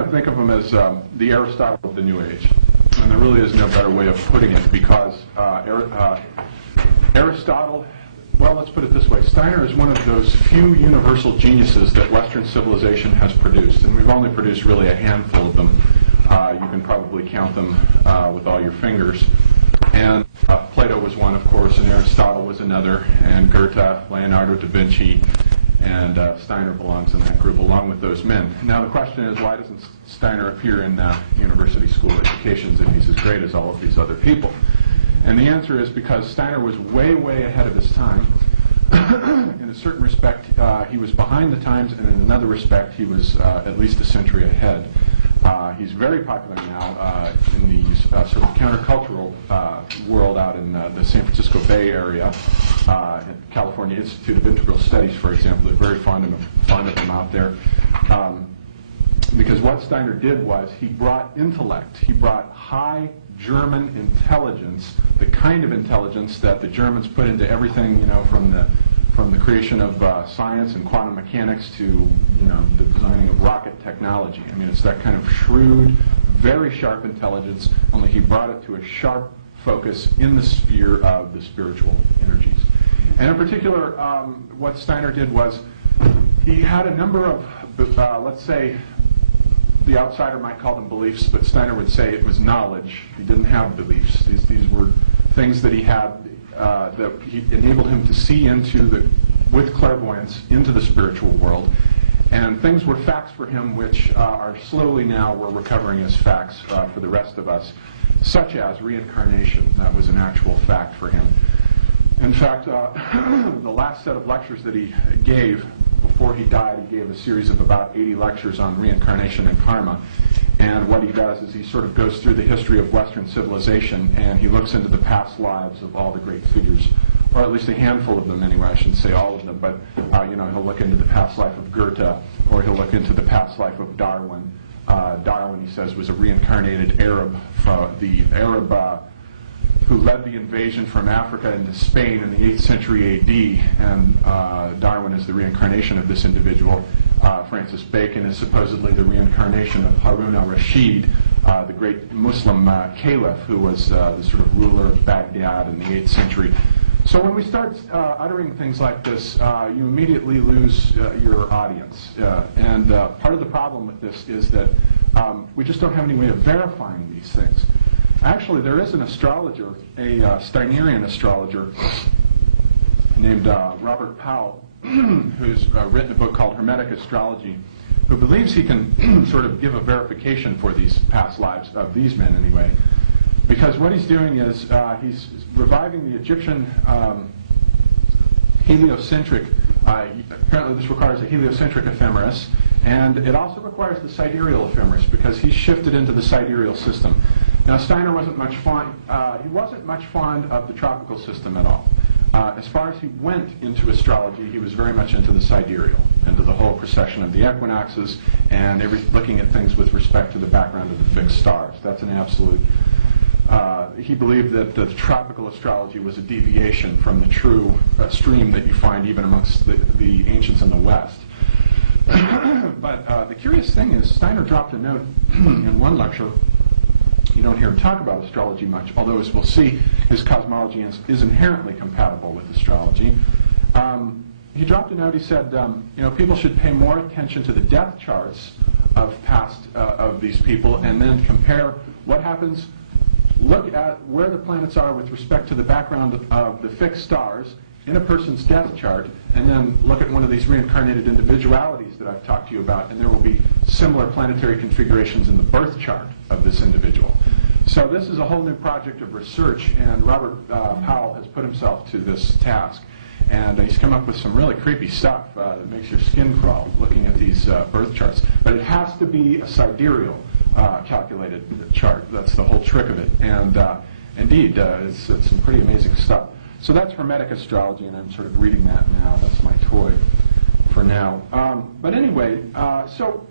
I think of him as the Aristotle of the New Age. And there really is no better way of putting it, because Aristotle, well, let's put it this way. Steiner is one of those few universal geniuses that Western civilization has produced, and we've only produced really a handful of them. You can probably count them with all your fingers. And Plato was one, of course, and Aristotle was another, and Goethe, Leonardo da Vinci, and Steiner belongs in that group along with those men. Now the question is, why doesn't Steiner appear in university school educations if he's as great as all of these other people? And the answer is because Steiner was way, way ahead of his time. In a certain respect, he was behind the times, and in another respect, he was at least a century ahead. He's very popular now in the sort of countercultural world out in the San Francisco Bay Area. California Institute of Integral Studies, for example, is very fond of him out there. Because what Steiner did was he brought intellect, he brought high German intelligence, the kind of intelligence that the Germans put into everything, from the creation of science and quantum mechanics to the designing of rocket technology. I mean, it's that kind of shrewd, very sharp intelligence, only he brought it to a sharp focus in the sphere of the spiritual energies. And in particular, what Steiner did was he had a number of, let's say, the outsider might call them beliefs, but Steiner would say it was knowledge. He didn't have beliefs. These were things that he had that he enabled him to see into with clairvoyance into the spiritual world. And things were facts for him which are slowly now we're recovering as facts for the rest of us, such as reincarnation. That was an actual fact for him. In fact, the last set of lectures that he gave before he died, he gave a series of about 80 lectures on reincarnation and karma. And what he does is he sort of goes through the history of Western civilization, and he looks into the past lives of all the great figures, or at least a handful of them anyway. I shouldn't say all of them, but he'll look into the past life of Goethe, or he'll look into the past life of Darwin. Darwin, he says, was a reincarnated Arab, the Arab who led the invasion from Africa into Spain in the 8th century A.D., and Darwin is the reincarnation of this individual. Francis Bacon is supposedly the reincarnation of Harun al-Rashid, the great Muslim caliph who was the sort of ruler of Baghdad in the 8th century. So when we start uttering things like this, you immediately lose your audience. And part of the problem with this is that we just don't have any way of verifying these things. Actually, there is an astrologer, a Steinerian astrologer, named Robert Powell, who's written a book called Hermetic Astrology, who believes he can sort of give a verification for these past lives, of these men anyway. Because what he's doing is he's reviving the Egyptian heliocentric, apparently this requires a heliocentric ephemeris, and it also requires the sidereal ephemeris because he's shifted into the sidereal system. Now Steiner wasn't much fond of the tropical system at all. As far as he went into astrology, he was very much into the sidereal, into the whole precession of the equinoxes, and looking at things with respect to the background of the fixed stars. That's an absolute. He believed that the tropical astrology was a deviation from the true stream that you find even amongst the ancients in the West. But the curious thing is, Steiner dropped a note in one lecture. You don't hear him talk about astrology much, although, as we'll see, his cosmology is inherently compatible with astrology. He dropped a note. He said, people should pay more attention to the death charts of of these people, and then compare what happens. Look at where the planets are with respect to the background of the fixed stars in a person's death chart, and then look at one of these reincarnated individualities that I've talked to you about, and there will be similar planetary configurations in the birth chart of this individual. So this is a whole new project of research, and Robert Powell has put himself to this task. And he's come up with some really creepy stuff that makes your skin crawl looking at these birth charts. But it has to be a sidereal calculated chart. That's the whole trick of it. And indeed, it's some pretty amazing stuff. So that's Hermetic Astrology, and I'm sort of reading that now. That's my toy for now. But anyway, so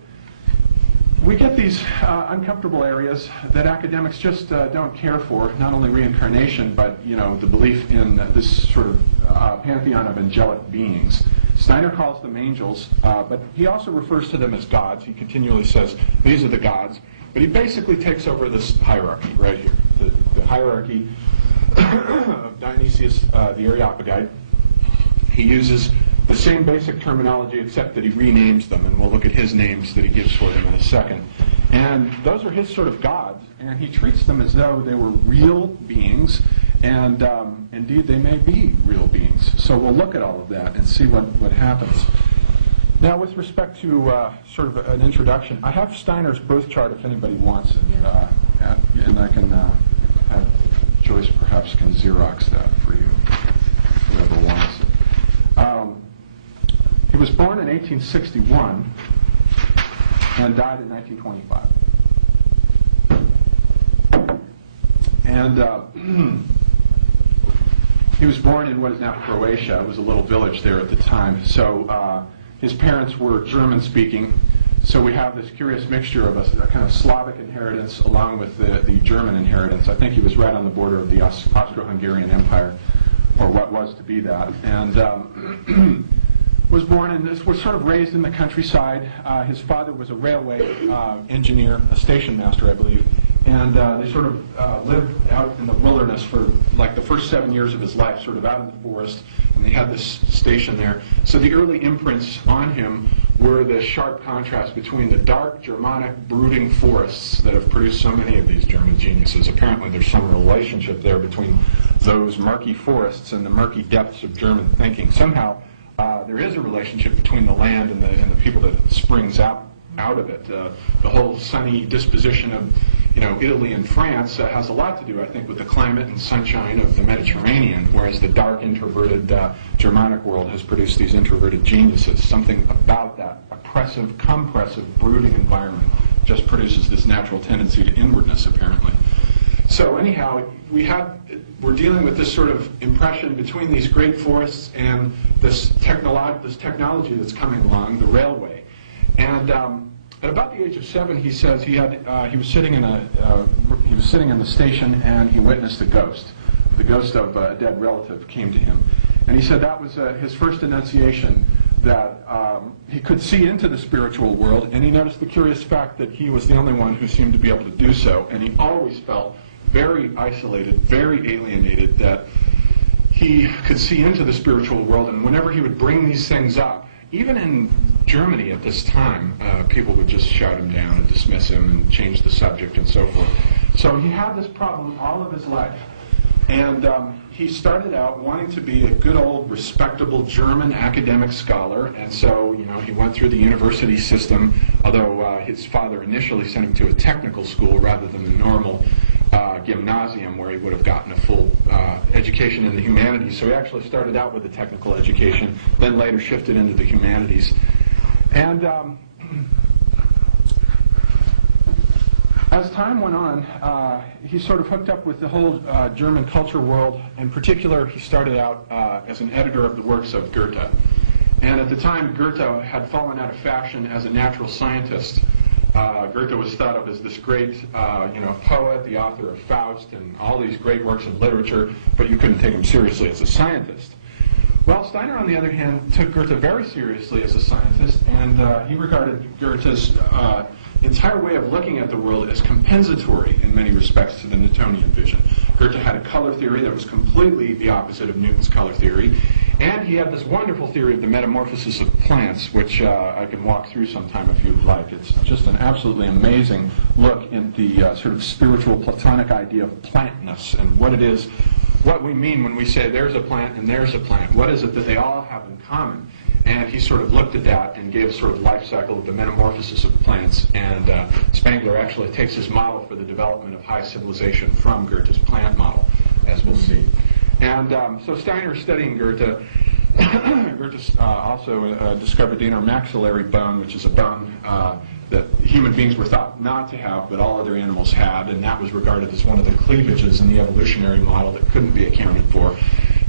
we get these uncomfortable areas that academics just don't care for, not only reincarnation, but the belief in this sort of pantheon of angelic beings. Steiner calls them angels, but he also refers to them as gods. He continually says, these are the gods. But he basically takes over this hierarchy right here, the hierarchy of Dionysius the Areopagite. He uses the same basic terminology except that he renames them, and we'll look at his names that he gives for them in a second. And those are his sort of gods, and he treats them as though they were real beings, and indeed they may be real beings. So we'll look at all of that and see what happens. Now, with respect to sort of an introduction, I have Steiner's birth chart if anybody wants it, and I can have Joyce perhaps can Xerox that for you, whoever wants it. He was born in 1861 and died in 1925. And he was born in what is now Croatia. It was a little village there at the time. So his parents were German-speaking. So we have this curious mixture of a kind of Slavic inheritance along with the German inheritance. I think he was right on the border of the Austro-Hungarian Empire, or what was to be that. And was born in this, was sort of raised in the countryside. His father was a railway engineer, a station master, I believe. And they sort of lived out in the wilderness for like the first 7 years of his life, sort of out in the forest, and they had this station there. So the early imprints on him were the sharp contrast between the dark, Germanic, brooding forests that have produced so many of these German geniuses. Apparently there's some relationship there between those murky forests and the murky depths of German thinking. Somehow there is a relationship between the land and the people that springs out of it. The whole sunny disposition of Italy and France has a lot to do, I think, with the climate and sunshine of the Mediterranean, whereas the dark, introverted Germanic world has produced these introverted geniuses. Something about that oppressive, compressive, brooding environment just produces this natural tendency to inwardness, apparently. So anyhow, we're dealing with this sort of impression between these great forests and this technology that's coming along, the railway. And at about the age of 7, he says he was sitting in the station and he witnessed a ghost. The ghost of a dead relative came to him, and he said that was his first enunciation that he could see into the spiritual world. And he noticed the curious fact that he was the only one who seemed to be able to do so, and he always felt very isolated, very alienated, that he could see into the spiritual world. And whenever he would bring these things up, even in Germany at this time, people would just shout him down and dismiss him and change the subject and so forth. So he had this problem all of his life. And he started out wanting to be a good old respectable German academic scholar. And so, he went through the university system, although his father initially sent him to a technical school rather than the normal gymnasium where he would have gotten a full education in the humanities. So he actually started out with a technical education, then later shifted into the humanities. And as time went on, he sort of hooked up with the whole German culture world. In particular, he started out as an editor of the works of Goethe. And at the time, Goethe had fallen out of fashion as a natural scientist. Goethe was thought of as this great, poet, the author of Faust, and all these great works of literature, but you couldn't take him seriously as a scientist. Well, Steiner, on the other hand, took Goethe very seriously as a scientist, and he regarded Goethe's entire way of looking at the world as compensatory in many respects to the Newtonian vision. Goethe had a color theory that was completely the opposite of Newton's color theory, and he had this wonderful theory of the metamorphosis of plants, which I can walk through sometime if you'd like. It's just an absolutely amazing look at the sort of spiritual Platonic idea of plantness and what it is, what we mean when we say there's a plant and there's a plant. What is it that they all have in common? And he sort of looked at that and gave a sort of life cycle of the metamorphosis of plants. And Spengler actually takes his model for the development of high civilization from Goethe's plant model, as we'll see. And so Steiner, studying Goethe, Goethe also discovered the intermaxillary bone, which is a bone that human beings were thought not to have, but all other animals had, and that was regarded as one of the cleavages in the evolutionary model that couldn't be accounted for.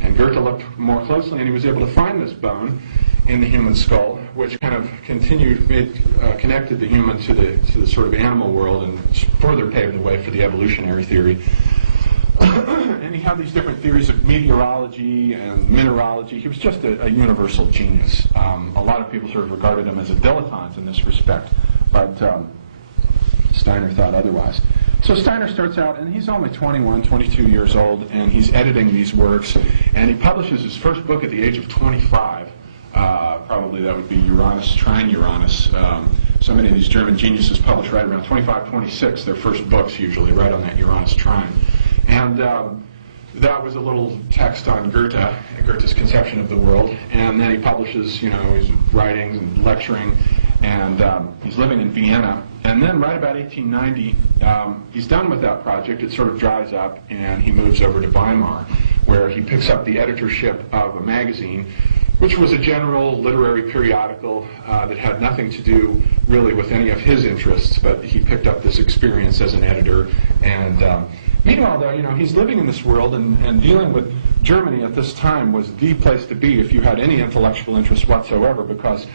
And Goethe looked more closely, and he was able to find this bone in the human skull, which kind of connected the human to the sort of animal world and further paved the way for the evolutionary theory. and he had these different theories of meteorology and mineralogy. He was just a universal genius. A lot of people sort of regarded him as a dilettante in this respect, but Steiner thought otherwise. So Steiner starts out, and he's only 21, 22 years old, and he's editing these works, and he publishes his first book at the age of 25. Probably that would be Uranus, Trine Uranus. So many of these German geniuses publish right around 25, 26, their first books usually, right on that Uranus Trine. And that was a little text on Goethe's conception of the world, and then he publishes, his writings and lecturing, and he's living in Vienna. And then right about 1890, he's done with that project. It sort of dries up, and he moves over to Weimar, where he picks up the editorship of a magazine, which was a general literary periodical that had nothing to do really with any of his interests, but he picked up this experience as an editor. And meanwhile, though, he's living in this world, and dealing with Germany at this time was the place to be if you had any intellectual interest whatsoever, because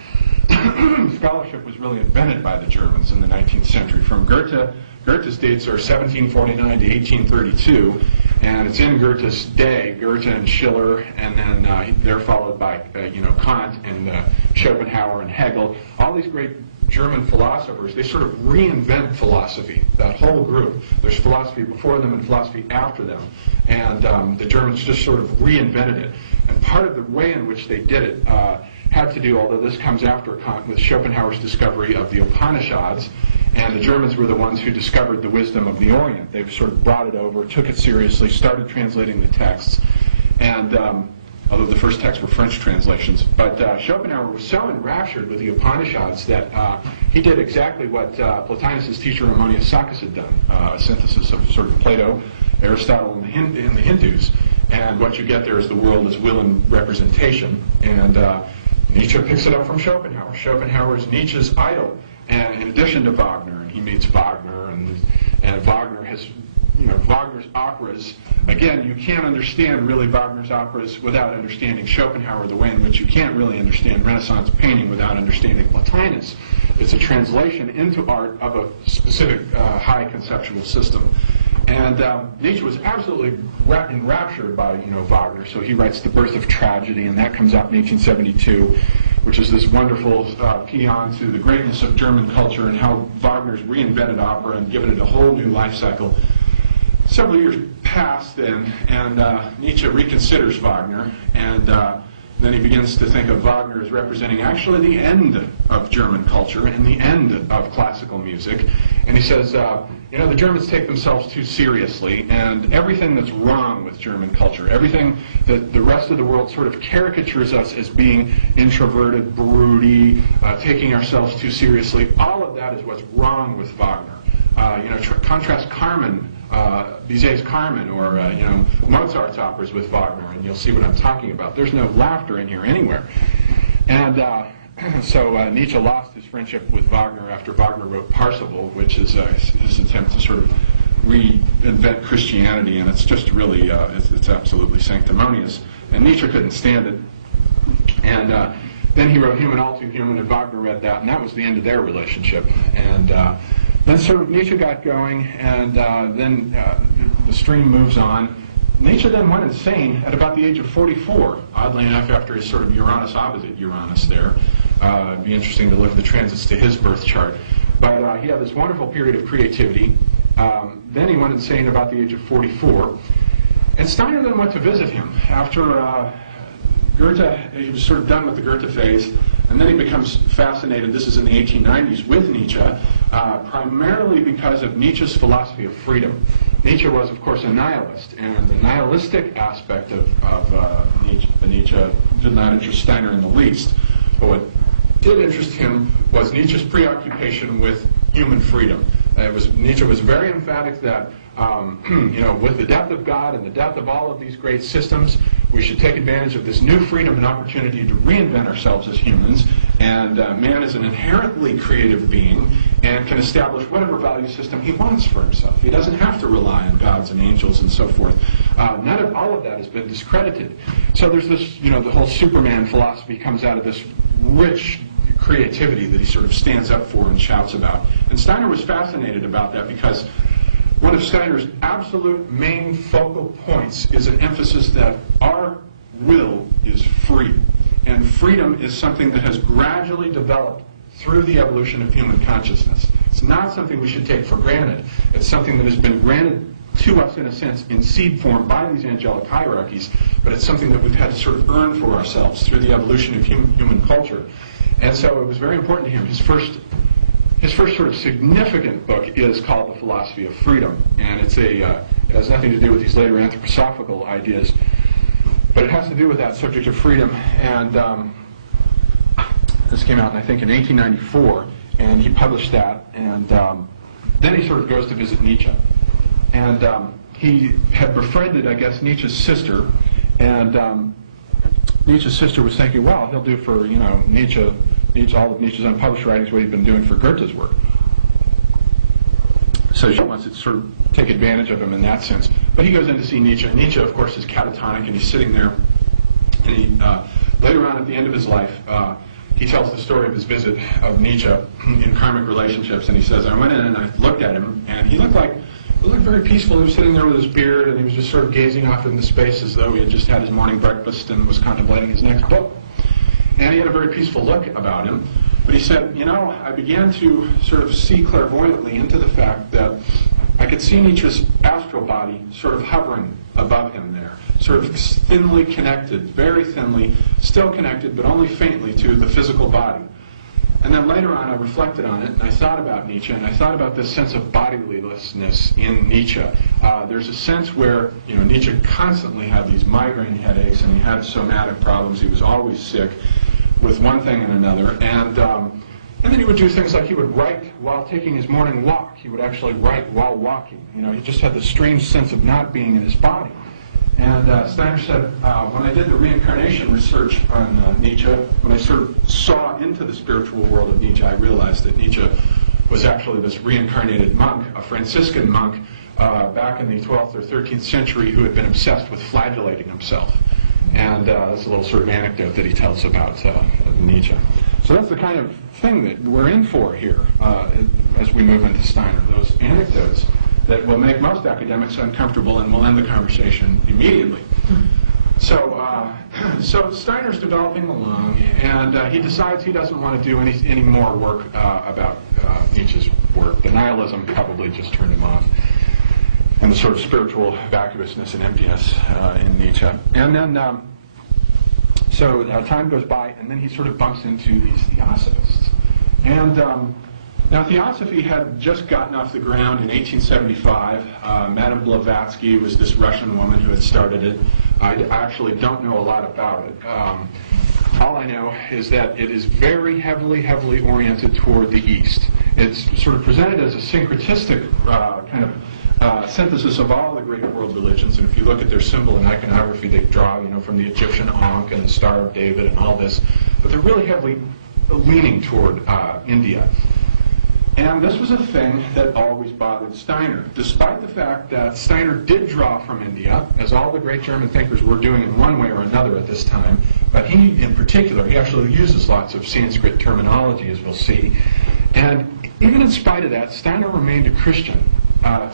scholarship was really invented by the Germans in the 19th century. From Goethe's dates are 1749 to 1832, and it's in Goethe's day, Goethe and Schiller, and then they're followed by Kant and Schopenhauer and Hegel. All these great German philosophers, they sort of reinvent philosophy, that whole group. There's philosophy before them and philosophy after them, and the Germans just sort of reinvented it. And part of the way in which they did it had to do, although this comes after Kant, with Schopenhauer's discovery of the Upanishads, and the Germans were the ones who discovered the wisdom of the Orient. They sort of brought it over, took it seriously, started translating the texts, and although the first texts were French translations. But Schopenhauer was so enraptured with the Upanishads that he did exactly what Plotinus' teacher Ammonius Saccas had done, a synthesis of sort of Plato, Aristotle, and the Hindus. And what you get there is the world as will and representation. And Nietzsche picks it up from Schopenhauer. Schopenhauer is Nietzsche's idol. And in addition to Wagner, and he meets Wagner, and Wagner has, Wagner's operas. Again, you can't understand really Wagner's operas without understanding Schopenhauer, the way in which you can't really understand Renaissance painting without understanding Plotinus. It's a translation into art of a specific high conceptual system. And Nietzsche was absolutely enraptured by Wagner, so he writes The Birth of Tragedy, and that comes out in 1872, which is this wonderful paean to the greatness of German culture and how Wagner's reinvented opera and given it a whole new life cycle. Several years pass then, and Nietzsche reconsiders Wagner, and then he begins to think of Wagner as representing actually the end of German culture and the end of classical music. And he says, the Germans take themselves too seriously, and everything that's wrong with German culture, everything that the rest of the world sort of caricatures us as being introverted, broody, taking ourselves too seriously, all of that is what's wrong with Wagner. Contrast Carmen, Bizet's Carmen, or Mozart's operas with Wagner, and you'll see what I'm talking about. There's no laughter in here anywhere. And so Nietzsche lost his friendship with Wagner after Wagner wrote Parsifal, which is his attempt to sort of reinvent Christianity, and it's just really, it's absolutely sanctimonious. And Nietzsche couldn't stand it. And then he wrote Human All Too Human, and Wagner read that, and that was the end of their relationship. And then sort of Nietzsche got going, and then the stream moves on. Nietzsche then went insane at about the age of 44, oddly enough, after his sort of Uranus opposite Uranus there. It'd be interesting to look at the transits to his birth chart. But he had this wonderful period of creativity. Then he went insane about the age of 44. And Steiner then went to visit him after Goethe. He was sort of done with the Goethe phase. And then he becomes fascinated, this is in the 1890s, with Nietzsche, primarily because of Nietzsche's philosophy of freedom. Nietzsche was, of course, a nihilist, and the nihilistic aspect of Nietzsche did not interest Steiner in the least. But what did interest him was Nietzsche's preoccupation with human freedom. Nietzsche was very emphatic that, with the death of God and the death of all of these great systems, we should take advantage of this new freedom and opportunity to reinvent ourselves as humans. And man is an inherently creative being and can establish whatever value system he wants for himself. He doesn't have to rely on gods and angels and so forth. None of all of that has been discredited. So there's this, the whole Superman philosophy comes out of this rich creativity that he sort of stands up for and shouts about. And Steiner was fascinated about that because one of Steiner's absolute main focal points is an emphasis that our will is free. And freedom is something that has gradually developed through the evolution of human consciousness. It's not something we should take for granted. It's something that has been granted to us, in a sense, in seed form by these angelic hierarchies, but it's something that we've had to sort of earn for ourselves through the evolution of human culture. And so it was very important to him. His first sort of significant book is called The Philosophy of Freedom, and it has nothing to do with these later anthroposophical ideas, but it has to do with that subject of freedom. And this came out, I think, in 1894, and he published that, and then he sort of goes to visit Nietzsche. And he had befriended, I guess, Nietzsche's sister, and Nietzsche's sister was thinking, well, he'll do for, Nietzsche, all of Nietzsche's unpublished writings, what he'd been doing for Goethe's work. So she wants to sort of take advantage of him in that sense. But he goes in to see Nietzsche. Nietzsche, of course, is catatonic, and he's sitting there. And he, later on at the end of his life, he tells the story of his visit of Nietzsche in karmic relationships, and he says, I went in and I looked at him, and he looked very peaceful. He was sitting there with his beard, and he was just sort of gazing off into space as though he had just had his morning breakfast and was contemplating his next book. And he had a very peaceful look about him. But he said, I began to sort of see clairvoyantly into the fact that I could see Nietzsche's astral body sort of hovering above him there, sort of thinly connected, very thinly, still connected, but only faintly to the physical body. And then later on, I reflected on it, and I thought about Nietzsche, and I thought about this sense of bodilessness in Nietzsche. There's a sense where, Nietzsche constantly had these migraine headaches, and he had somatic problems. He was always sick with one thing and another. And then he would do things like he would write while taking his morning walk. He would actually write while walking. He just had this strange sense of not being in his body. And Steiner said, when I did the reincarnation research on Nietzsche, when I sort of saw into the spiritual world of Nietzsche, I realized that Nietzsche was actually this reincarnated monk, a Franciscan monk, back in the 12th or 13th century who had been obsessed with flagellating himself. And that's a little sort of anecdote that he tells about Nietzsche. So that's the kind of thing that we're in for here as we move into Steiner, those anecdotes that will make most academics uncomfortable and will end the conversation immediately. So Steiner's developing along, and he decides he doesn't want to do any more work about Nietzsche's work. The nihilism probably just turned him off, and the sort of spiritual vacuousness and emptiness in Nietzsche. And then, so time goes by, and then he sort of bumps into these theosophists. And now, Theosophy had just gotten off the ground in 1875. Madame Blavatsky was this Russian woman who had started it. I actually don't know a lot about it. All I know is that it is very heavily oriented toward the East. It's sort of presented as a syncretistic kind of synthesis of all the great world religions. And if you look at their symbol and iconography, they draw, from the Egyptian Ankh and the Star of David and all this. But they're really heavily leaning toward India. And this was a thing that always bothered Steiner, despite the fact that Steiner did draw from India, as all the great German thinkers were doing in one way or another at this time. But he, in particular, he actually uses lots of Sanskrit terminology, as we'll see. And even in spite of that, Steiner remained a Christian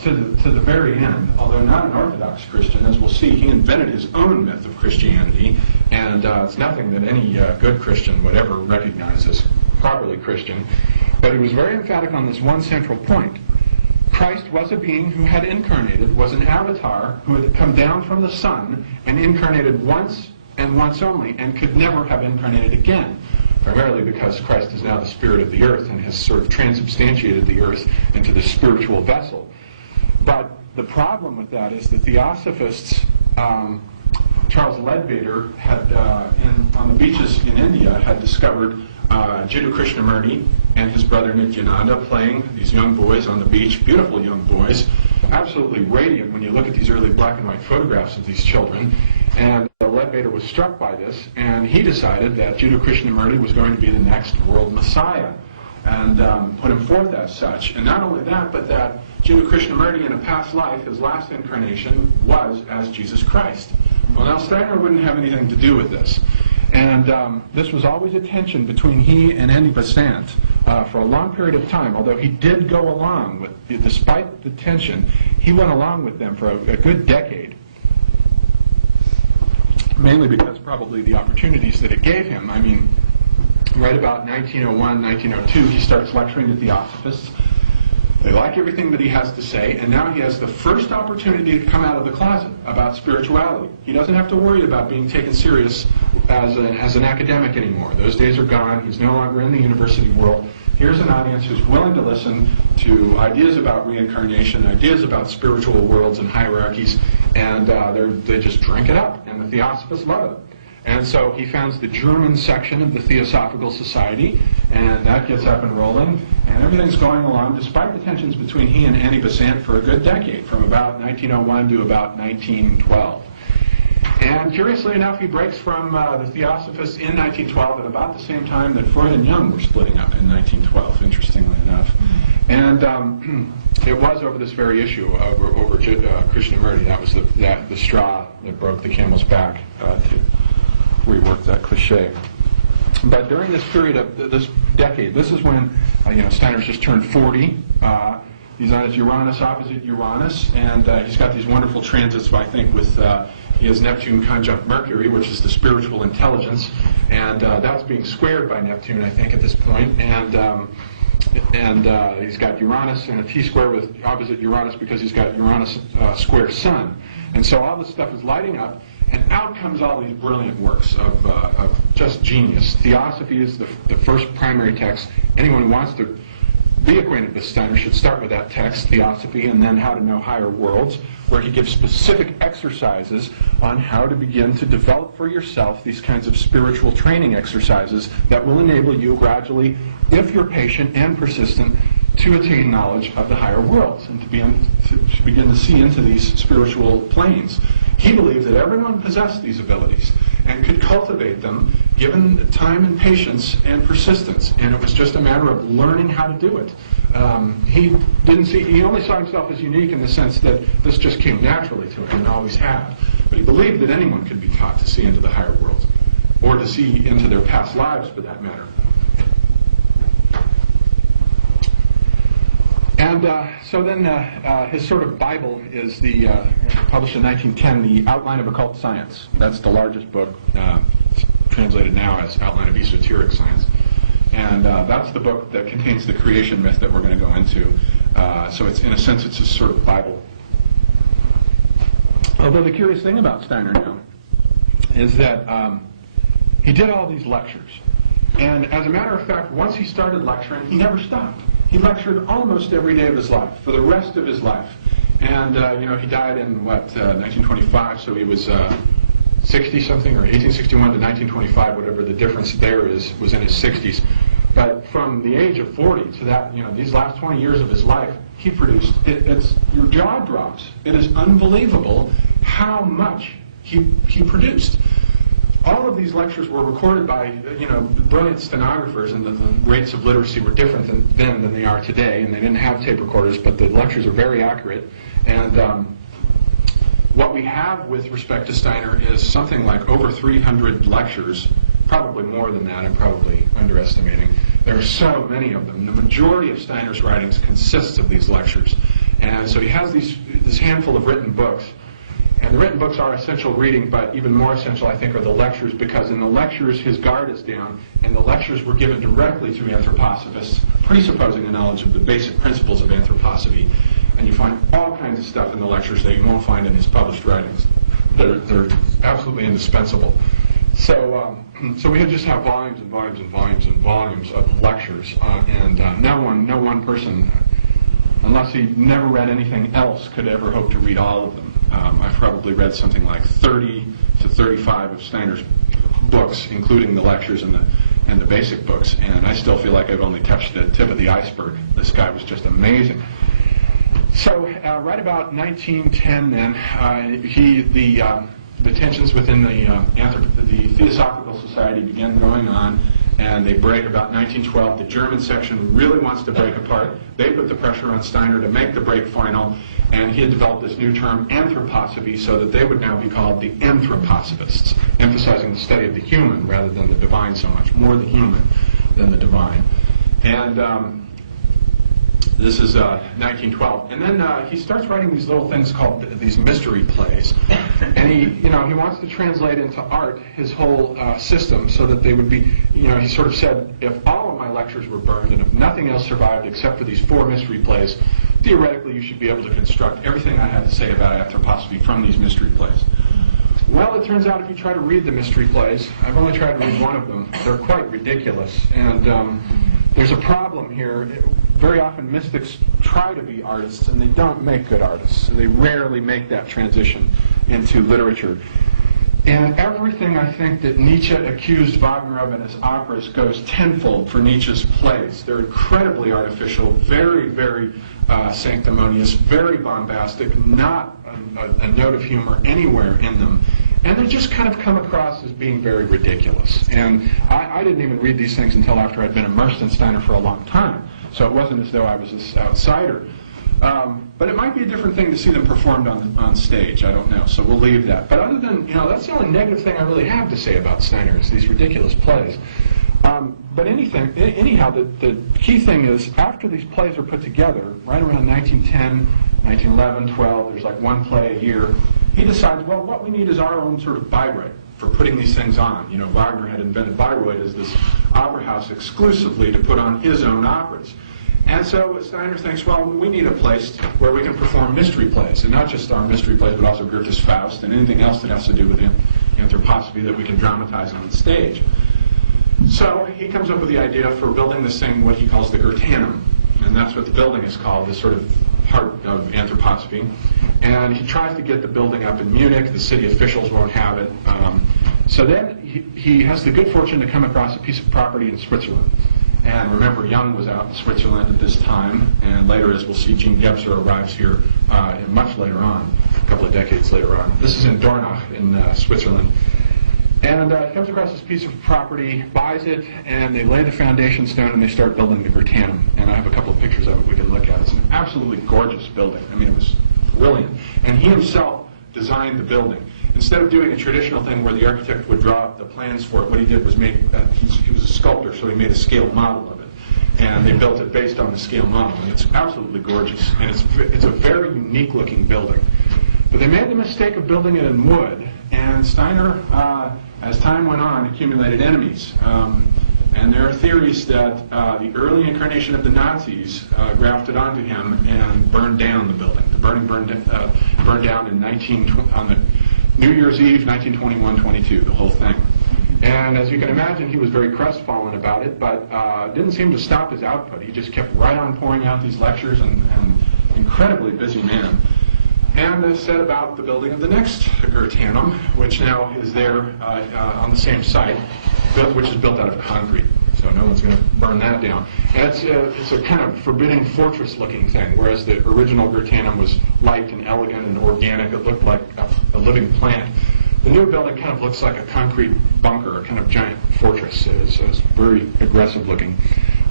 to the very end, although not an Orthodox Christian. As we'll see, he invented his own myth of Christianity, and it's nothing that any good Christian would ever recognize as properly Christian. But he was very emphatic on this one central point. Christ was a being who had incarnated, was an avatar who had come down from the sun and incarnated once and once only, and could never have incarnated again, primarily because Christ is now the spirit of the earth and has sort of transubstantiated the earth into the spiritual vessel. But the problem with that is the Theosophists, Charles Leadbeater had, on the beaches in India, had discovered Jiddu Krishnamurti and his brother Nityananda playing these young boys on the beach, beautiful young boys, absolutely radiant when you look at these early black and white photographs of these children. And Leadbeater was struck by this, and he decided that Jiddu Krishnamurti was going to be the next world Messiah, and put him forth as such. And not only that, but that Jiddu Krishnamurti in a past life, his last incarnation, was as Jesus Christ. Well, now Steiner wouldn't have anything to do with this. And this was always a tension between he and Andy Besant for a long period of time, although he did go along with, despite the tension, he went along with them for a good decade, mainly because probably the opportunities that it gave him. I mean, right about 1901, 1902, he starts lecturing to Theosophists. They like everything that he has to say, and now he has the first opportunity to come out of the closet about spirituality. He doesn't have to worry about being taken serious as an academic anymore. Those days are gone. He's no longer in the university world. Here's an audience who's willing to listen to ideas about reincarnation, ideas about spiritual worlds and hierarchies, and they just drink it up, and the Theosophists love it. And so he founds the German section of the Theosophical Society, and that gets up and rolling, and everything's going along despite the tensions between he and Annie Besant for a good decade, from about 1901 to about 1912. And curiously enough, he breaks from the Theosophists in 1912 at about the same time that Freud and Jung were splitting up in 1912, interestingly enough. And it was over this very issue, over Krishnamurti. That was the straw that broke the camel's back, to rework that cliche. But during this period of this decade, this is when Steiner's just turned 40. He's on his Uranus opposite Uranus, and he's got these wonderful transits, I think, with he has Neptune conjunct Mercury, which is the spiritual intelligence, and that's being squared by Neptune, I think, at this point. And he's got Uranus and a T-square with opposite Uranus because he's got Uranus square Sun. And so all this stuff is lighting up, and out comes all these brilliant works of just genius. Theosophy is the first primary text. Anyone who wants to be acquainted with Steiner should start with that text, Theosophy, and then How to Know Higher Worlds, where he gives specific exercises on how to begin to develop for yourself these kinds of spiritual training exercises that will enable you gradually, if you're patient and persistent, to attain knowledge of the higher worlds and to begin to see into these spiritual planes. He believed that everyone possessed these abilities and could cultivate them given time and patience and persistence, and it was just a matter of learning how to do it. He only saw himself as unique in the sense that this just came naturally to him and always had. But he believed that anyone could be taught to see into the higher worlds, or to see into their past lives for that matter. And so then his sort of Bible is published in 1910, The Outline of Occult Science. That's the largest book, translated now as Outline of Esoteric Science. And that's the book that contains the creation myth that we're going to go into. So it's, in a sense, it's a sort of Bible. Although the curious thing about Steiner now is that he did all these lectures. And as a matter of fact, once he started lecturing, he never stopped. He lectured almost every day of his life, for the rest of his life. And, he died in, 1925, so he was 60-something, or 1861 to 1925, whatever the difference there is, was in his 60s. But from the age of 40 to that, these last 20 years of his life, he produced, your jaw drops. It is unbelievable how much he produced. All of these lectures were recorded by, brilliant stenographers, and the rates of literacy were different then than they are today, and they didn't have tape recorders, but the lectures are very accurate. And what we have with respect to Steiner is something like over 300 lectures, probably more than that, I'm probably underestimating. There are so many of them. The majority of Steiner's writings consists of these lectures. And so he has this handful of written books. And the written books are essential reading, but even more essential, I think, are the lectures, because in the lectures his guard is down, and the lectures were given directly to anthroposophists, presupposing a knowledge of the basic principles of anthroposophy. And you find all kinds of stuff in the lectures that you won't find in his published writings. They're absolutely indispensable. So we just have volumes and volumes and volumes and volumes of lectures, and no one person, unless he never read anything else, could ever hope to read all of them. I've probably read something like 30 to 35 of Steiner's books, including the lectures and the basic books, and I still feel like I've only touched the tip of the iceberg. This guy was just amazing. So right about 1910, then the tensions within the Theosophical Society began going on, and they break about 1912. The German section really wants to break apart. They put the pressure on Steiner to make the break final, and he had developed this new term, anthroposophy, so that they would now be called the anthroposophists, emphasizing the study of the human rather than the divine so much, more the human than the divine. And this is 1912. And then he starts writing these little things called these mystery plays. And he wants to translate into art his whole system so that they would be, he sort of said, if all of my lectures were burned and if nothing else survived except for these 4 mystery plays, theoretically you should be able to construct everything I have to say about anthroposophy from these mystery plays. Well, it turns out if you try to read the mystery plays, I've only tried to read one of them, they're quite ridiculous. And there's a problem here. Very often mystics try to be artists, and they don't make good artists. They rarely make that transition into literature. And everything I think that Nietzsche accused Wagner of in his operas goes tenfold for Nietzsche's plays. They're incredibly artificial, very, very sanctimonious, very bombastic, not a note of humor anywhere in them. And they just kind of come across as being very ridiculous. And I didn't even read these things until after I'd been immersed in Steiner for a long time. So it wasn't as though I was this outsider. But it might be a different thing to see them performed on stage. I don't know. So we'll leave that. But other than, that's the only negative thing I really have to say about Steiner is these ridiculous plays. But anyhow, the key thing is after these plays are put together, right around 1910, 1911, 12, there's like one play a year, he decides, well, what we need is our own sort of Bayreuth for putting these things on. Wagner had invented Bayreuth as this opera house exclusively to put on his own operas. And so Steiner thinks, well, we need a place where we can perform mystery plays, and not just our mystery plays, but also Goethe's Faust and anything else that has to do with anthroposophy that we can dramatize on the stage. So he comes up with the idea for building this thing, what he calls the Goetheanum, and that's what the building is called, this sort of heart of anthroposophy. And he tries to get the building up in Munich. The city officials won't have it. So then he has the good fortune to come across a piece of property in Switzerland. And remember, Jung was out in Switzerland at this time, and later, as we'll see, Jean Gebser arrives here much later on, a couple of decades later on. This is in Dornach in Switzerland. And he comes across this piece of property, buys it, and they lay the foundation stone and they start building the Goetheanum. And I have a couple of pictures of it we can look at. It's an absolutely gorgeous building. I mean, it was brilliant. And he himself designed the building. Instead of doing a traditional thing where the architect would draw up the plans for it, what he did was he was a sculptor, so he made a scale model of it. And they built it based on the scale model. And it's absolutely gorgeous. And it's a very unique looking building. But they made the mistake of building it in wood. And Steiner, as time went on, accumulated enemies. And there are theories that the early incarnation of the Nazis grafted onto him and burned down the building. The burning burned down on the New Year's Eve, 1921-22, the whole thing. And as you can imagine, he was very crestfallen about it, but didn't seem to stop his output. He just kept right on pouring out these lectures, and incredibly busy man. And set about the building of the next Goetheanum, which now is there on the same site, which is built out of concrete. So no one's going to burn that down. And it's a kind of forbidding fortress-looking thing, whereas the original Goetheanum was light and elegant and organic. It looked like a living plant. The new building kind of looks like a concrete bunker, a kind of giant fortress. It's very aggressive-looking.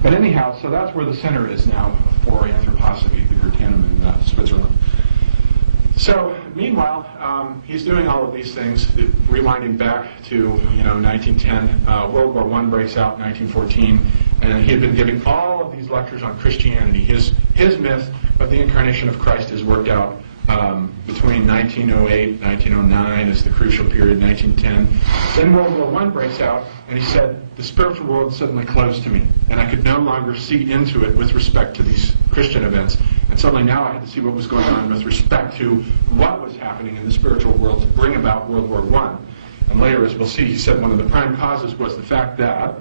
But anyhow, so that's where the center is now for anthroposophy, the Goetheanum in Switzerland. So, meanwhile, he's doing all of these things, rewinding back to 1910. World War I breaks out, 1914, and he had been giving all of these lectures on Christianity. His myth of the incarnation of Christ is worked out between 1908, 1909 is the crucial period, 1910. Then World War I breaks out, and he said, the spiritual world suddenly closed to me, and I could no longer see into it with respect to these Christian events. And suddenly now I had to see what was going on with respect to what was happening in the spiritual world to bring about World War I. And later, as we'll see, he said one of the prime causes was the fact that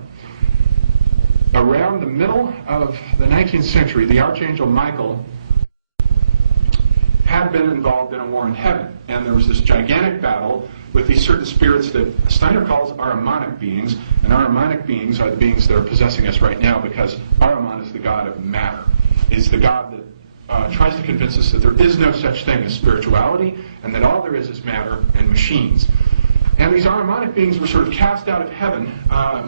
around the middle of the 19th century, the Archangel Michael had been involved in a war in heaven. And there was this gigantic battle with these certain spirits that Steiner calls Ahrimanic beings. And Ahrimanic beings are the beings that are possessing us right now, because Ahriman is the god of matter. Is the god that tries to convince us that there is no such thing as spirituality, and that all there is matter and machines. And these Ahrimanic beings were sort of cast out of heaven.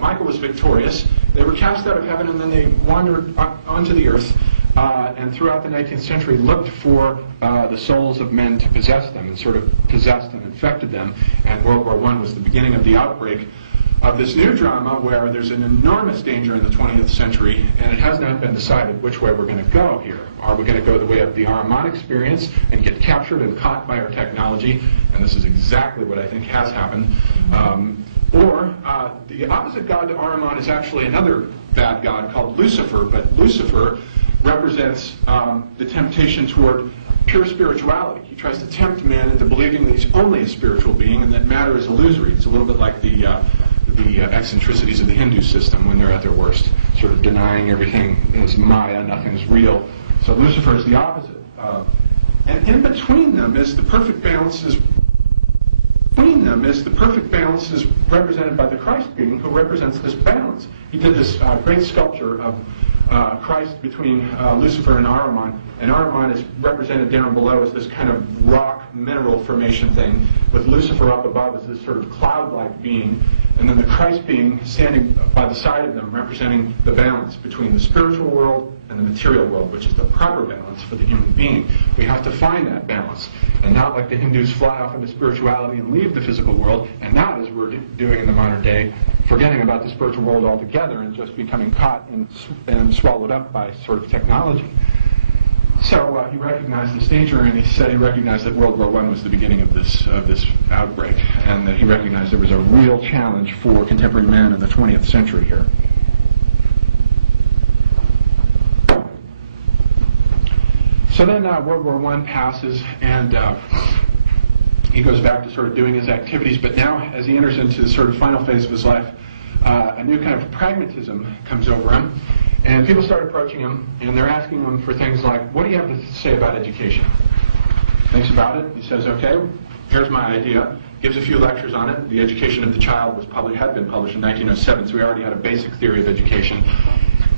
Michael was victorious. They were cast out of heaven, and then they wandered onto the earth, and throughout the 19th century looked for the souls of men to possess them, and sort of possessed and infected them. And World War I was the beginning of the outbreak of this new drama where there's an enormous danger in the 20th century, and it has not been decided which way we're going to go here. Are we going to go the way of the Ahriman experience and get captured and caught by our technology? And this is exactly what I think has happened. Or the opposite god to Ahriman is actually another bad god called Lucifer, but Lucifer represents the temptation toward pure spirituality. He tries to tempt man into believing that he's only a spiritual being and that matter is illusory. It's a little bit like the eccentricities of the Hindu system when they're at their worst, sort of denying everything is Maya, nothing's real. So Lucifer is the opposite. And in between them is the perfect balance is represented by the Christ being who represents this balance. He did this great sculpture of Christ between Lucifer and Ahriman is represented down below as this kind of rock mineral formation thing, with Lucifer up above as this sort of cloud-like being, and then the Christ being standing by the side of them, representing the balance between the spiritual world and the material world, which is the proper balance for the human being. We have to find that balance, and not like the Hindus fly off into spirituality and leave the physical world, and not as we're doing in the modern day, forgetting about the spiritual world altogether and just becoming caught and swallowed up by sort of technology. So he recognized this danger, and he said he recognized that World War I was the beginning of this outbreak, and that he recognized there was a real challenge for contemporary man in the 20th century here. So then World War I passes, and he goes back to sort of doing his activities, but now as he enters into the sort of final phase of his life, a new kind of pragmatism comes over him, and people start approaching him, and they're asking him for things like, what do you have to say about education? Thinks about it, he says, okay, here's my idea, gives a few lectures on it. The Education of the Child had been published in 1907, so we already had a basic theory of education.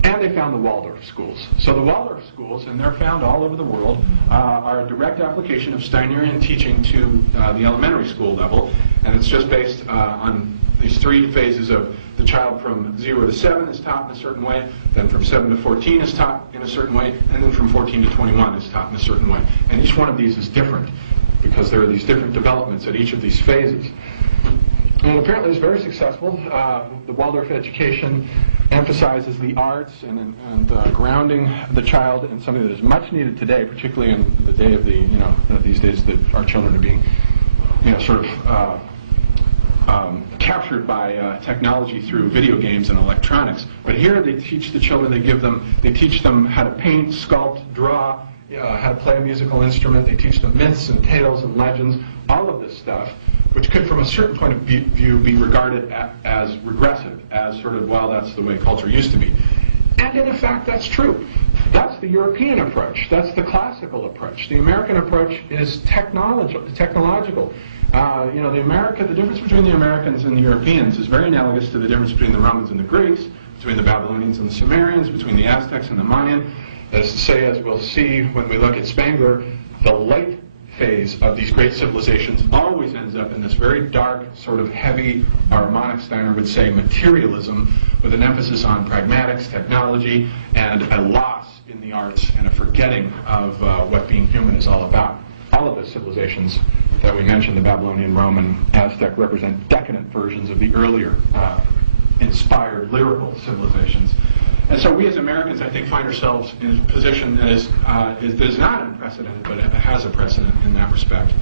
And they found the Waldorf schools. So the Waldorf schools, and they're found all over the world, are a direct application of Steinerian teaching to the elementary school level, and it's just based on these three phases of the child from 0 to 7 is taught in a certain way, then from 7 to 14 is taught in a certain way, and then from 14 to 21 is taught in a certain way. And each one of these is different, because there are these different developments at each of these phases. And apparently it's very successful. The Waldorf education emphasizes the arts and grounding the child in something that is much needed today, particularly in the day of these days that our children are being, sort of captured by technology through video games and electronics. But here they teach the children, they teach them how to paint, sculpt, draw, how to play a musical instrument. They teach them myths and tales and legends, all of this stuff, which could, from a certain point of view, be regarded as regressive, as sort of, well, that's the way culture used to be. And in fact, that's true. That's the European approach. That's the classical approach. The American approach is technological. The difference between the Americans and the Europeans is very analogous to the difference between the Romans and the Greeks, between the Babylonians and the Sumerians, between the Aztecs and the Mayan. That is to say, as we'll see when we look at Spangler, the late phase of these great civilizations always ends up in this very dark, sort of heavy, Ahrimanic, Steiner would say, materialism, with an emphasis on pragmatics, technology, and a loss in the arts and a forgetting of what being human is all about. All of the civilizations that we mentioned, the Babylonian, Roman, Aztec, represent decadent versions of the earlier inspired, lyrical civilizations. And so we as Americans, I think, find ourselves in a position that is not unprecedented, but it has a precedent in that respect.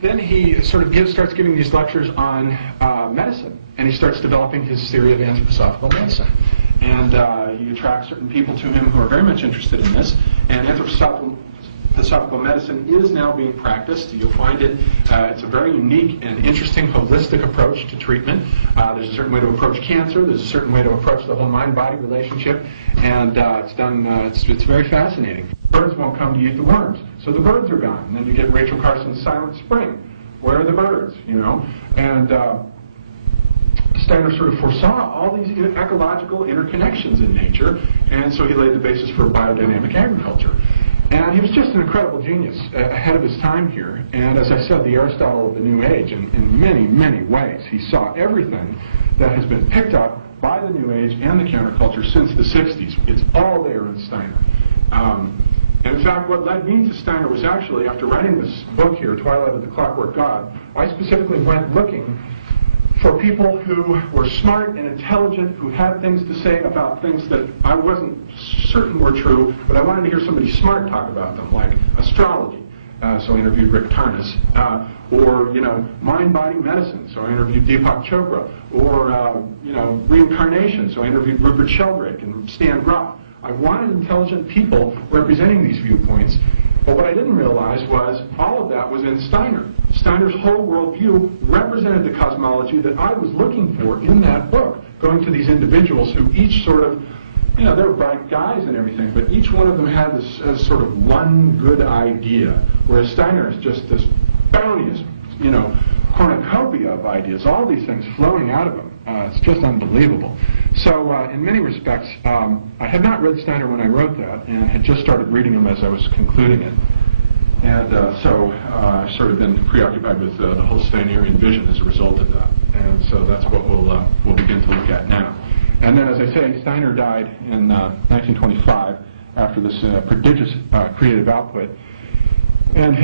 Then he sort of starts giving these lectures on medicine, and he starts developing his theory of anthroposophical medicine. And he attracts certain people to him who are very much interested in this, and anthroposophical medicine is now being practiced. You'll find it, it's a very unique and interesting holistic approach to treatment. There's a certain way to approach cancer, there's a certain way to approach the whole mind-body relationship, and it's very fascinating. Birds won't come to eat the worms, so the birds are gone. And then you get Rachel Carson's Silent Spring. Where are the birds, And Steiner sort of foresaw all these ecological interconnections in nature, and so he laid the basis for biodynamic agriculture. And he was just an incredible genius, ahead of his time here. And as I said, the Aristotle of the New Age in many, many ways. He saw everything that has been picked up by the New Age and the counterculture since the 60s. It's all there in Steiner. And in fact, what led me to Steiner was actually, after writing this book here, Twilight of the Clockwork God, I specifically went looking for people who were smart and intelligent, who had things to say about things that I wasn't certain were true, but I wanted to hear somebody smart talk about them, like astrology. So I interviewed Rick Tarnas, or mind-body medicine. So I interviewed Deepak Chopra, or reincarnation. So I interviewed Rupert Sheldrake and Stan Groff. I wanted intelligent people representing these viewpoints, but what I didn't realize was all of that was in Steiner. Steiner's whole worldview represented the cosmology that I was looking for in that book, going to these individuals who each sort of, they were bright guys and everything, but each one of them had this as sort of one good idea, whereas Steiner is just this bounteous, cornucopia of ideas, all these things flowing out of him. It's just unbelievable. So in many respects, I had not read Steiner when I wrote that, and had just started reading him as I was concluding it. And so I've sort of been preoccupied with the whole Steinerian vision as a result of that. And so that's what we'll begin to look at now. And then, as I say, Steiner died in 1925 after this prodigious creative output. And,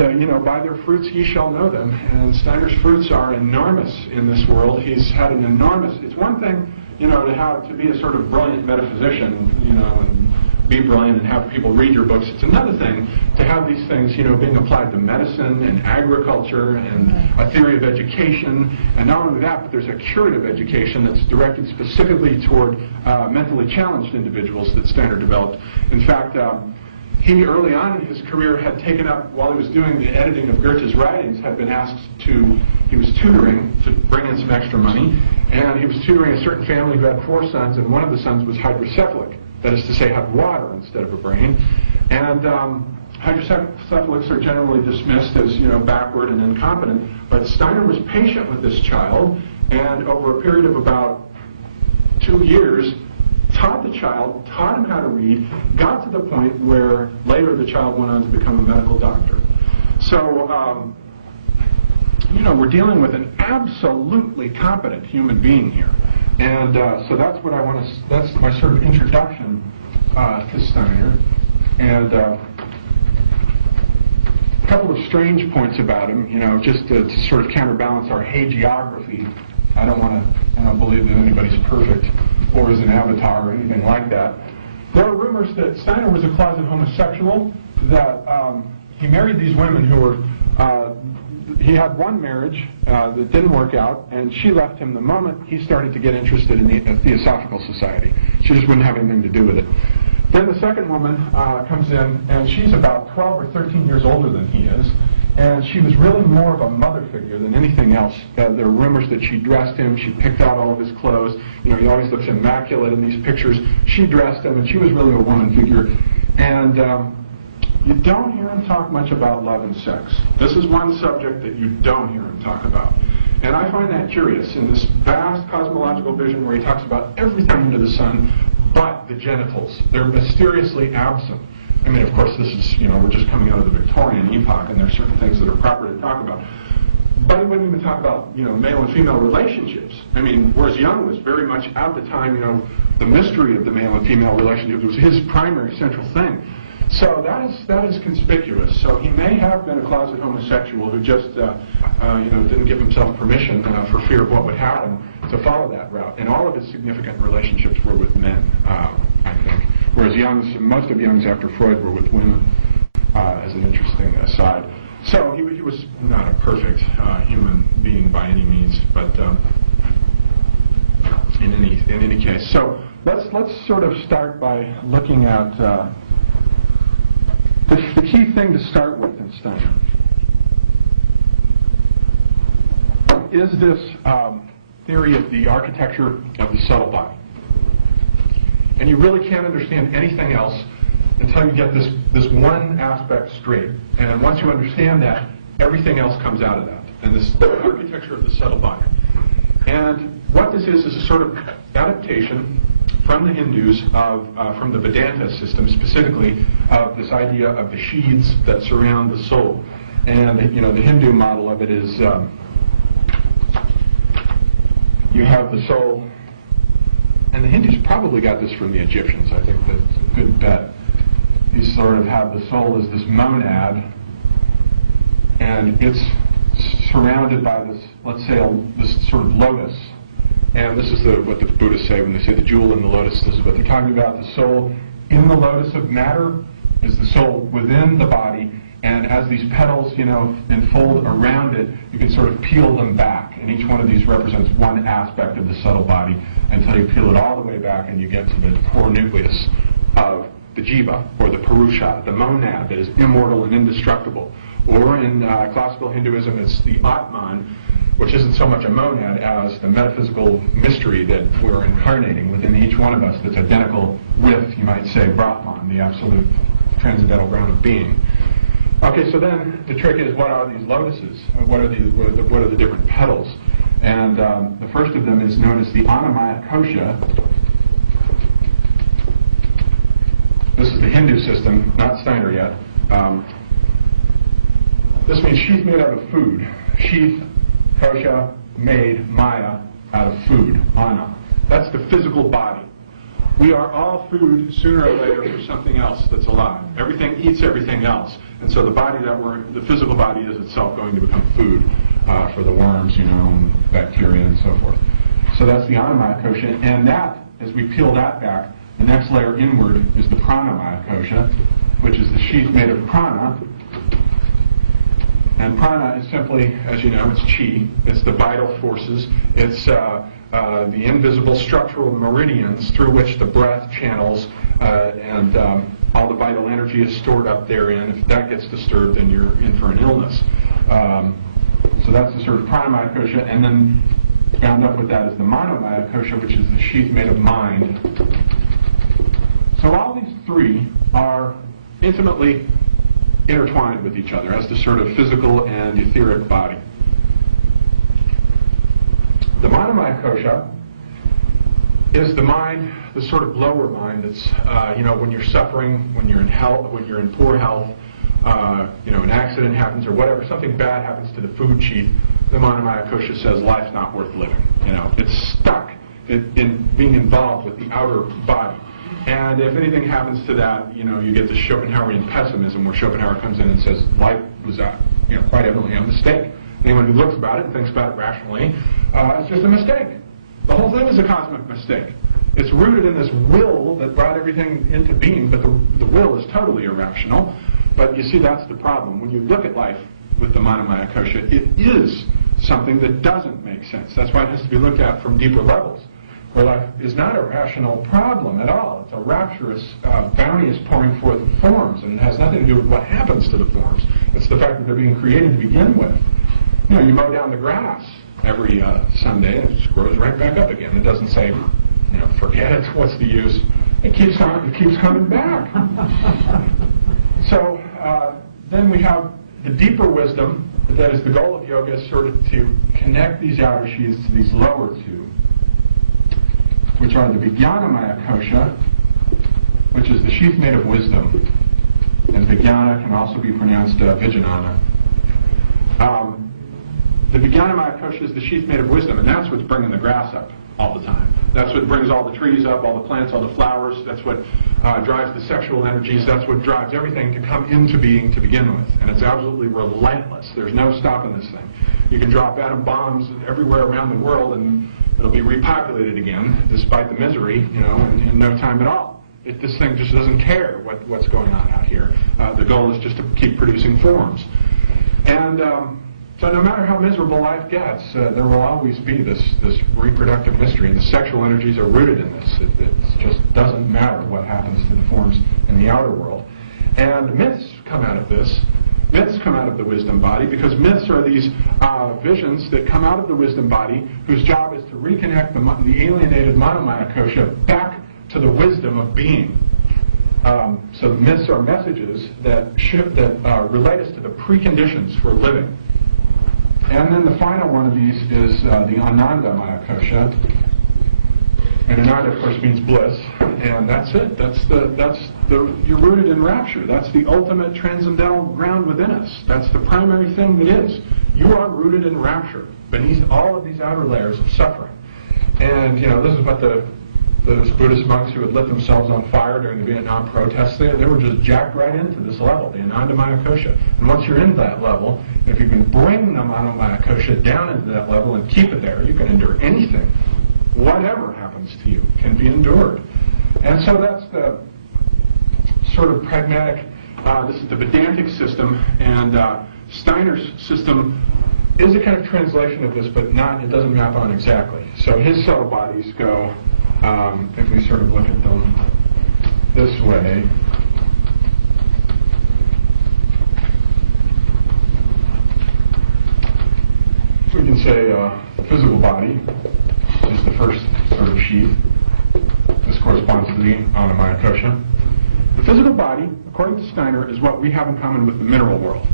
by their fruits ye shall know them. And Steiner's fruits are enormous in this world. He's had an enormous... It's one thing, to be a sort of brilliant metaphysician, and be brilliant and have people read your books. It's another thing to have these things, being applied to medicine and agriculture and a theory of education. And not only that, but there's a curative education that's directed specifically toward mentally challenged individuals that Steiner developed. In fact, he, early on in his career, had taken up, while he was doing the editing of Goethe's writings, had been asked he was tutoring to bring in some extra money, and he was tutoring a certain family who had 4 sons, and one of the sons was hydrocephalic, that is to say, had water instead of a brain. And hydrocephalics are generally dismissed as, backward and incompetent, but Steiner was patient with this child, and over a period of about 2 years, taught the child, taught him how to read, got to the point where later the child went on to become a medical doctor. So, we're dealing with an absolutely competent human being here. And so that's what I want to, that's my sort of introduction to Steiner. And a couple of strange points about him, just to sort of counterbalance our hagiography. I don't believe that anybody's perfect or is an avatar or anything like that. There are rumors that Steiner was a closet homosexual, that he married these women who were, he had one marriage that didn't work out, and she left him the moment he started to get interested in the Theosophical Society. She just wouldn't have anything to do with it. Then the second woman comes in, and she's about 12 or 13 years older than he is, and she was really more of a mother figure than anything else. There are rumors that she dressed him, she picked out all of his clothes. He always looks immaculate in these pictures. She dressed him, and she was really a woman figure. And you don't hear him talk much about love and sex. This is one subject that you don't hear him talk about. And I find that curious in this vast cosmological vision where he talks about everything under the sun but the genitals. They're mysteriously absent. I mean, of course, this is, we're just coming out of the Victorian epoch, and there are certain things that are proper to talk about. But he wouldn't even talk about, male and female relationships. I mean, whereas Jung was very much at the time, the mystery of the male and female relationship was his primary central thing. So that is conspicuous. So he may have been a closet homosexual who just, didn't give himself permission for fear of what would happen to follow that route. And all of his significant relationships were with men, I think. Whereas most of Jung's after Freud were with women, as an interesting aside. So he was not a perfect human being by any means, but in any case. So let's sort of start by looking at the key thing to start with in Steiner. Is this theory of the architecture of the subtle body. And you really can't understand anything else until you get this one aspect straight. And once you understand that, everything else comes out of that. And this architecture of the subtle body. And what this is a sort of adaptation from the Hindus, from the Vedanta system specifically, of this idea of the sheaths that surround the soul. And the Hindu model of it is you have the soul, and the Hindus probably got this from the Egyptians. I think that's a good bet. You sort of have the soul as this monad, and it's surrounded by this, let's say, this sort of lotus. And this is what the Buddhists say when they say the jewel in the lotus. This is what they're talking about. The soul in the lotus of matter is the soul within the body. And as these petals, unfold around it, you can sort of peel them back. And each one of these represents one aspect of the subtle body until you peel it all the way back and you get to the core nucleus of the jiva, or the purusha, the monad that is immortal and indestructible. Or in classical Hinduism, it's the Atman, which isn't so much a monad as the metaphysical mystery that we're incarnating within each one of us that's identical with, you might say, Brahman, the absolute transcendental ground of being. Okay, so then the trick is, what are these lotuses? What are the different petals? And the first of them is known as the Annamaya Kosha. This is the Hindu system, not Steiner yet. This means sheath made out of food. Sheath, kosha, made, maya, out of food, anna. That's the physical body. We are all food sooner or later for something else that's alive. Everything eats everything else. And so the physical body is itself going to become food for the worms, and bacteria and so forth. So that's the Annamaya Kosha. And that, as we peel that back, the next layer inward is the Pranamaya Kosha, which is the sheath made of prana. And prana is simply, as you know, it's chi. It's the vital forces. It's the invisible structural meridians through which the breath channels, and all the vital energy is stored up therein. If that gets disturbed, then you're in for an illness. So that's the sort of pranamaya kosha. And then bound up with that is the manomaya kosha, which is the sheath made of mind. So all these three are intimately intertwined with each other as the sort of physical and etheric body. The manomaya kosha is the mind, the sort of lower mind that's, when you're suffering, when you're in health, when you're in poor health, an accident happens or whatever, something bad happens to the food sheath, the manomaya kosha says life's not worth living. It's stuck in being involved with the outer body. And if anything happens to that, you get this Schopenhauerian pessimism, where Schopenhauer comes in and says life was, quite evidently a mistake. Anyone who looks about it and thinks about it rationally, it's just a mistake. The whole thing is a cosmic mistake. It's rooted in this will that brought everything into being, but the will is totally irrational. But you see, that's the problem. When you look at life with the manomaya kosha, it is something that doesn't make sense. That's why it has to be looked at from deeper levels, where life is not a rational problem at all. It's a rapturous, bounteous pouring forth of forms, and it has nothing to do with what happens to the forms. It's the fact that they're being created to begin with. You mow down the grass every Sunday, and it just grows right back up again. It doesn't say, forget it, what's the use? It keeps coming back. So then we have the deeper wisdom, that is the goal of yoga, is sort of to connect these outer sheaths to these lower two, which are the Vijnanamaya kosha, which is the sheath made of wisdom. And Vijnana can also be pronounced Vijnana. The Vijnanamaya kosha is the sheath made of wisdom, and that's what's bringing the grass up all the time. That's what brings all the trees up, all the plants, all the flowers. That's what drives the sexual energies. That's what drives everything to come into being to begin with. And it's absolutely relentless. There's no stopping this thing. You can drop atom bombs everywhere around the world, and it'll be repopulated again, despite the misery, in no time at all. This thing just doesn't care what's going on out here. The goal is just to keep producing forms. And so no matter how miserable life gets, there will always be this reproductive mystery, and the sexual energies are rooted in this. It just doesn't matter what happens to the forms in the outer world. And myths come out of this. Myths come out of the wisdom body, because myths are these visions that come out of the wisdom body, whose job is to reconnect the alienated manomaya kosha back to the wisdom of being. So myths are messages that relate us to the preconditions for living. And then the final one of these is the Anandamaya kosha, And Ananda, of course, means bliss, and that's it. You're rooted in rapture. That's the ultimate transcendental ground within us. That's the primary thing that is. You are rooted in rapture beneath all of these outer layers of suffering. And this is what those Buddhist monks who had lit themselves on fire during the Vietnam protests, they were just jacked right into this level, the Anandamaya Kosha. And once you're in that level, if you can bring the Anandamaya Kosha down into that level and keep it there, you can endure anything. Whatever happens to you can be endured. And so that's the sort of pragmatic, this is the Vedantic system, and Steiner's system is a kind of translation of this, but it doesn't map on exactly. So his subtle bodies go, if we sort of look at them this way, we can say the physical body is the first sort of sheath. This corresponds to the Anandamaya Kosha. The physical body, according to Steiner, is what we have in common with the mineral world.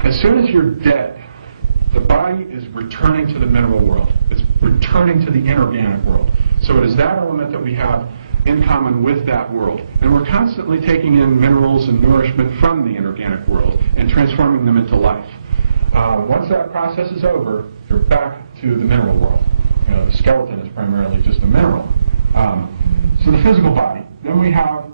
As soon as you're dead, the body is returning to the mineral world. It's returning to the inorganic world. So it is that element that we have in common with that world. And we're constantly taking in minerals and nourishment from the inorganic world and transforming them into life. Once that process is over, you're back to the mineral world. The skeleton is primarily just a mineral. So the physical body. Then we have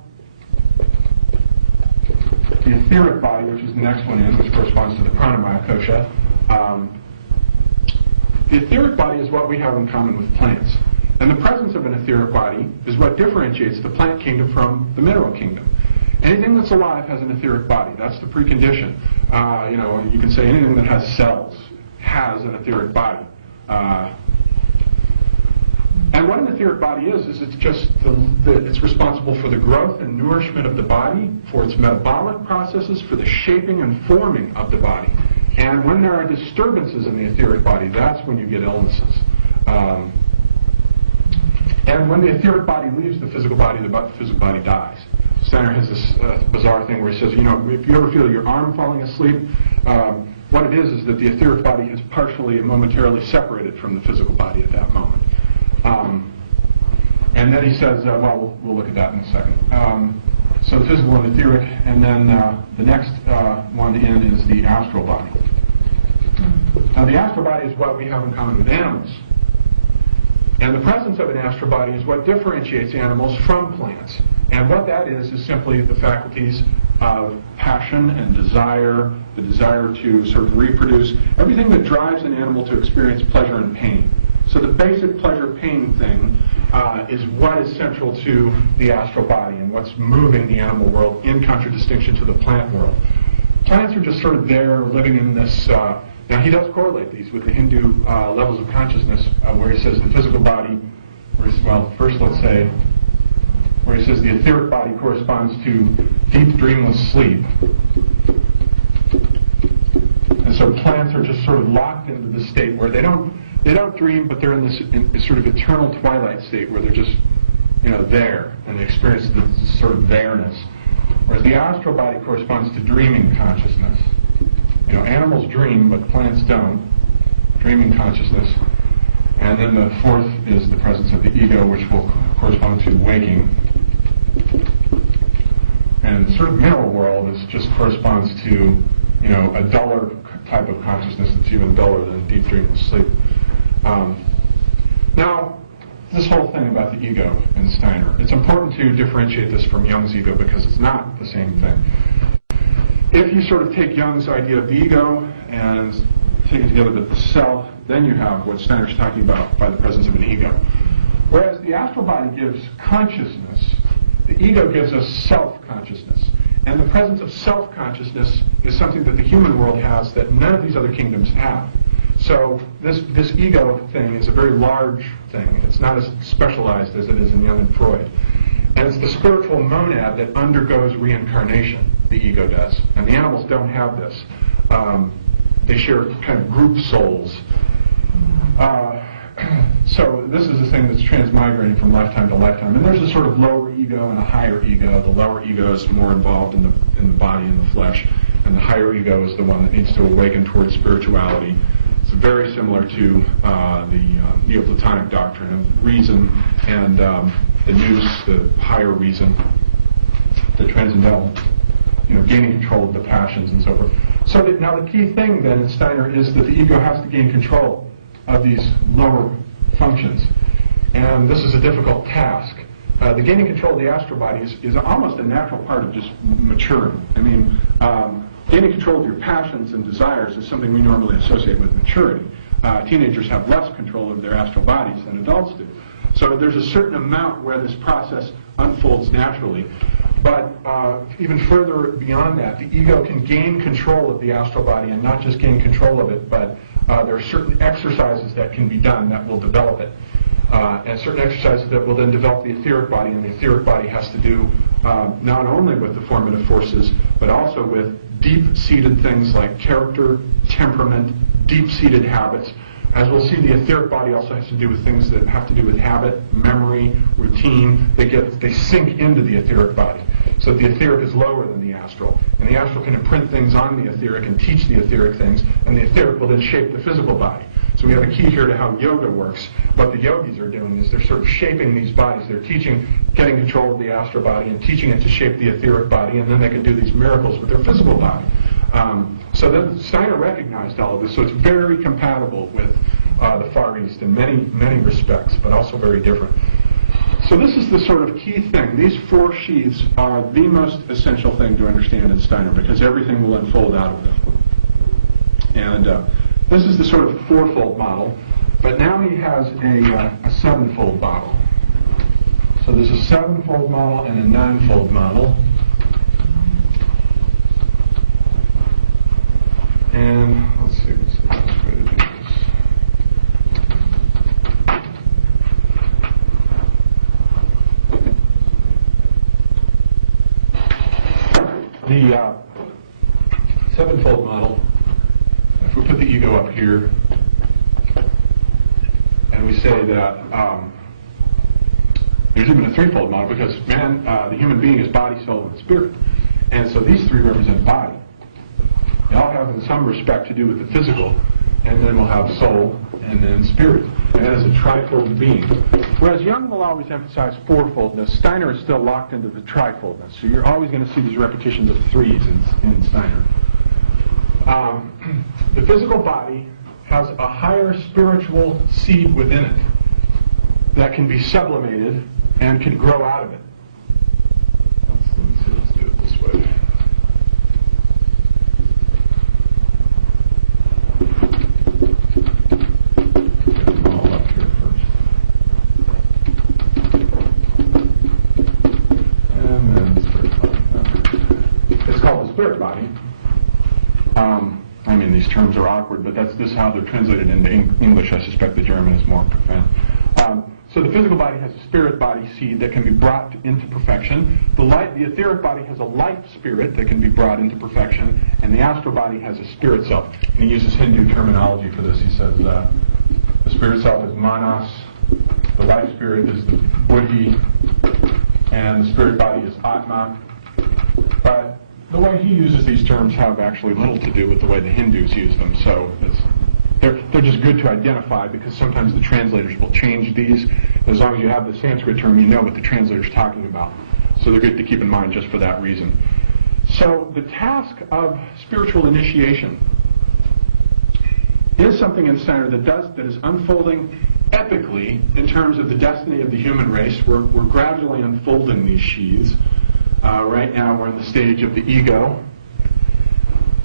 the etheric body, which is the next one in, which corresponds to the pranamaya kosha. The etheric body is what we have in common with plants. And the presence of an etheric body is what differentiates the plant kingdom from the mineral kingdom. Anything that's alive has an etheric body. That's the precondition. You can say anything that has cells has an etheric body. And what an etheric body is it's just it's responsible for the growth and nourishment of the body, for its metabolic processes, for the shaping and forming of the body. And when there are disturbances in the etheric body, that's when you get illnesses. And when the etheric body leaves the physical body, the physical body dies. Steiner has this bizarre thing where he says, if you ever feel your arm falling asleep, what it is that the etheric body has partially and momentarily separated from the physical body at that moment. And then he says, we'll look at that in a second. So the physical and etheric, and then the next one in is the astral body. Now the astral body is what we have in common with animals. And the presence of an astral body is what differentiates animals from plants. And what that is simply the faculties of passion and desire, the desire to sort of reproduce, everything that drives an animal to experience pleasure and pain. So the basic pleasure-pain thing is what is central to the astral body and what's moving the animal world in contradistinction to the plant world. Plants are just sort of there living in this... now he does correlate these with the Hindu levels of consciousness where he says the physical body, first let's say, where he says the etheric body corresponds to deep dreamless sleep. And so plants are just sort of locked into the state where they don't dream, but they're in this sort of eternal twilight state where they're just, there, and they experience this sort of there-ness. Whereas the astral body corresponds to dreaming consciousness. Animals dream, but plants don't. Dreaming consciousness. And then the fourth is the presence of the ego, which will correspond to waking. And sort of mineral world just corresponds to, a duller type of consciousness that's even duller than deep dreamless sleep. Now, this whole thing about the ego in Steiner, it's important to differentiate this from Jung's ego because it's not the same thing. If you sort of take Jung's idea of the ego and take it together with the self, then you have what Steiner's talking about by the presence of an ego. Whereas the astral body gives consciousness, the ego gives us self-consciousness. And the presence of self-consciousness is something that the human world has that none of these other kingdoms have. So this ego thing is a very large thing. It's not as specialized as it is in Jung and Freud. And it's the spiritual monad that undergoes reincarnation, the ego does. And the animals don't have this. They share kind of group souls. So this is a thing that's transmigrating from lifetime to lifetime. And there's a sort of lower ego and a higher ego. The lower ego is more involved in the body and the flesh. And the higher ego is the one that needs to awaken towards spirituality. very similar to the Neoplatonic doctrine of reason and the nous, the higher reason, the transcendental, gaining control of the passions and so forth. So now the key thing then in Steiner is that the ego has to gain control of these lower functions. And this is a difficult task. The gaining control of the astral body is almost a natural part of just maturing. I mean, gaining control of your passions and desires is something we normally associate with maturity. Teenagers have less control of their astral bodies than adults do. So there's a certain amount where this process unfolds naturally. But even further beyond that, the ego can gain control of the astral body, and not just gain control of it, but there are certain exercises that can be done that will develop it. And certain exercises that will then develop the etheric body, and the etheric body has to do not only with the formative forces, but also with deep-seated things like character, temperament, deep-seated habits. As we'll see, the etheric body also has to do with things that have to do with habit, memory, routine. They sink into the etheric body. So the etheric is lower than the astral. And the astral can imprint things on the etheric and teach the etheric things, and the etheric will then shape the physical body. So we have a key here to how yoga works. What the yogis are doing is they're sort of shaping these bodies. They're getting control of the astral body and teaching it to shape the etheric body, and then they can do these miracles with their physical body. So then Steiner recognized all of this, so it's very compatible with the Far East in many, many respects, but also very different. So this is the sort of key thing. These four sheaths are the most essential thing to understand in Steiner, because everything will unfold out of them. And this is the sort of fourfold model, but now he has a sevenfold model. So there's a sevenfold model and a ninefold model. And let's see, what's the best way to do this? The sevenfold model, if we put the ego up here, and we say that there's even a threefold model, because man, the human being is body, soul, and spirit. And so these three represent body. They all have in some respect to do with the physical, and then we'll have soul, and then spirit. And that is a trifold being. Whereas Jung will always emphasize fourfoldness, Steiner is still locked into the trifoldness. So you're always going to see these repetitions of threes in Steiner. The physical body has a higher spiritual seed within it that can be sublimated and can grow out of it. Let's do it this way. Get them all up here first. And then the spirit body. It's called the spirit body. I mean, these terms are awkward, but this is how they're translated into English. I suspect the German is more profound. So the physical body has a spirit body seed that can be brought into perfection. The etheric body has a life spirit that can be brought into perfection, and the astral body has a spirit self. And he uses Hindu terminology for this. He says the spirit self is manas, the life spirit is the buddhi, and the spirit body is atma. But the way he uses these terms have actually little to do with the way the Hindus use them. So they're just good to identify, because sometimes the translators will change these. As long as you have the Sanskrit term, you know what the translator's talking about. So they're good to keep in mind just for that reason. So the task of spiritual initiation is something in Steiner that is unfolding epically in terms of the destiny of the human race. We're gradually unfolding these sheaths. Right now we're in the stage of the ego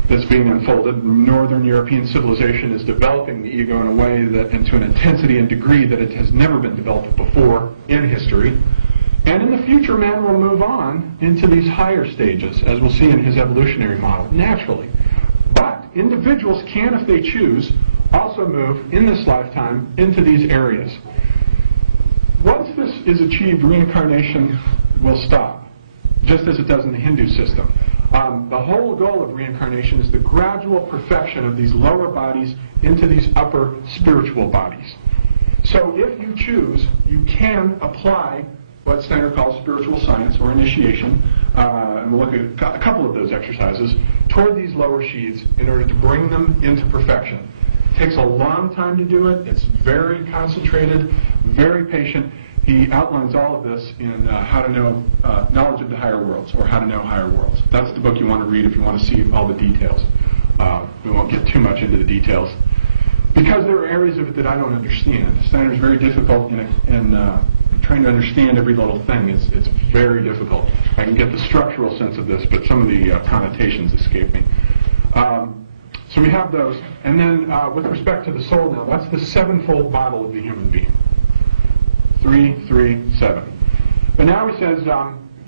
that's being unfolded. Northern European civilization is developing the ego in a way that, and to an intensity and degree that it has never been developed before in history. And in the future, man will move on into these higher stages, as we'll see in his evolutionary model, naturally. But individuals can, if they choose, also move in this lifetime into these areas. Once this is achieved, reincarnation will stop, just as it does in the Hindu system. The whole goal of reincarnation is the gradual perfection of these lower bodies into these upper spiritual bodies. So if you choose, you can apply what Steiner calls spiritual science or initiation, and we'll look at a couple of those exercises, toward these lower sheaths in order to bring them into perfection. takes a long time to do it. It's very concentrated, very patient. He outlines all of this in How to Know Knowledge of the Higher Worlds, or How to Know Higher Worlds. That's the book you want to read if you want to see all the details. We won't get too much into the details, because there are areas of it that I don't understand. Steiner is very difficult in trying to understand every little thing. It's very difficult. I can get the structural sense of this, but some of the connotations escape me. So we have those. And then with respect to the soul now, that's the sevenfold model of the human being. 3, 3, 7. But now he says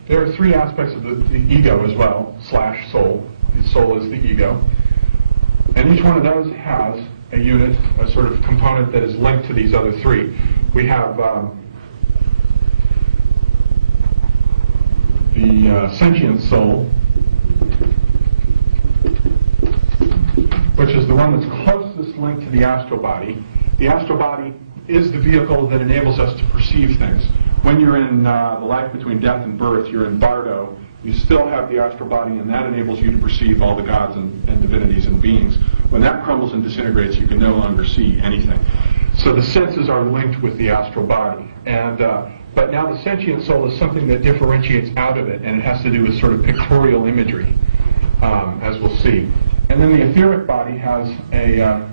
there are three aspects of the ego as well, / soul. The soul is the ego. And each one of those has a unit, a sort of component that is linked to these other three. We have the sentient soul, which is the one that's closest linked to the astral body. The astral body is the vehicle that enables us to perceive things. When you're in the life between death and birth, you're in Bardo, you still have the astral body, and that enables you to perceive all the gods and divinities and beings. When that crumbles and disintegrates, you can no longer see anything. So the senses are linked with the astral body. But now the sentient soul is something that differentiates out of it, and it has to do with sort of pictorial imagery, as we'll see. And then the etheric body has a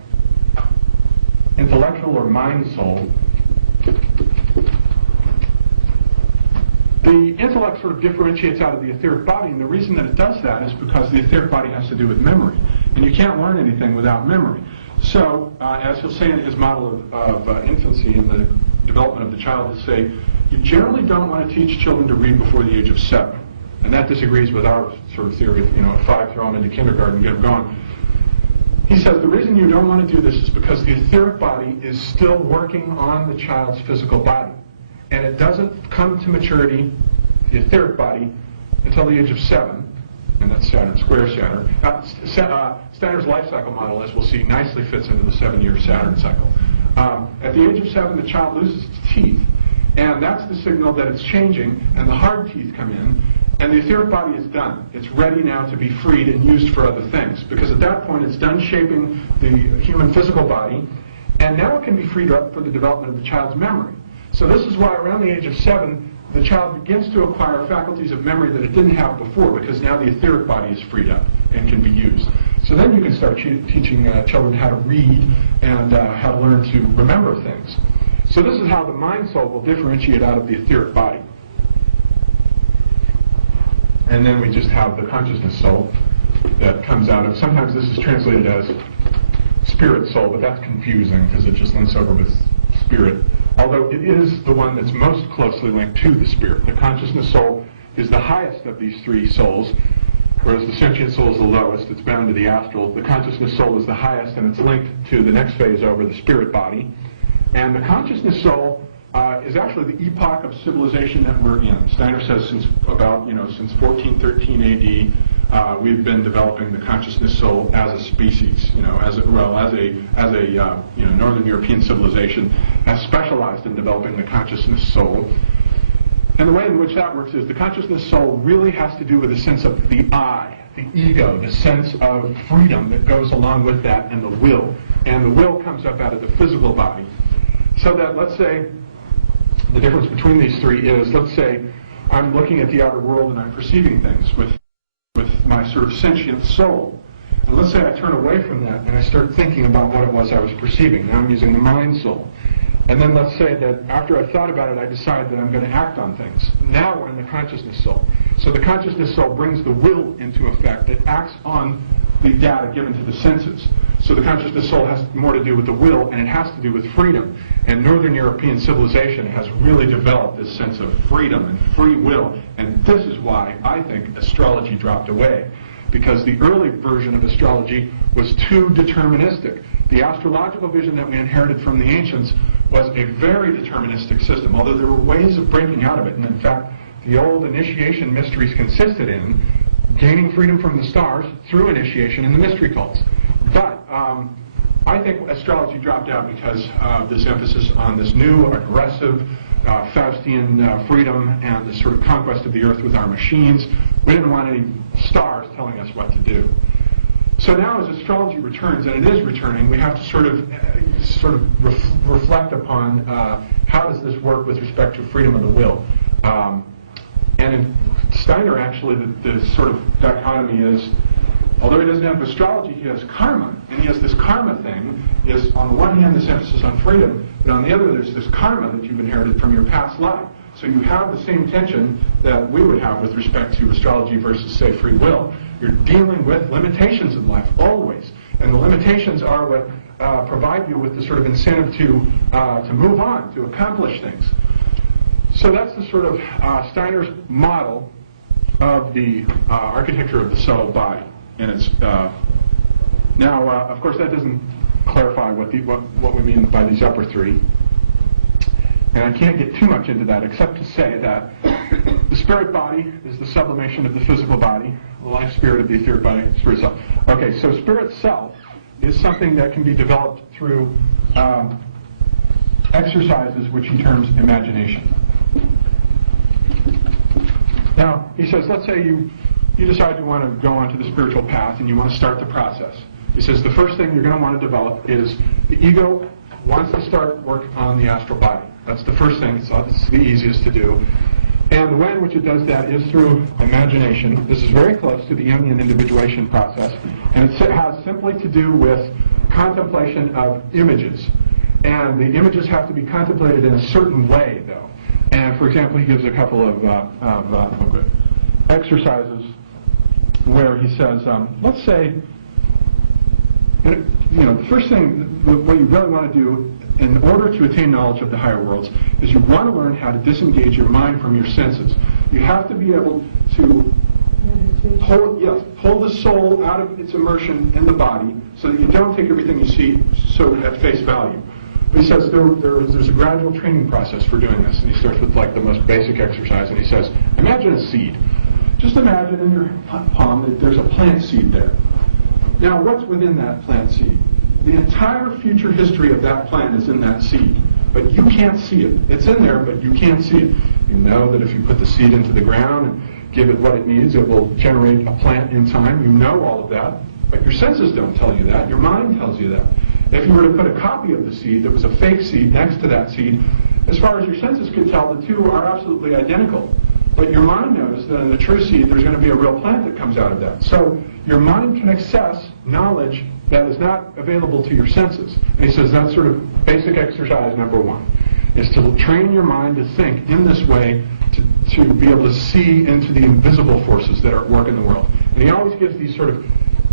intellectual or mind soul. The intellect sort of differentiates out of the etheric body, and the reason that it does that is because the etheric body has to do with memory, and you can't learn anything without memory. So, as he'll say in his model of infancy and the development of the child, he'll say, you generally don't want to teach children to read before the age of 7, and that disagrees with our sort of theory of, at 5, throw them into kindergarten and get them going. He says the reason you don't want to do this is because the etheric body is still working on the child's physical body. And it doesn't come to maturity, the etheric body, until the age of 7. And that's Saturn, square Saturn. Steiner's life cycle model, as we'll see, nicely fits into the 7-year Saturn cycle. At the age of 7, the child loses its teeth. And that's the signal that it's changing, and the hard teeth come in. And the etheric body is done. It's ready now to be freed and used for other things. Because at that point, it's done shaping the human physical body, and now it can be freed up for the development of the child's memory. So this is why around the age of 7, the child begins to acquire faculties of memory that it didn't have before, because now the etheric body is freed up and can be used. So then you can start teaching children how to read and how to learn to remember things. So this is how the mind soul will differentiate out of the etheric body. And then we just have the consciousness soul that comes out of, sometimes this is translated as spirit soul, but that's confusing because it just links over with spirit. Although it is the one that's most closely linked to the spirit. The consciousness soul is the highest of these three souls, whereas the sentient soul is the lowest. It's bound to the astral. The consciousness soul is the highest, and it's linked to the next phase over, the spirit body. And the consciousness soul is actually the epoch of civilization that we're in. Steiner says since 1413 AD, we've been developing the consciousness soul as a species. As a Northern European civilization has specialized in developing the consciousness soul. And the way in which that works is the consciousness soul really has to do with the sense of the I, the ego, the sense of freedom that goes along with that, and the will. And the will comes up out of the physical body. So that, let's say, the difference between these three is, let's say, I'm looking at the outer world and I'm perceiving things with my sort of sentient soul. And let's say I turn away from that and I start thinking about what it was I was perceiving. Now I'm using the mind soul. And then let's say that after I've thought about it, I decide that I'm going to act on things. Now we're in the consciousness soul. So the consciousness soul brings the will into effect. It acts on the data given to the senses. So the consciousness soul has more to do with the will, and it has to do with freedom. And Northern European civilization has really developed this sense of freedom and free will. And this is why I think astrology dropped away. Because the early version of astrology was too deterministic. The astrological vision that we inherited from the ancients was a very deterministic system, although there were ways of breaking out of it. And in fact, the old initiation mysteries consisted in gaining freedom from the stars through initiation in the mystery cults. But I think astrology dropped out because of this emphasis on this new, aggressive, Faustian freedom and the sort of conquest of the earth with our machines. We didn't want any stars telling us what to do. So now as astrology returns, and it is returning, we have to sort of reflect upon how does this work with respect to freedom of the will. And in Steiner, actually, the sort of dichotomy is, although he doesn't have astrology, he has karma. And he has this karma thing, is on the one hand this emphasis on freedom, but on the other there's this karma that you've inherited from your past life. So you have the same tension that we would have with respect to astrology versus, say, free will. You're dealing with limitations in life, always. And the limitations are what provide you with the sort of incentive to move on, to accomplish things. So that's the sort of Steiner's model of the architecture of the subtle body. And it's now, of course, that doesn't clarify what we mean by these upper three. And I can't get too much into that except to say that the spirit body is the sublimation of the physical body, the life spirit of the etheric body, spirit self. Okay, so spirit self is something that can be developed through exercises which he terms imagination. Now, he says, let's say you decide you want to go onto the spiritual path and you want to start the process. He says the first thing you're going to want to develop is the ego wants to start work on the astral body. That's the first thing. It's the easiest to do. And the way in which it does that is through imagination. This is very close to the Jungian individuation process. And it has simply to do with contemplation of images. And the images have to be contemplated in a certain way, though. And, for example, he gives a couple of exercises where he says, let's say, the first thing, what you really want to do in order to attain knowledge of the higher worlds is you want to learn how to disengage your mind from your senses. You have to be able to pull the soul out of its immersion in the body so that you don't take everything you see at face value. But he says there's a gradual training process for doing this. And he starts with like the most basic exercise, and he says, imagine a seed. Just imagine in your palm that there's a plant seed there. Now, what's within that plant seed? The entire future history of that plant is in that seed, but you can't see it. It's in there, but you can't see it. You know that if you put the seed into the ground and give it what it needs, it will generate a plant in time. You know all of that, but your senses don't tell you that. Your mind tells you that. If you were to put a copy of the seed that was a fake seed next to that seed, as far as your senses could tell, the two are absolutely identical. But your mind knows that in the true seed, there's going to be a real plant that comes out of that. So your mind can access knowledge that is not available to your senses. And he says that's sort of basic exercise number one, is to train your mind to think in this way to be able to see into the invisible forces that are at work in the world. And he always gives these sort of,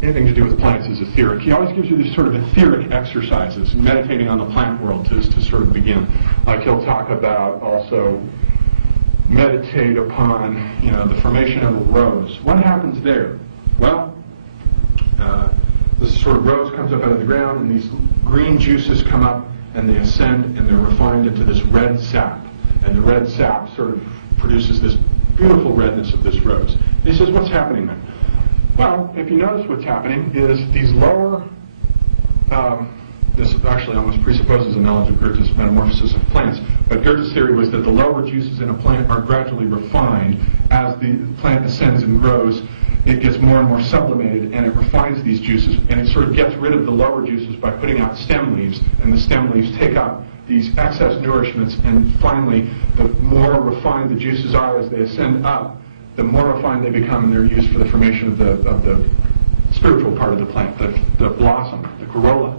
anything to do with plants is etheric. He always gives you these sort of etheric exercises, meditating on the plant world to sort of begin. Like he'll talk about also meditate upon, the formation of a rose. What happens there? Well, this sort of rose comes up out of the ground, and these green juices come up, and they ascend, and they're refined into this red sap. And the red sap sort of produces this beautiful redness of this rose. And he says, what's happening there? Well, if you notice what's happening is these lower, this actually almost presupposes a knowledge of Goethe's metamorphosis of plants, but Goethe's theory was that the lower juices in a plant are gradually refined as the plant ascends and grows. It gets more and more sublimated, and it refines these juices, and it sort of gets rid of the lower juices by putting out stem leaves, and the stem leaves take up these excess nourishments, and finally, the more refined the juices are as they ascend up, the more refined they become, and they're used for the formation of the spiritual part of the plant, the blossom, the corolla.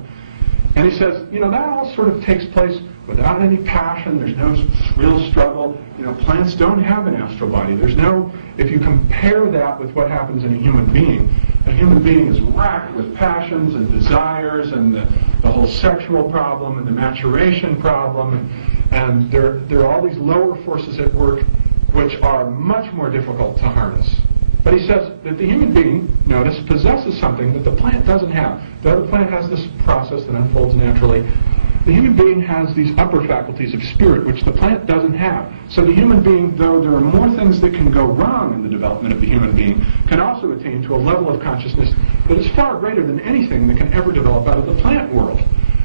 And he says, that all sort of takes place without any passion. There's no real struggle. Plants don't have an astral body. If you compare that with what happens in a human being is racked with passions and desires and the whole sexual problem and the maturation problem. And there are all these lower forces at work which are much more difficult to harness. But he says that the human being, notice, possesses something that the plant doesn't have. The other plant has this process that unfolds naturally. The human being has these upper faculties of spirit, which the plant doesn't have. So the human being, though there are more things that can go wrong in the development of the human being, can also attain to a level of consciousness that is far greater than anything that can ever develop out of the plant world.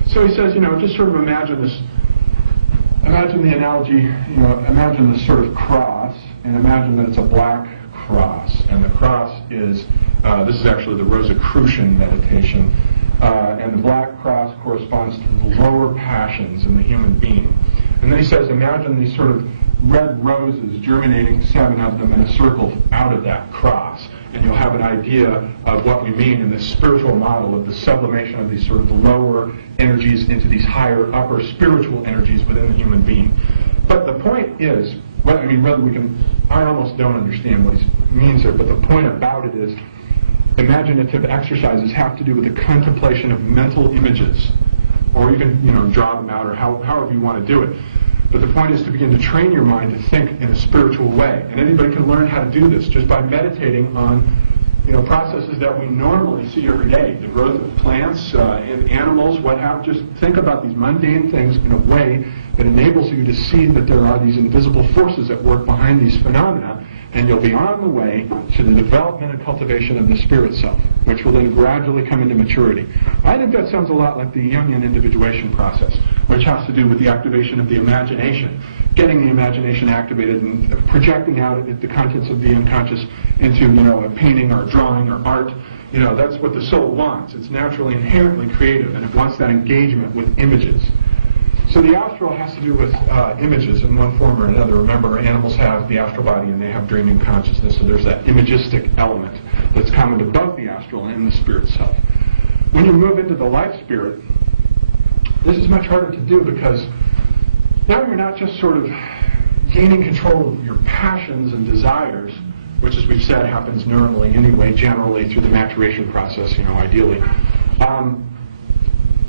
So he says, just sort of imagine the analogy, imagine this sort of cross, and imagine that it's a black cross. And the cross is, this is actually the Rosicrucian meditation. And the black cross corresponds to the lower passions in the human being. And then he says, imagine these sort of red roses, germinating 7 of them in a circle out of that cross. And you'll have an idea of what we mean in this spiritual model of the sublimation of these sort of lower energies into these higher, upper spiritual energies within the human being. But the point is, whether we can, I almost don't understand what he means here, but the point about it is, imaginative exercises have to do with the contemplation of mental images, or even, draw them out, or however you want to do it. But the point is to begin to train your mind to think in a spiritual way. And anybody can learn how to do this just by meditating on, processes that we normally see every day. The growth of plants, and animals, just think about these mundane things in a way that enables you to see that there are these invisible forces at work behind these phenomena, and you'll be on the way to the development and cultivation of the spirit self, which will then gradually come into maturity. I think that sounds a lot like the Jungian individuation process, which has to do with the activation of the imagination, getting the imagination activated and projecting out the contents of the unconscious into, a painting or a drawing or art. That's what the soul wants. It's naturally, inherently creative, and it wants that engagement with images. So the astral has to do with images in one form or another. Remember, animals have the astral body and they have dreaming consciousness, so there's that imagistic element that's common to both the astral and the spirit self. When you move into the life spirit, this is much harder to do because now you're not just sort of gaining control of your passions and desires, which, as we've said, happens normally anyway, generally through the maturation process, ideally.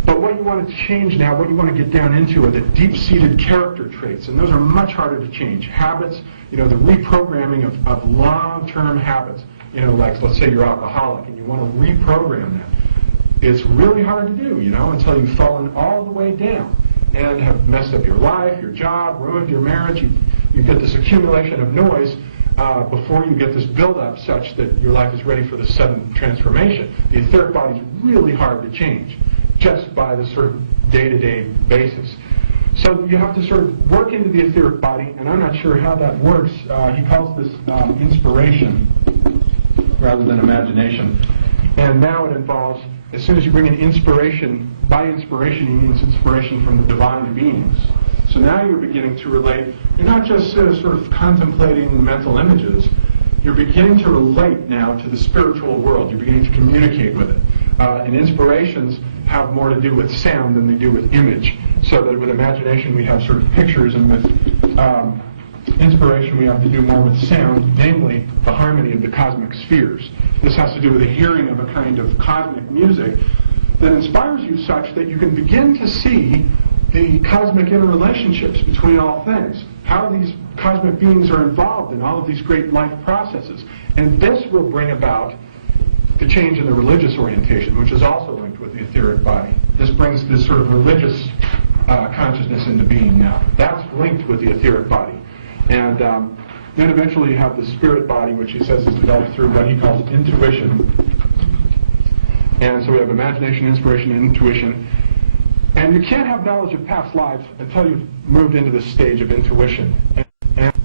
But what you want to change now, what you want to get down into are the deep-seated character traits, and those are much harder to change. Habits, the reprogramming of long-term habits. Like, let's say you're alcoholic and you want to reprogram that. It's really hard to do, until you've fallen all the way down and have messed up your life, your job, ruined your marriage. You get this accumulation of noise before you get this build-up such that your life is ready for the sudden transformation. The etheric body is really hard to change, just by the sort of day-to-day basis. So you have to sort of work into the etheric body, and I'm not sure how that works. He calls this inspiration rather than imagination. And now it involves, as soon as you bring in inspiration, by inspiration he means inspiration from the divine beings. So now you're beginning to relate, you're not just sort of contemplating mental images, you're beginning to relate now to the spiritual world. You're beginning to communicate with it. And inspirations have more to do with sound than they do with image. So that with imagination we have sort of pictures, and with inspiration we have to do more with sound, namely the harmony of the cosmic spheres. This has to do with the hearing of a kind of cosmic music that inspires you such that you can begin to see the cosmic interrelationships between all things, how these cosmic beings are involved in all of these great life processes. And this will bring about the change in the religious orientation, which is also linked with the etheric body. This brings this sort of religious consciousness into being now. That's linked with the etheric body. And then eventually you have the spirit body, which he says is developed through what he calls intuition. And so we have imagination, inspiration, and intuition. And you can't have knowledge of past lives until you've moved into this stage of intuition.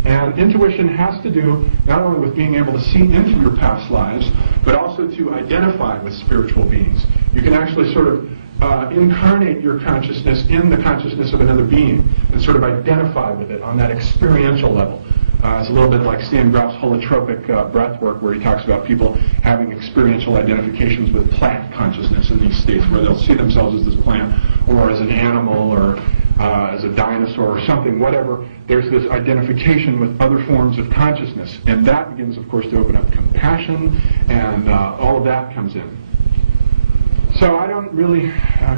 And intuition has to do not only with being able to see into your past lives, but also to identify with spiritual beings. You can actually sort of incarnate your consciousness in the consciousness of another being and sort of identify with it on that experiential level. It's a little bit like Stan Grof's holotropic breath work, where he talks about people having experiential identifications with plant consciousness in these states, where they'll see themselves as this plant, or as an animal, or as a dinosaur, or something, whatever. There's this identification with other forms of consciousness, and that begins, of course, to open up compassion, and all of that comes in. So I don't really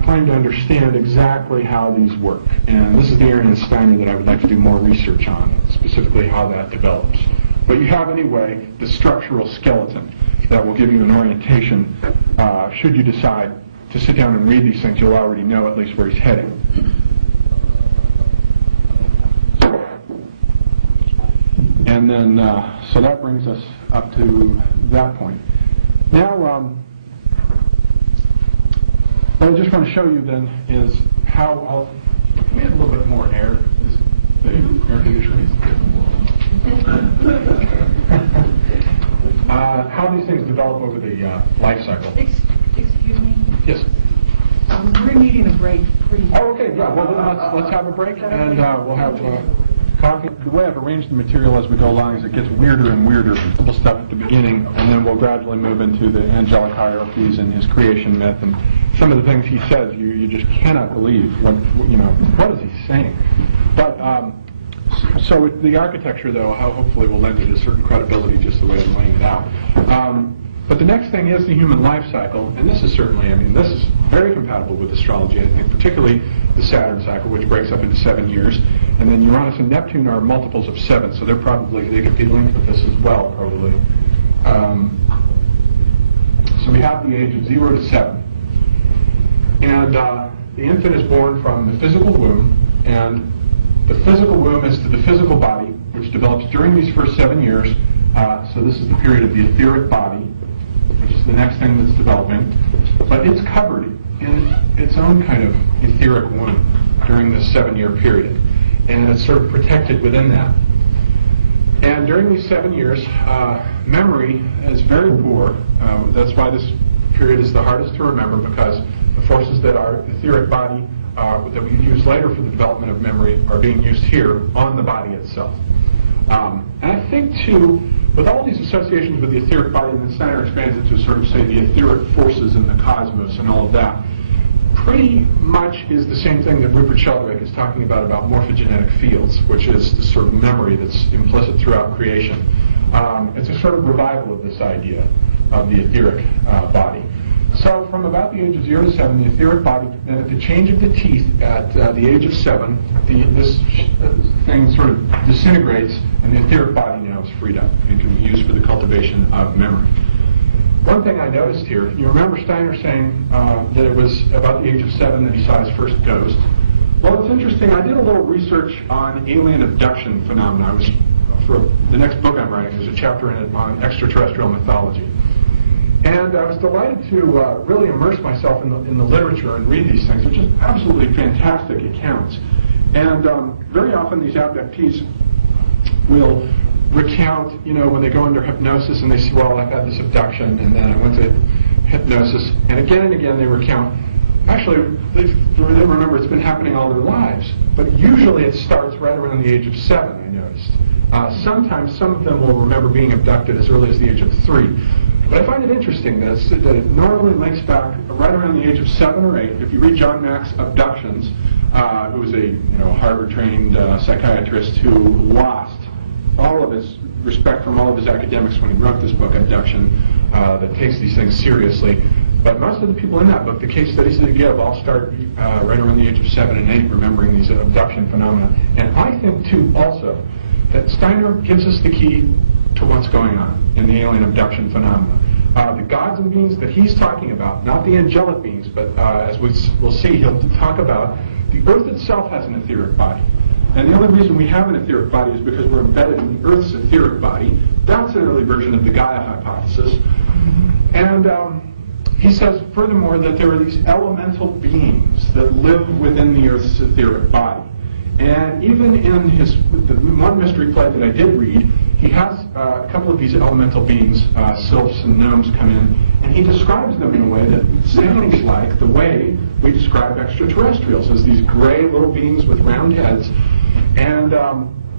claim to understand exactly how these work, and this is the area in Steiner that I would like to do more research on, specifically how that develops. But you have, anyway, the structural skeleton that will give you an orientation. Should you decide to sit down and read these things, you'll already know at least where he's heading. And then, so that brings us up to that point. Now, what I just want to show you then is how we have a little bit more air. The air conditioning. how these things develop over the life cycle. Excuse me. Yes. We're needing a break pretty soon. Oh, okay. Yeah. Well, then let's have a break, and we'll have coffee. The way I've arranged the material as we go along is it gets weirder and weirder. Simple stuff at the beginning, and then we'll gradually move into the angelic hierarchies and his creation myth, and some of the things he says you just cannot believe. What is he saying? But so the architecture, though, hopefully will lend it a certain credibility, just the way I'm laying it out. But the next thing is the human life cycle, and this is certainly, this is very compatible with astrology, I think, particularly the Saturn cycle, which breaks up into 7 years, and then Uranus and Neptune are multiples of 7, so they could be linked with this as well, probably. So we have the age of 0 to 7, and the infant is born from the physical womb, and the physical womb is to the physical body, which develops during these first 7 years. So this is the period of the etheric body, which is the next thing that's developing. But it's covered in its own kind of etheric womb during this 7-year period. And it's sort of protected within that. And during these 7 years, memory is very poor. That's why this period is the hardest to remember, because the forces that our etheric body that we use later for the development of memory are being used here on the body itself. And I think, too, with all these associations with the etheric body, and then Steiner expands it to sort of say the etheric forces in the cosmos and all of that, pretty much is the same thing that Rupert Sheldrake is talking about morphogenetic fields, which is the sort of memory that's implicit throughout creation. It's a sort of revival of this idea of the etheric body. So from about the age of 0 to 7, the etheric body, then at the change of the teeth at the age of 7, this thing sort of disintegrates, and the etheric body now is freed up and can be used for the cultivation of memory. One thing I noticed here, you remember Steiner saying that it was about the age of 7 that he saw his first ghost. Well, it's interesting. I did a little research on alien abduction phenomena. For the next book I'm writing, there's a chapter in it on extraterrestrial mythology. And I was delighted to really immerse myself in the literature and read these things, which is absolutely fantastic accounts. And very often these abductees will recount, when they go under hypnosis and they say, well, I've had this abduction, and then I went to hypnosis, and again they recount. Actually, they remember it's been happening all their lives, but usually it starts right around the age of 7, I noticed. Sometimes some of them will remember being abducted as early as the age of 3. But I find it interesting that it normally links back right around the age of 7 or 8. If you read John Mack's Abductions, who was a Harvard-trained psychiatrist who lost all of his respect from all of his academics when he wrote this book, Abduction, that takes these things seriously. But most of the people in that book, the case studies they give, all start right around the age of 7 and 8, remembering these abduction phenomena. And I think, too, also, that Steiner gives us the key to what's going on in the alien abduction phenomena. The gods and beings that he's talking about, not the angelic beings, but as we'll see, he'll talk about the Earth itself has an etheric body. And the only reason we have an etheric body is because we're embedded in the Earth's etheric body. That's an early version of the Gaia hypothesis. And he says, furthermore, that there are these elemental beings that live within the Earth's etheric body. And even in the one mystery play that I did read, he has a couple of these elemental beings, sylphs and gnomes, come in, and he describes them in a way that sounds like the way we describe extraterrestrials, as these gray little beings with round heads. And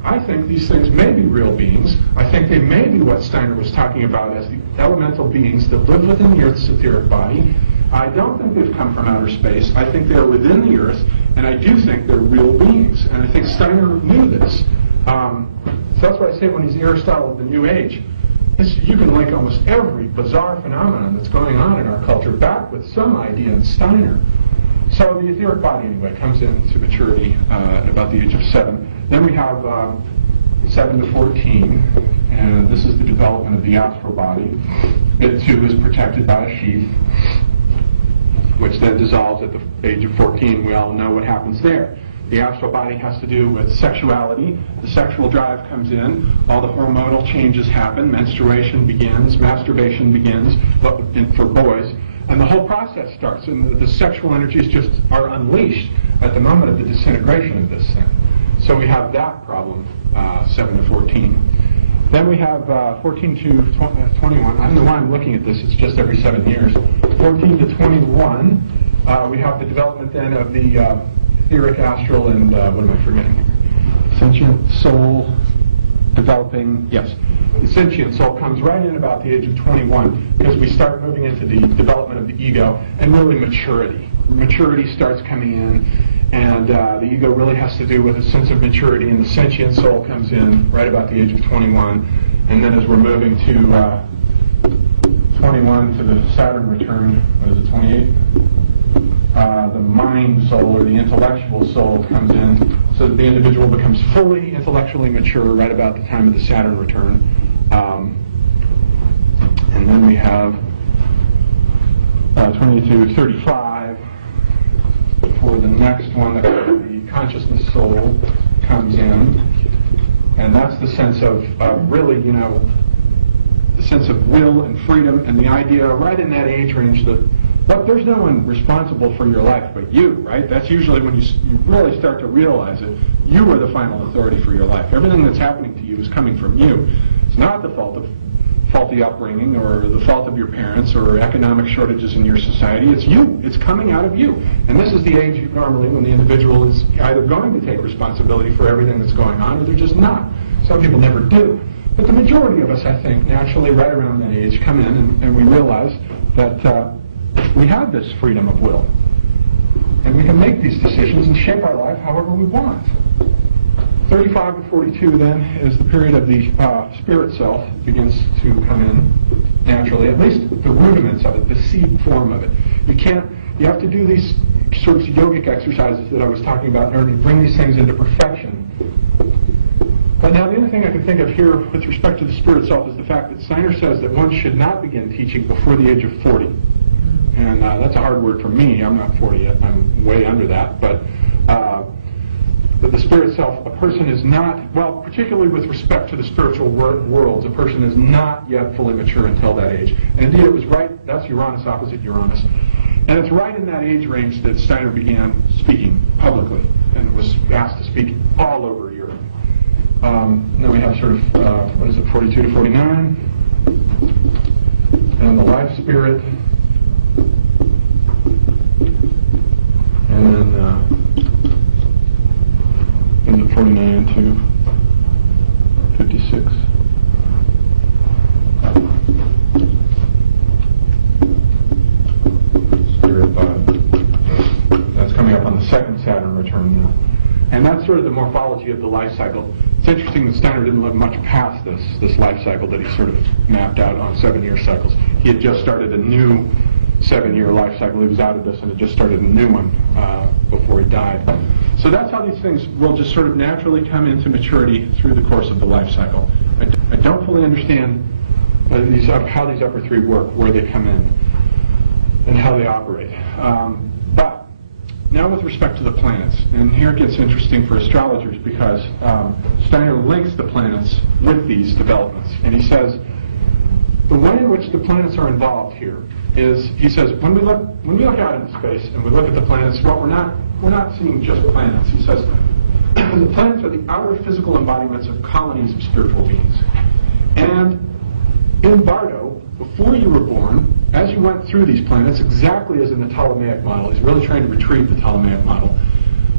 I think these things may be real beings. I think they may be what Steiner was talking about as the elemental beings that live within the Earth's etheric body. I don't think they've come from outer space. I think they're within the Earth, and I do think they're real beings. And I think Steiner knew this. So that's why I say when he's Aristotle of the New Age, you can link almost every bizarre phenomenon that's going on in our culture back with some idea in Steiner. So the etheric body, anyway, comes into maturity at about the age of 7. Then we have 7 to 14, and this is the development of the astral body. It, too, is protected by a sheath, which then dissolves at the age of 14. We all know what happens there. The astral body has to do with sexuality. The sexual drive comes in. All the hormonal changes happen. Menstruation begins. Masturbation begins for boys. And the whole process starts. And the sexual energies just are unleashed at the moment of the disintegration of this thing. So we have that problem, 7 to 14. Then we have 14 to 21. I don't know why I'm looking at this. It's just every 7 years. 14 to 21, we have the development then of the etheric, astral, and what am I forgetting? Sentient soul developing. Yes, the sentient soul comes right in about the age of 21 because we start moving into the development of the ego and really maturity. Maturity starts coming in. And the ego really has to do with a sense of maturity, and the sentient soul comes in right about the age of 21. And then as we're moving to 21 to the Saturn return, what is it, 28? The mind soul or the intellectual soul comes in, so that the individual becomes fully intellectually mature right about the time of the Saturn return. And then we have 28 to 35. For the next one, the consciousness soul comes in, and that's the sense of really, the sense of will and freedom, and the idea right in that age range that, look, there's no one responsible for your life but you, right? That's usually when you really start to realize it. You are the final authority for your life. Everything that's happening to you is coming from you. It's not the fault of faulty upbringing or the fault of your parents or economic shortages in your society. It's you. It's coming out of you. And this is the age normally when the individual is either going to take responsibility for everything that's going on or they're just not. Some people never do. But the majority of us, I think, naturally right around that age come in and we realize that we have this freedom of will. And we can make these decisions and shape our life however we want. 35 to 42 then is the period of the spirit self begins to come in naturally, at least the rudiments of it, the seed form of it. You have to do these sorts of yogic exercises that I was talking about in order to bring these things into perfection. But now the other thing I can think of here with respect to the spirit self is the fact that Steiner says that one should not begin teaching before the age of 40. And that's a hard word for me. I'm not 40 yet. I'm way under that. But the spirit self, a person is not, well, particularly with respect to the spiritual worlds, a person is not yet fully mature until that age. And indeed, it was right, that's Uranus opposite Uranus. And it's right in that age range that Steiner began speaking publicly and was asked to speak all over Europe. Then we have sort of, 42 to 49, and the life spirit, and then 49 to 56. Spirit that's coming up on the second Saturn return now. And that's sort of the morphology of the life cycle. It's interesting that Steiner didn't live much past this life cycle that he sort of mapped out on 7-year cycles. He had just started a new 7-year life cycle. He was out of this and had just started a new one before he died. So that's how these things will just sort of naturally come into maturity through the course of the life cycle. I don't fully understand how these upper three work, where they come in, and how they operate. But now with respect to the planets, and here it gets interesting for astrologers because Steiner links the planets with these developments, and he says the way in which the planets are involved here is, he says, when we look out into space and we look at the planets, well, we're not seeing just planets. He says the planets are the outer physical embodiments of colonies of spiritual beings. And in Bardo, before you were born, as you went through these planets, exactly as in the Ptolemaic model, he's really trying to retrieve the Ptolemaic model.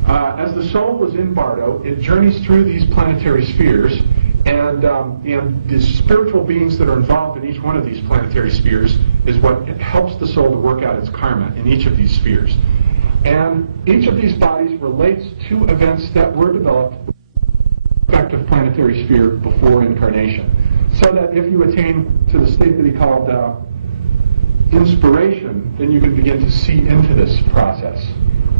As the soul was in Bardo, it journeys through these planetary spheres, and the spiritual beings that are involved in each one of these planetary spheres is what helps the soul to work out its karma in each of these spheres. And each of these bodies relates to events that were developed in the respective planetary sphere before incarnation. So that if you attain to the state that he called inspiration, then you can begin to see into this process.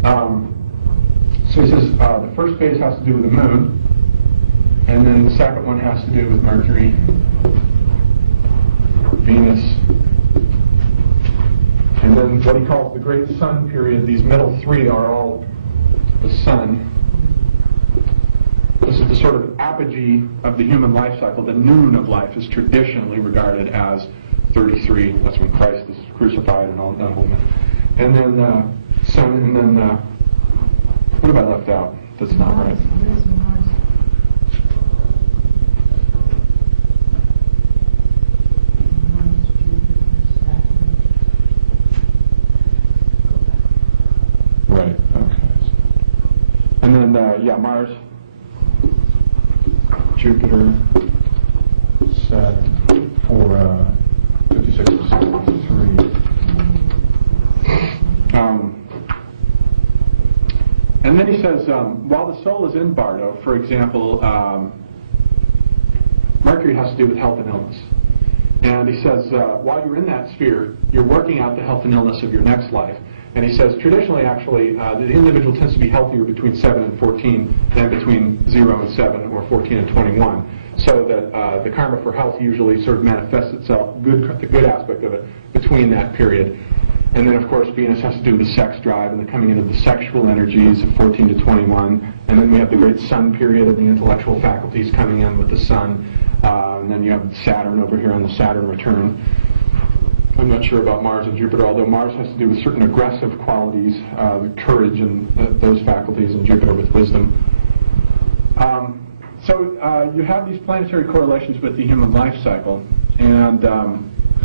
So he says the first phase has to do with the moon, and then the second one has to do with Mercury, Venus, and then what he calls the great sun period. These middle three are all the sun. This is the sort of apogee of the human life cycle. The noon of life is traditionally regarded as 33. That's when Christ is crucified and all done. And then sun, and then what have I left out? That's not right. And Mars, Jupiter, Saturn for 56 to 73. And then he says, while the soul is in Bardo, for example, Mercury has to do with health and illness. And he says, while you're in that sphere, you're working out the health and illness of your next life. And he says, traditionally, actually, the individual tends to be healthier between 7 and 14 than between 0 and 7 or 14 and 21. So that the karma for health usually sort of manifests itself, the good aspect of it, between that period. And then, of course, Venus has to do with the sex drive and the coming into the sexual energies of 14 to 21. And then we have the great sun period of the intellectual faculties coming in with the sun. And then you have Saturn over here on the Saturn return. I'm not sure about Mars and Jupiter, although Mars has to do with certain aggressive qualities, courage and those faculties, and Jupiter with wisdom. So you have these planetary correlations with the human life cycle, and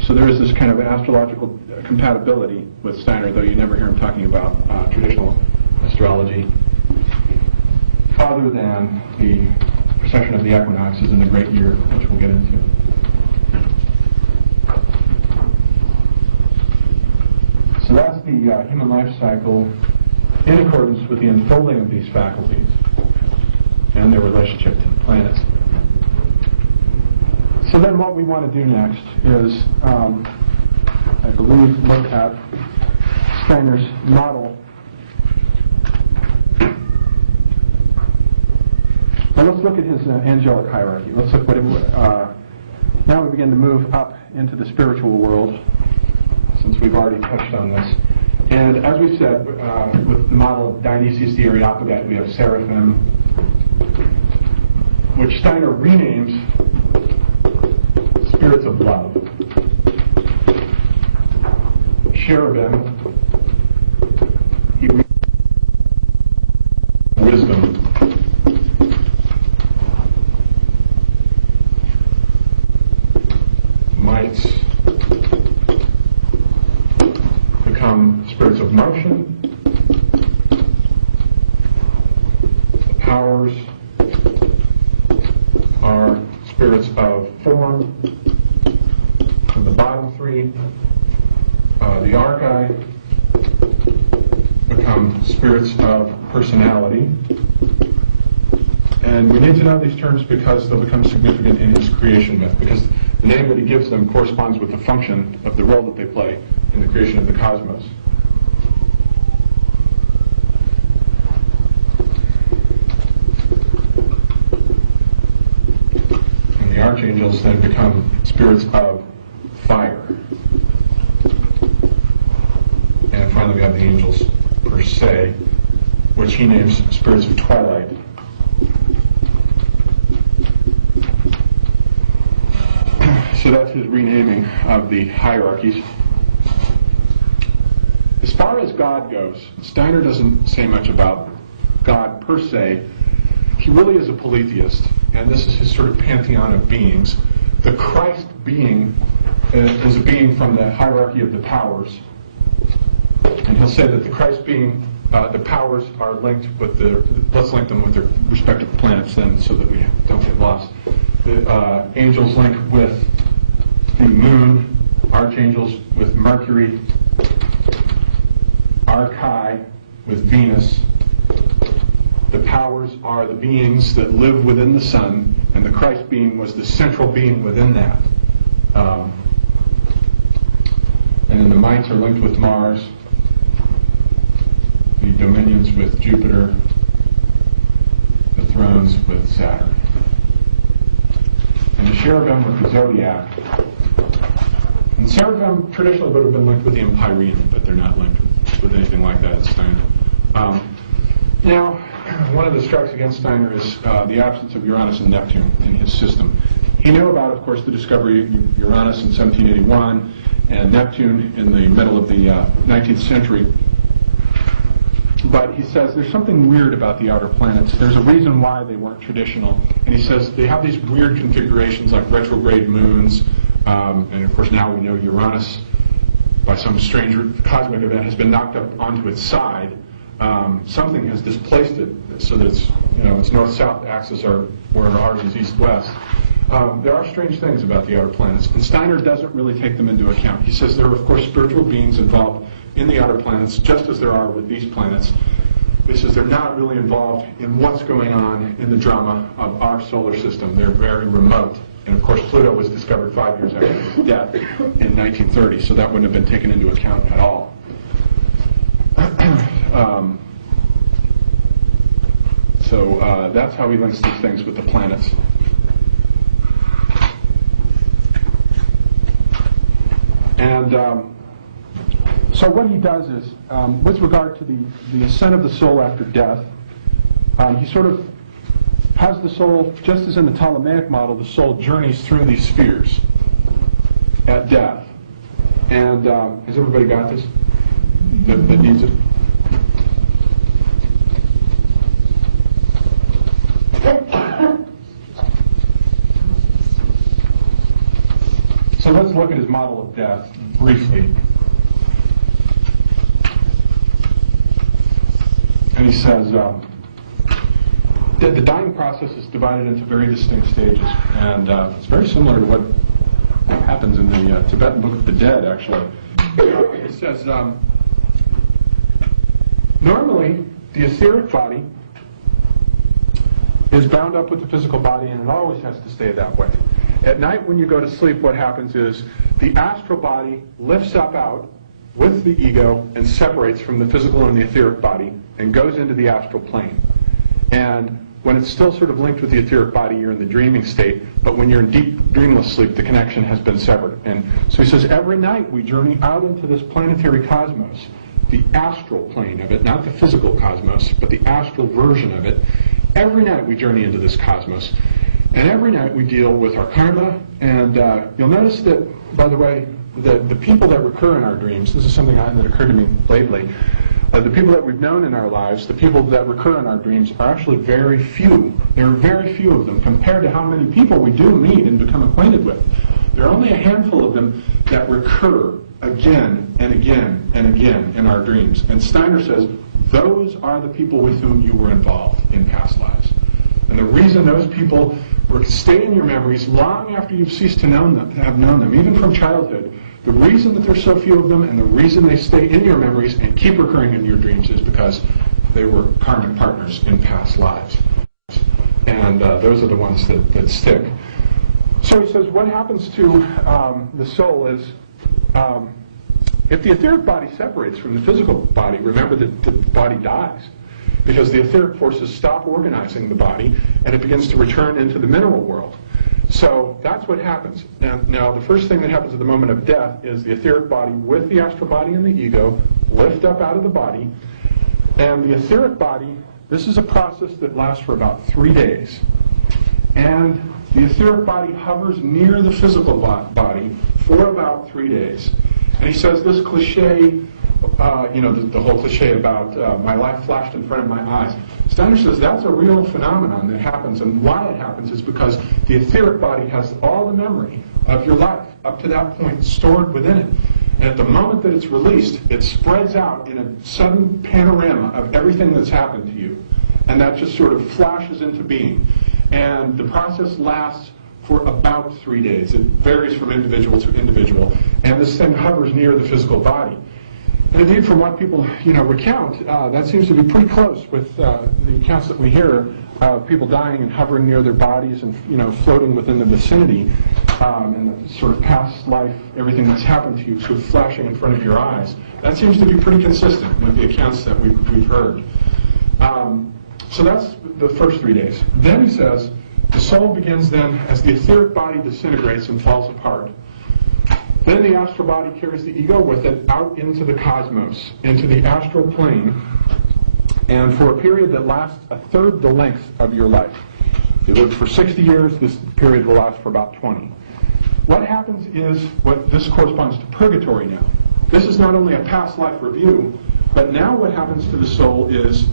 so there is this kind of astrological compatibility with Steiner, though you never hear him talking about traditional astrology, other than the precession of the equinoxes in the great year, which we'll get into. So that's the human life cycle in accordance with the unfolding of these faculties and their relationship to the planets. So then what we want to do next is, I believe, look at Steiner's model. Now let's look at his angelic hierarchy. Let's look what now we begin to move up into the spiritual world, since we've already touched on this. And as we said, with the model of Dionysius the Areopagite, we have Seraphim, which Steiner renames spirits of love. Cherubim, he renames wisdom. Mites become spirits of motion. The powers are spirits of form. And the bottom three, the archai, become spirits of personality. And we need to know these terms because they'll become significant in his creation myth, because the name that he gives them corresponds with the function of the role that they play in the creation of the cosmos. And the archangels then become spirits of fire. And finally we have the angels per se, which he names spirits of twilight. So that's his renaming of the hierarchies. As far as God goes, Steiner doesn't say much about God per se. He really is a polytheist, and this is his sort of pantheon of beings. The Christ being is a being from the hierarchy of the powers. And he'll say that the Christ being, the powers are linked with let's link them with their respective planets then so that we don't get lost. The angels link with the moon, archangels with Mercury, archai with Venus. The powers are the beings that live within the sun, and the Christ being was the central being within that. And then the mites are linked with Mars, the dominions with Jupiter, the thrones with Saturn. And the cherubim with the zodiac. And seraphim traditionally would have been linked with the Empyrean, but they're not linked with anything like that at Steiner. Now, one of the strikes against Steiner is the absence of Uranus and Neptune in his system. He knew about, of course, the discovery of Uranus in 1781 and Neptune in the middle of the 19th century. But he says there's something weird about the outer planets. There's a reason why they weren't traditional. And he says they have these weird configurations like retrograde moons. And of course now we know Uranus, by some strange cosmic event, has been knocked up onto its side. something has displaced it so that it's, its north-south axis are where ours is east-west. There are strange things about the outer planets, and Steiner doesn't really take them into account. He says there are, of course, spiritual beings involved in the outer planets, just as there are with these planets. He says they're not really involved in what's going on in the drama of our solar system. They're very remote. And of course, Pluto was discovered 5 years after his death in 1930, so that wouldn't have been taken into account at all. So that's how he links these things with the planets. And so what he does is, with regard to the ascent of the soul after death, he sort of has the soul, just as in the Ptolemaic model, the soul journeys through these spheres at death. And has everybody got this that needs it? So let's look at his model of death briefly. And he says, the dying process is divided into very distinct stages, and it's very similar to what happens in the Tibetan Book of the Dead, actually. It says, normally, the etheric body is bound up with the physical body, and it always has to stay that way. At night, when you go to sleep, what happens is the astral body lifts up out with the ego and separates from the physical and the etheric body and goes into the astral plane. And when it's still sort of linked with the etheric body, you're in the dreaming state, but when you're in deep dreamless sleep, the connection has been severed. And so he says, every night we journey out into this planetary cosmos, the astral plane of it, not the physical cosmos, but the astral version of it. Every night we journey into this cosmos. And every night we deal with our karma, and you'll notice that, by the way, the people that recur in our dreams, this is something that occurred to me lately, the people that we've known in our lives, the people that recur in our dreams are actually very few. There are very few of them compared to how many people we do meet and become acquainted with. There are only a handful of them that recur again and again and again in our dreams. And Steiner says, those are the people with whom you were involved in past lives. And the reason those people stay in your memories long after you've ceased to have known them, even from childhood, the reason that there's so few of them and the reason they stay in your memories and keep recurring in your dreams is because they were karmic partners in past lives. And those are the ones that stick. So he says what happens to the soul is, if the etheric body separates from the physical body, remember that the body dies, because the etheric forces stop organizing the body and it begins to return into the mineral world. So that's what happens. Now the first thing that happens at the moment of death is the etheric body with the astral body and the ego lift up out of the body, and the etheric body, this is a process that lasts for about 3 days. And the etheric body hovers near the physical body for about 3 days. And he says this cliche, the whole cliche about my life flashed in front of my eyes. Steiner says that's a real phenomenon that happens, and why it happens is because the etheric body has all the memory of your life up to that point stored within it. And at the moment that it's released, it spreads out in a sudden panorama of everything that's happened to you. And that just sort of flashes into being. And the process lasts for about 3 days. It varies from individual to individual. And this thing hovers near the physical body. And indeed, from what people recount, that seems to be pretty close with the accounts that we hear of people dying and hovering near their bodies and floating within the vicinity, and the sort of past life, everything that's happened to you, sort of flashing in front of your eyes. That seems to be pretty consistent with the accounts that we've heard. So that's the first 3 days. Then he says the soul begins then as the etheric body disintegrates and falls apart. Then the astral body carries the ego with it out into the cosmos, into the astral plane, and for a period that lasts a third the length of your life. If you live for 60 years, this period will last for about 20. What happens is, this corresponds to purgatory now. This is not only a past life review, but now what happens to the soul is,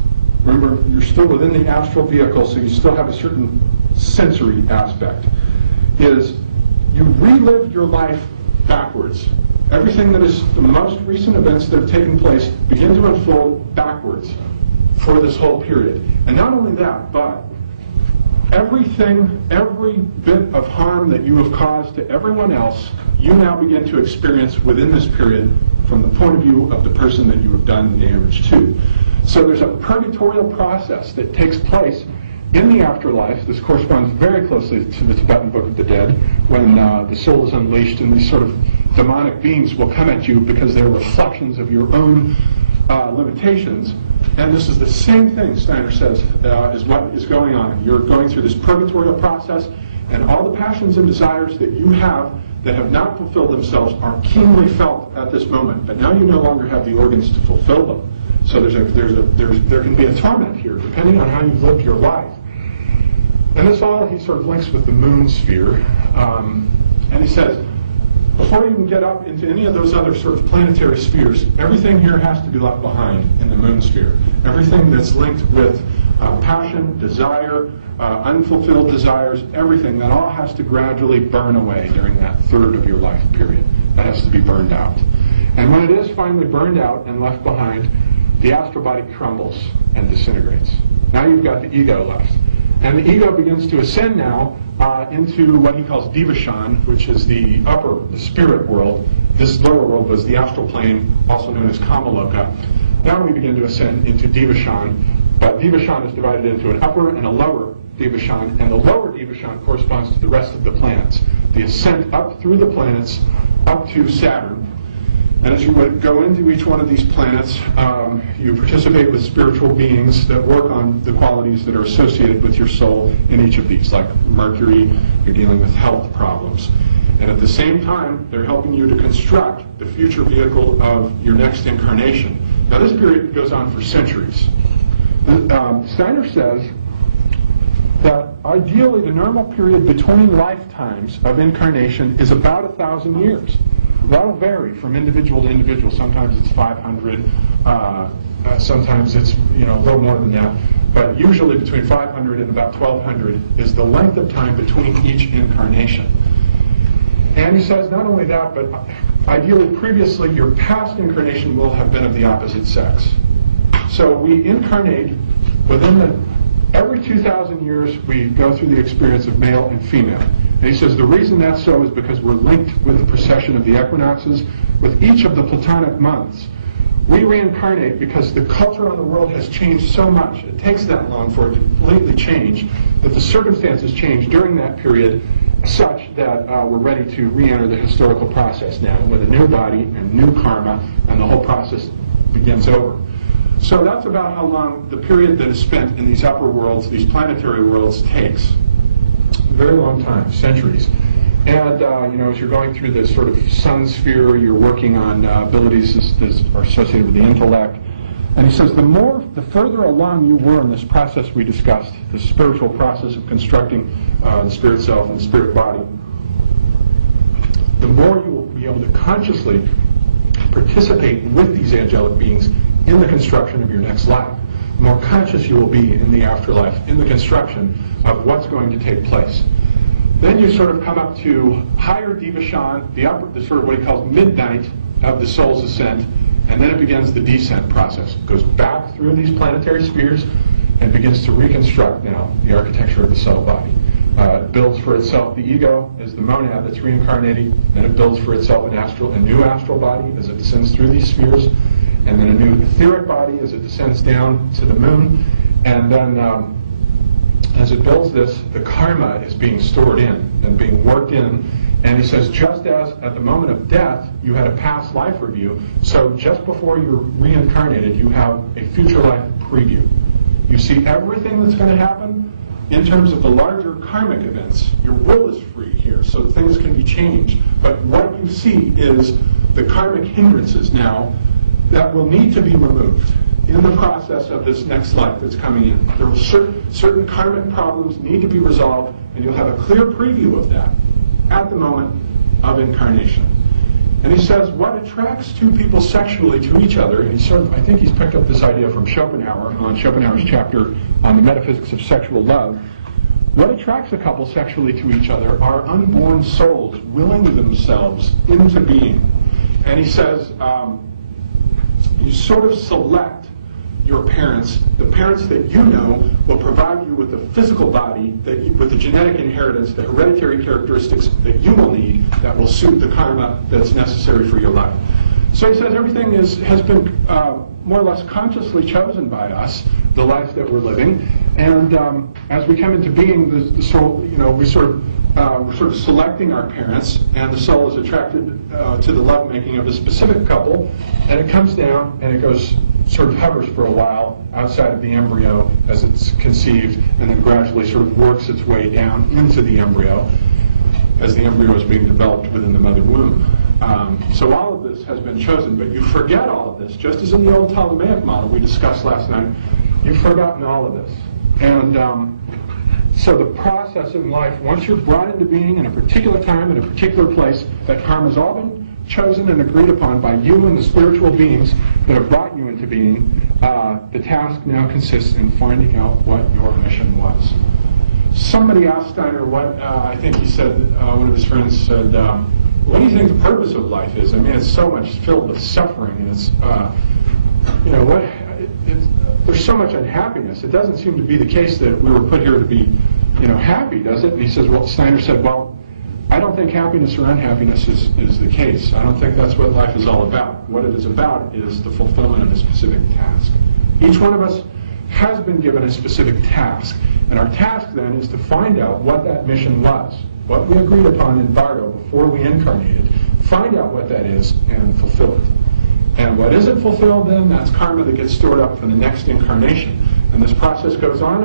remember, you're still within the astral vehicle, so you still have a certain sensory aspect, is you relive your life backwards. Everything that is the most recent events that have taken place begin to unfold backwards for this whole period. And not only that, but every bit of harm that you have caused to everyone else, you now begin to experience within this period from the point of view of the person that you have done the damage to. So there's a purgatorial process that takes place in the afterlife. This corresponds very closely to the Tibetan Book of the Dead, when the soul is unleashed and these sort of demonic beings will come at you because they're reflections of your own limitations. And this is the same thing, Steiner says, is what is going on. You're going through this purgatorial process, and all the passions and desires that you have that have not fulfilled themselves are keenly felt at this moment. But now you no longer have the organs to fulfill them. So there can be a torment here, depending on how you've lived your life. And this all he sort of links with the moon sphere. And he says, before you can get up into any of those other sort of planetary spheres, everything here has to be left behind in the moon sphere. Everything that's linked with passion, desire, unfulfilled desires, everything, that all has to gradually burn away during that third of your life period. That has to be burned out. And when it is finally burned out and left behind, the astral body crumbles and disintegrates. Now you've got the ego left. And the ego begins to ascend now into what he calls Devashan, which is the spirit world. This lower world was the astral plane, also known as Kamaloka. Now we begin to ascend into Devashan, but Devashan is divided into an upper and a lower Devashan, and the lower Devashan corresponds to the rest of the planets. The ascent up through the planets, up to Saturn. And as you would go into each one of these planets, you participate with spiritual beings that work on the qualities that are associated with your soul in each of these. Like Mercury, you're dealing with health problems. And at the same time, they're helping you to construct the future vehicle of your next incarnation. Now this period goes on for centuries. Steiner says that ideally the normal period between lifetimes of incarnation is about 1,000 years. That'll vary from individual to individual. Sometimes it's 500, sometimes it's a little more than that. But usually between 500 and about 1,200 is the length of time between each incarnation. And he says not only that, but ideally previously your past incarnation will have been of the opposite sex. So we incarnate within every 2,000 years we go through the experience of male and female. And he says the reason that's so is because we're linked with the precession of the equinoxes. With each of the Platonic months, we reincarnate because the culture on the world has changed so much. It takes that long for it to completely change, that the circumstances change during that period such that we're ready to re-enter the historical process now with a new body and new karma, and the whole process begins over. So that's about how long the period that is spent in these upper worlds, these planetary worlds, takes. Very long time, centuries. And as you're going through this sort of sun sphere, you're working on abilities that are associated with the intellect. And he says the further along you were in this process we discussed, the spiritual process of constructing the spirit self and the spirit body, the more you will be able to consciously participate with these angelic beings in the construction of your next life. The more conscious you will be in the afterlife, in the construction of what's going to take place. Then you sort of come up to higher Devashan, the sort of what he calls midnight of the soul's ascent, and then it begins the descent process. It goes back through these planetary spheres and begins to reconstruct now the architecture of the soul body. It builds for itself the ego as the monad that's reincarnating, then it builds for itself a new astral body as it descends through these spheres, and then a new etheric body as it descends down to the moon, and then as it builds this, the karma is being stored in and being worked in. And he says, just as at the moment of death, you had a past life review, so just before you're reincarnated, you have a future life preview. You see everything that's going to happen in terms of the larger karmic events. Your will is free here, so things can be changed. But what you see is the karmic hindrances now that will need to be removed in the process of this next life that's coming in. There will certain karmic problems need to be resolved, and you'll have a clear preview of that at the moment of incarnation. And he says what attracts two people sexually to each other, and I think he's picked up this idea from Schopenhauer on Schopenhauer's chapter on the metaphysics of sexual love. What attracts a couple sexually to each other are unborn souls willing themselves into being. And he says you sort of select your parents, the parents that you know, will provide you with the physical body, with the genetic inheritance, the hereditary characteristics that you will need that will suit the karma that's necessary for your life. So he says everything has been more or less consciously chosen by us, the life that we're living, and as we come into being, the soul, we're sort of selecting our parents, and the soul is attracted to the lovemaking of a specific couple, and it comes down and it goes, sort of hovers for a while outside of the embryo as it's conceived, and then gradually sort of works its way down into the embryo as the embryo is being developed within the mother womb. So all of this has been chosen, but you forget all of this. Just as in the old Ptolemaic model we discussed last night, you've forgotten all of this. And so the process in life, once you're brought into being in a particular time, in a particular place, that karma's all been chosen and agreed upon by you and the spiritual beings that have brought you into being, the task now consists in finding out what your mission was. Somebody asked Steiner what, I think he said, one of his friends said, what do you think the purpose of life is? I mean, it's so much filled with suffering, and it's, there's so much unhappiness. It doesn't seem to be the case that we were put here to be, happy, does it? And he says, well, Steiner said, well, I don't think happiness or unhappiness is the case. I don't think that's what life is all about. What it is about is the fulfillment of a specific task. Each one of us has been given a specific task, and our task then is to find out what that mission was, what we agreed upon in Bardo before we incarnated, find out what that is and fulfill it. And what isn't fulfilled then, that's karma that gets stored up for the next incarnation. And this process goes on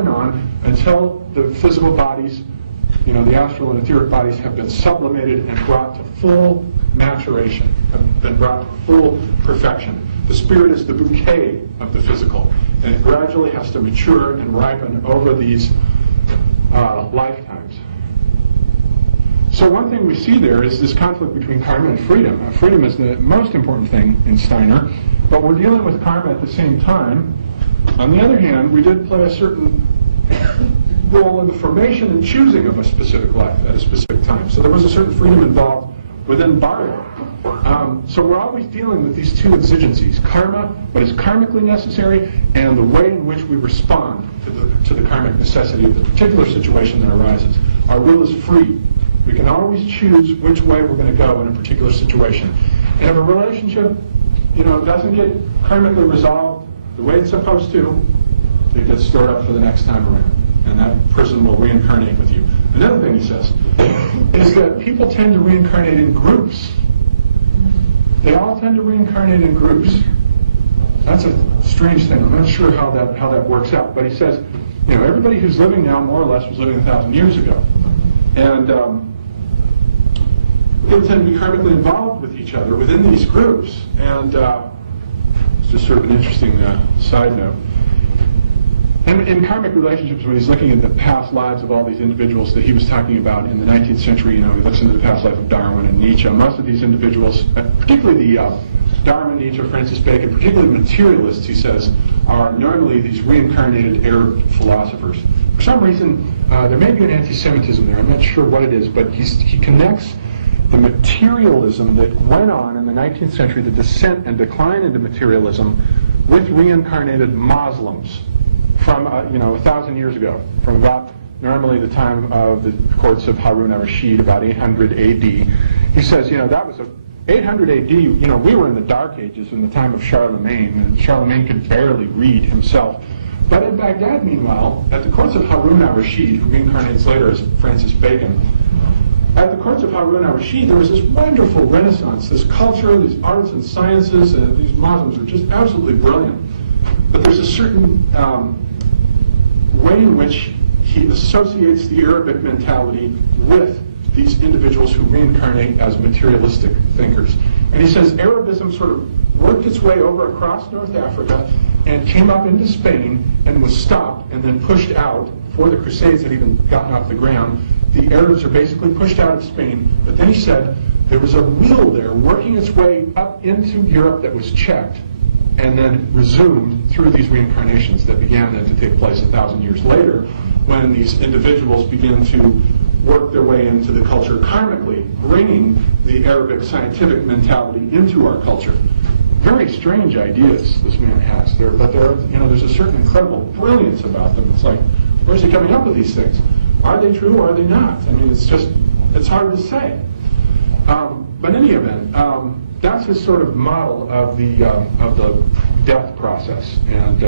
until the physical bodies, the astral and etheric bodies have been sublimated and brought to full maturation, have been brought to full perfection. The spirit is the bouquet of the physical, and it gradually has to mature and ripen over these lifetimes. So one thing we see there is this conflict between karma and freedom. Freedom is the most important thing in Steiner, but we're dealing with karma at the same time. On the other hand, we did play a certain role in the formation and choosing of a specific life at a specific time. So there was a certain freedom involved within Bardo. So we're always dealing with these two exigencies, karma, what is karmically necessary, and the way in which we respond to the karmic necessity of the particular situation that arises. Our will is free. We can always choose which way we're going to go in a particular situation. And if a relationship, doesn't get karmically resolved the way it's supposed to, it gets stored up for the next time around. And that person will reincarnate with you. Another thing he says is that people tend to reincarnate in groups. They all tend to reincarnate in groups. That's a strange thing. I'm not sure how that works out. But he says, everybody who's living now more or less was living 1,000 years ago. And they tend to be karmically involved with each other within these groups. And it's just sort of an interesting side note. And in karmic relationships, when he's looking at the past lives of all these individuals that he was talking about in the 19th century, he looks into the past life of Darwin and Nietzsche. Most of these individuals, particularly the Darwin, Nietzsche, Francis Bacon, particularly materialists, he says, are normally these reincarnated Arab philosophers. For some reason, there may be an anti-Semitism there. I'm not sure what it is, but he connects the materialism that went on in the 19th century, the descent and decline into materialism, with reincarnated Muslims from 1,000 years ago, from about normally the time of the courts of Harun al-Rashid, about 800 AD. He says, that was 800 AD. We were in the Dark Ages in the time of Charlemagne, and Charlemagne could barely read himself. But in Baghdad, meanwhile, at the courts of Harun al-Rashid, who reincarnates later as Francis Bacon, at the courts of Harun al-Rashid, there was this wonderful renaissance, this culture, these arts and sciences, and these Muslims were just absolutely brilliant. But there's a certain way in which he associates the Arabic mentality with these individuals who reincarnate as materialistic thinkers. And he says Arabism sort of worked its way over across North Africa and came up into Spain and was stopped and then pushed out before the Crusades had even gotten off the ground. The Arabs are basically pushed out of Spain. But then he said there was a wheel there working its way up into Europe that was checked and then resumed through these reincarnations that began then to take place 1,000 years later, when these individuals begin to work their way into the culture karmically, bringing the Arabic scientific mentality into our culture. very strange ideas this man has. But there's a certain incredible brilliance about them. It's like, where's he coming up with these things? Are they true or are they not? I mean, it's hard to say. But in any event, that's his sort of model of the death process. And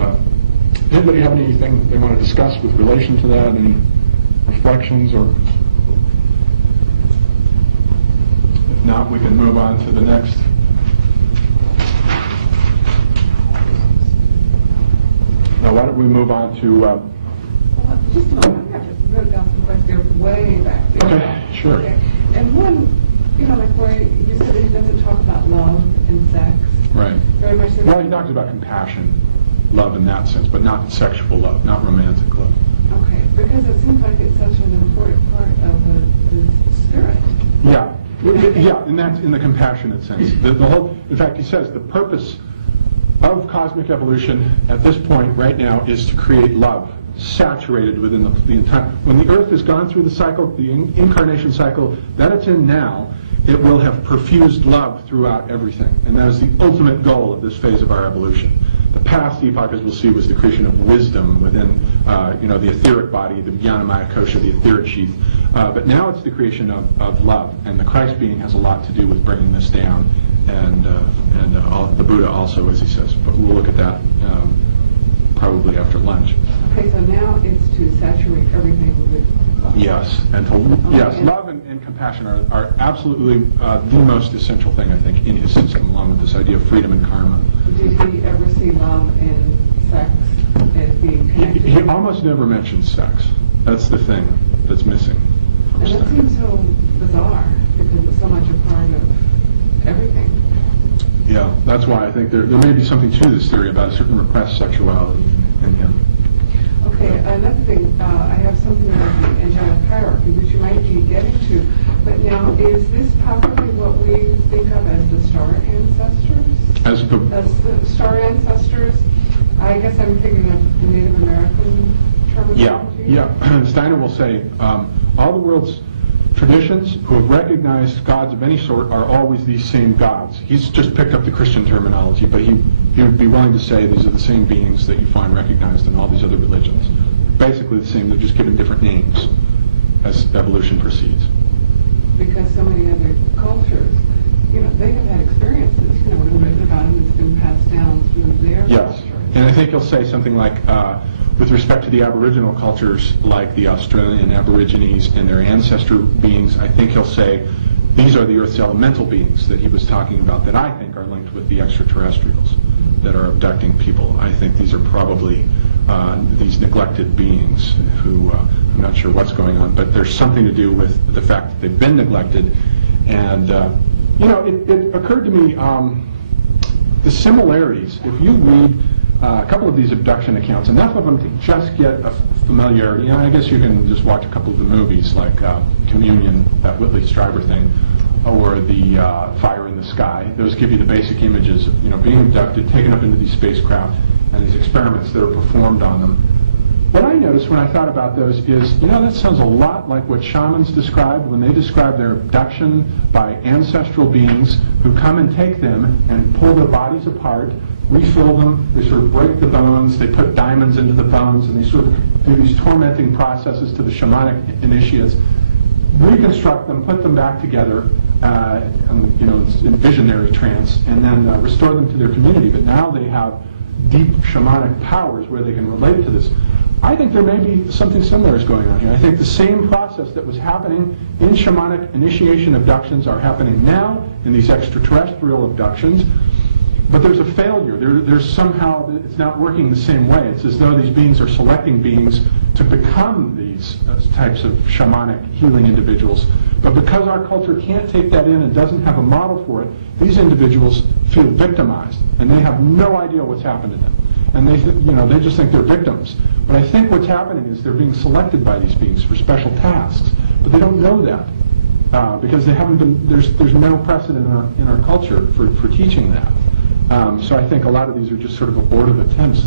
anybody have anything they want to discuss with relation to that? Any reflections? Or if not, we can move on to the next. Now, why don't we move on to... Just a moment, I just wrote down some questions way back there. Okay, sure. Okay. And one, like where you said that he doesn't talk about love and sex. Right. Very much so. Well, he talks about compassion, love in that sense, but not sexual love, not romantic love. Okay, because it seems like it's such an important part of the spirit. Yeah. Yeah, and that's in the compassionate sense. The whole, in fact, he says the purpose of cosmic evolution at this point right now is to create love, saturated within the entire... When the Earth has gone through the cycle, the incarnation cycle that it's in now, it will have perfused love throughout everything. And that is the ultimate goal of this phase of our evolution. The past epoch, as we'll see, was the creation of wisdom within the etheric body, the Jnanamaya Kosha, the etheric sheath. But now it's the creation of love. And the Christ being has a lot to do with bringing this down. And the Buddha also, as he says. But we'll look at that probably after lunch. Okay, so now it's to saturate everything with love. Yes, love and compassion are absolutely the most essential thing, I think, in his system, along with this idea of freedom and karma. Did he ever see love and sex as being connected? He almost never mentions sex. That's the thing that's missing from And that Steiner. seems so bizarre, because it's so much a part of everything. Yeah, that's why I think there may be something to this theory about a certain repressed sexuality in him. Okay, another thing, I have something about the angelic hierarchy, which you might be getting to, but now, is this possibly what we think of as the star ancestors? As the star ancestors? I guess I'm thinking of the Native American terminology. Yeah. Steiner will say, all the world's traditions who have recognized gods of any sort are always these same gods. He's just picked up the Christian terminology, but he would be willing to say these are the same beings that you find recognized in all these other religions. Basically the same, they're just given different names as evolution proceeds. Because so many other cultures, they have had experiences, and written about them, it's been passed down through their Yes, culture. and I think he'll say something like, with respect to the Aboriginal cultures, like the Australian Aborigines and their ancestor beings, I think he'll say these are the Earth's elemental beings that he was talking about that I think are linked with the extraterrestrials that are abducting people. I think these are probably these neglected beings who, I'm not sure what's going on, but there's something to do with the fact that they've been neglected. And, it occurred to me, the similarities, if you read a couple of these abduction accounts, enough of them to just get a familiarity. I guess you can just watch a couple of the movies like Communion, that Whitley Strieber thing, or the Fire in the Sky. Those give you the basic images of being abducted, taken up into these spacecraft, and these experiments that are performed on them. What I noticed when I thought about those is, that sounds a lot like what shamans describe when they describe their abduction by ancestral beings who come and take them and pull their bodies apart, refill them, they sort of break the bones, they put diamonds into the bones, and they sort of do these tormenting processes to the shamanic initiates, reconstruct them, put them back together, in visionary trance, and then restore them to their community. But now they have deep shamanic powers where they can relate to this. I think there may be something similar is going on here. I think the same process that was happening in shamanic initiation abductions are happening now in these extraterrestrial abductions. But there's a failure. There's somehow, it's not working the same way. It's as though these beings are selecting beings to become these types of shamanic healing individuals. But because our culture can't take that in and doesn't have a model for it, these individuals feel victimized, and they have no idea what's happened to them. And they just think they're victims. But I think what's happening is they're being selected by these beings for special tasks. But they don't know that because they haven't been. There's no precedent in our culture for teaching that. So I think a lot of these are just sort of abortive attempts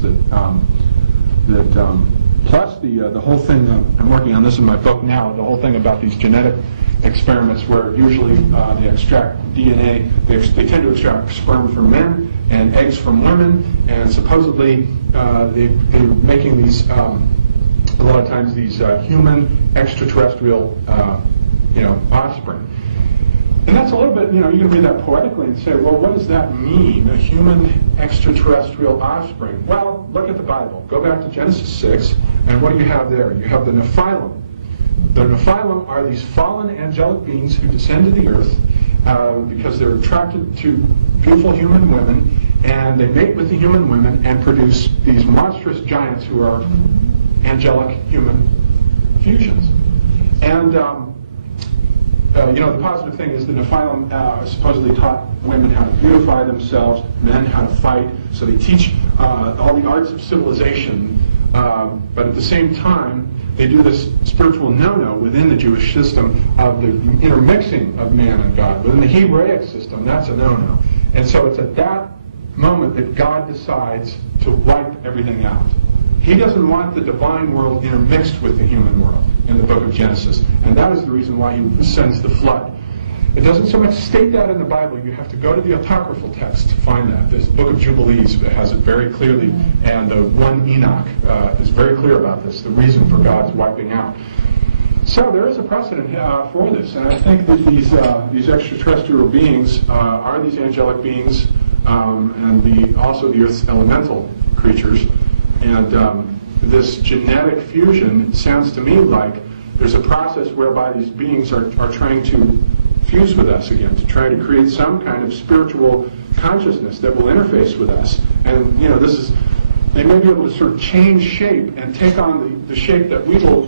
plus the whole thing, I'm working on this in my book now, the whole thing about these genetic experiments where usually they extract DNA. They tend to extract sperm from men and eggs from women, and supposedly they're making these a lot of times these human extraterrestrial offspring. And that's a little bit, you can read that poetically and say, well, what does that mean, a human extraterrestrial offspring? Well, look at the Bible. Go back to Genesis 6, and what do you have there? You have the Nephilim. The Nephilim are these fallen angelic beings who descend to the earth because they're attracted to beautiful human women, and they mate with the human women and produce these monstrous giants who are angelic human fusions. And the positive thing is the Nephilim supposedly taught women how to beautify themselves, men how to fight, so they teach all the arts of civilization, but at the same time, they do this spiritual no-no within the Jewish system of the intermixing of man and God. Within the Hebraic system, that's a no-no. And so it's at that moment that God decides to wipe everything out. He doesn't want the divine world intermixed with the human world in the book of Genesis. And that is the reason why he sends the flood. It doesn't so much state that in the Bible. You have to go to the apocryphal text to find that. This book of Jubilees has it very clearly, and 1 Enoch is very clear about this, the reason for God's wiping out. So there is a precedent for this, and I think that these extraterrestrial beings are these angelic beings, and also the Earth's elemental creatures. And this genetic fusion sounds to me like there's a process whereby these beings are trying to fuse with us again, to try to create some kind of spiritual consciousness that will interface with us. And, they may be able to sort of change shape and take on the shape that we will,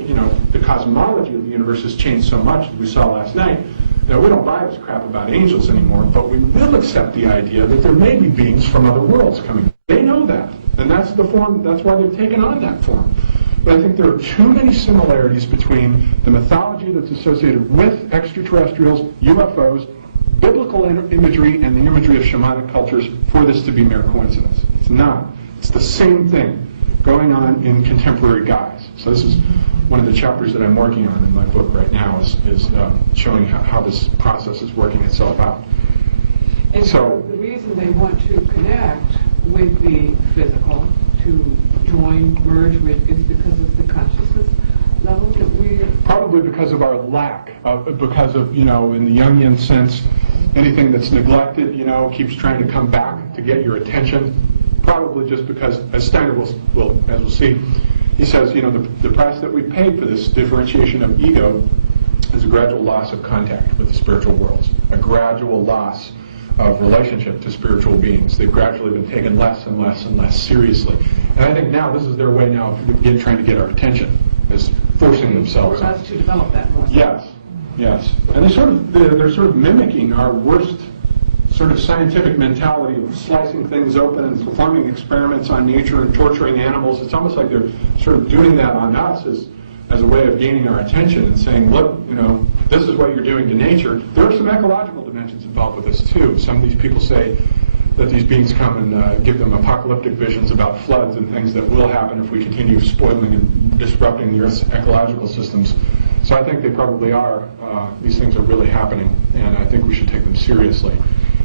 the cosmology of the universe has changed so much, as we saw last night. We don't buy this crap about angels anymore, but we will accept the idea that there may be beings from other worlds coming. They know that, and that's why they've taken on that form. But I think there are too many similarities between the mythology that's associated with extraterrestrials, UFOs, biblical imagery, and the imagery of shamanic cultures for this to be mere coincidence. It's not. It's the same thing going on in contemporary guise. So this is one of the chapters that I'm working on in my book right now is showing how this process is working itself out. And so the reason they want to connect with the physical, to join, merge with, is because of the consciousness level that we... Probably because of our lack, because of, in the Jungian sense, anything that's neglected, keeps trying to come back to get your attention. Probably just because, as Steiner will as we'll see, he says, the price that we paid for this differentiation of ego is a gradual loss of contact with the spiritual worlds, a gradual loss of relationship to spiritual beings. They've gradually been taken less and less and less seriously. And I think now this is their way now of trying to get our attention, is forcing themselves. For us to develop that more. Yes. And they're sort of mimicking our worst sort of scientific mentality of slicing things open and performing experiments on nature and torturing animals. It's almost like they're sort of doing that on us as a way of gaining our attention and saying, look, this is what you're doing to nature. There are some ecological dimensions involved with this too. Some of these people say that these beings come and give them apocalyptic visions about floods and things that will happen if we continue spoiling and disrupting the Earth's ecological systems. So I think they probably are. These things are really happening, and I think we should take them seriously.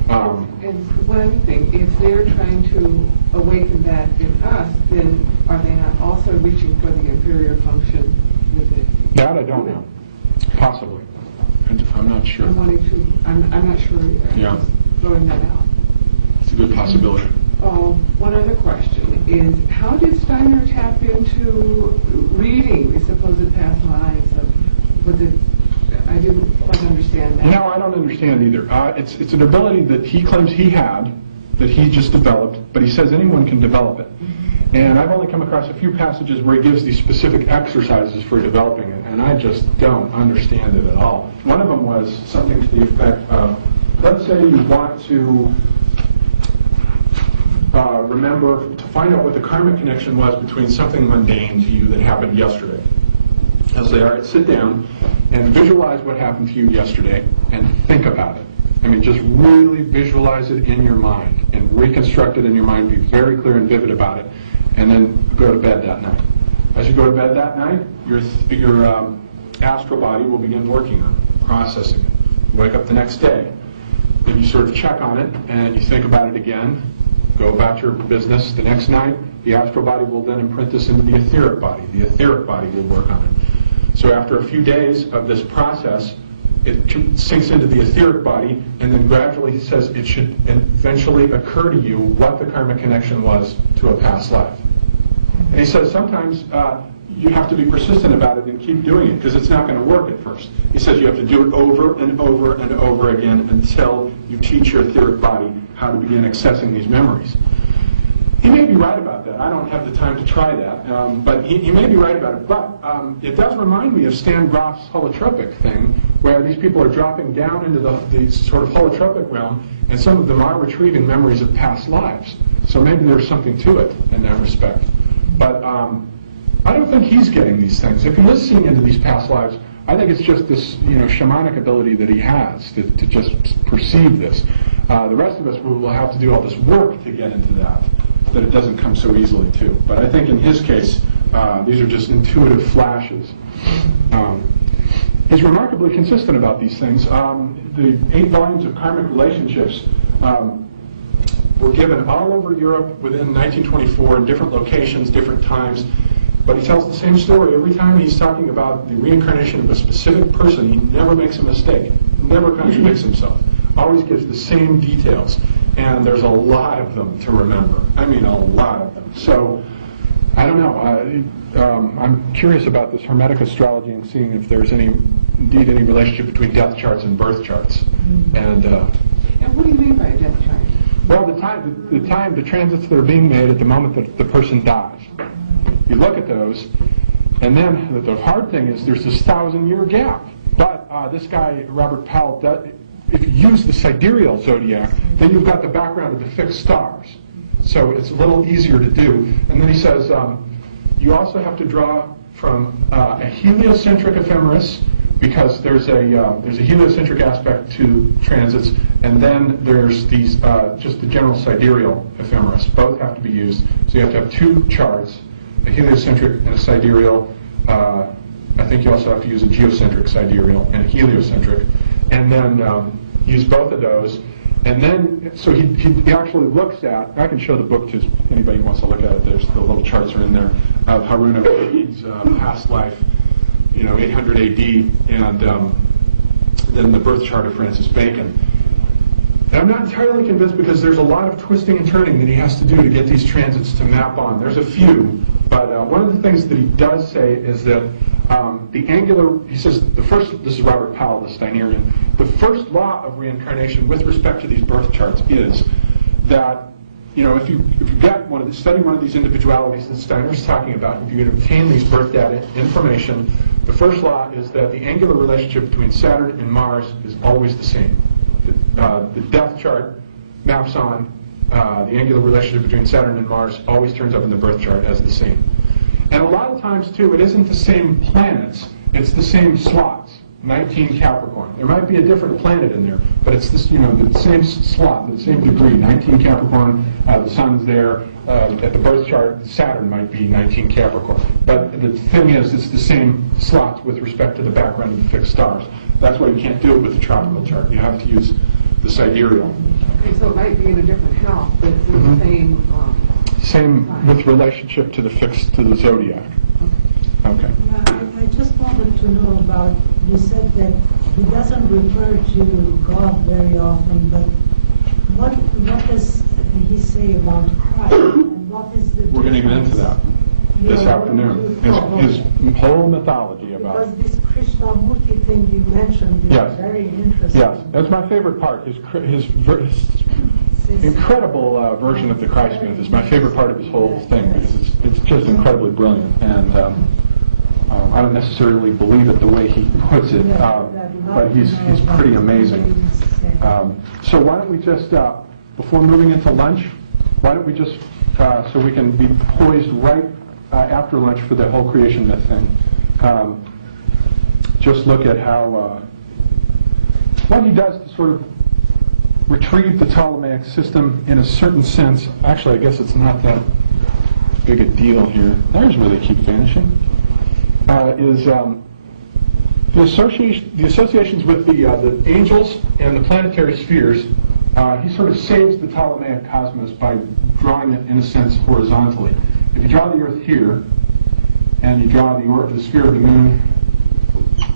And one other thing, if they're trying to awaken that in us, then are they not also reaching for the inferior function with it? That I don't know. Possibly. I'm not sure. I'm not sure either. Yeah. Just throwing that out. It's a good possibility. One other question is, how did Steiner tap into reading the supposed past lives I didn't quite understand that. No, I don't understand either. It's an ability that he claims he had, that he just developed, but he says anyone can develop it. And I've only come across a few passages where he gives these specific exercises for developing it, and I just don't understand it at all. One of them was something to the effect of, let's say you want to remember, to find out what the karmic connection was between something mundane to you that happened yesterday. I'll say, all right, sit down and visualize what happened to you yesterday and think about it. I mean, just really visualize it in your mind and reconstruct it in your mind, be very clear and vivid about it, and then go to bed that night. As you go to bed that night, your astral body will begin working on it. processing it. You wake up the next day, then you sort of check on it, and you think about it again, go about your business. The next night, the astral body will then imprint this into the etheric body. The etheric body will work on it. So after a few days of this process, it sinks into the etheric body, and then gradually, he says, it should eventually occur to you what the karmic connection was to a past life. And he says sometimes you have to be persistent about it and keep doing it, because it's not going to work at first. He says you have to do it over and over and over again until you teach your etheric body how to begin accessing these memories. He may be right about that. I don't have the time to try that, but he may be right about it. But it does remind me of Stan Groff's holotropic thing, where these people are dropping down into the sort of holotropic realm, and some of them are retrieving memories of past lives. So maybe there's something to it in that respect. But I don't think he's getting these things. If he is seeing into these past lives, I think it's just this, shamanic ability that he has to just perceive this. The rest of us will have to do all this work to get into that it doesn't come so easily to. But I think in his case, these are just intuitive flashes. He's remarkably consistent about these things. The 8 volumes of Karmic Relationships were given all over Europe within 1924 in different locations, different times. But he tells the same story every time he's talking about the reincarnation of a specific person. He never makes a mistake, never contradicts himself, always gives the same details. And there's a lot of them to remember. I mean, a lot of them. So, I don't know. I'm curious about this Hermetic astrology and seeing if there's indeed any relationship between death charts and birth charts. And what do you mean by a death chart? Well, the transits that are being made at the moment that the person dies. You look at those, and then the hard thing is there's this 1,000-year gap. But this guy, Robert Powell, if you use the sidereal zodiac, then you've got the background of the fixed stars. So it's a little easier to do. And then he says, you also have to draw from a heliocentric ephemeris, because there's a heliocentric aspect to transits, and then there's these just the general sidereal ephemeris. Both have to be used. So you have to have 2 charts, a heliocentric and a sidereal. I think you also have to use a geocentric sidereal and a heliocentric, and then use both of those. And then, so he actually looks at, I can show the book to anybody who wants to look at it. There's the little charts are in there of Harun of Rashid's past life, 800 A.D., and then the birth chart of Francis Bacon. And I'm not entirely convinced, because there's a lot of twisting and turning that he has to do to get these transits to map on. There's a few, but one of the things that he does say is that the angular, he says, this is Robert Powell, the Steinerian, the first law of reincarnation with respect to these birth charts is that, if you study one of these individualities that Steiner's talking about, if you can obtain these birth data information, the first law is that the angular relationship between Saturn and Mars is always the same. The death chart maps on the angular relationship between Saturn and Mars, always turns up in the birth chart as the same. And a lot of times, too, it isn't the same planets, it's the same slots, 19 Capricorn. There might be a different planet in there, but it's this, the same slot, the same degree, 19 Capricorn, the sun's there. At the birth chart, Saturn might be 19 Capricorn. But the thing is, it's the same slots with respect to the background of the fixed stars. That's why you can't do it with the tropical chart. You have to use the sidereal. Okay, so it might be in a different house, but it's in the same... Same with relationship to the zodiac. Okay. I just wanted to know about, you said that he doesn't refer to God very often, but what does he say about Christ? And what is the We're going to get into that this afternoon. His whole mythology about it. Because this Krishnamurti thing you mentioned is very interesting. Yes, that's my favorite part. His incredible version of the Christ myth is my favorite part of his whole thing, because it's just incredibly brilliant, and I don't necessarily believe it the way he puts it, but he's pretty amazing. So why don't we just, before moving into lunch, why don't we just, so we can be poised right after lunch for the whole creation myth thing, just look at how, what he does to sort of retrieve the Ptolemaic system in a certain sense. Actually, I guess it's not that big a deal here. There's where they keep vanishing. The associations with the angels and the planetary spheres, he sort of saves the Ptolemaic cosmos by drawing it, in a sense, horizontally. If you draw the Earth here, and you draw the sphere of the moon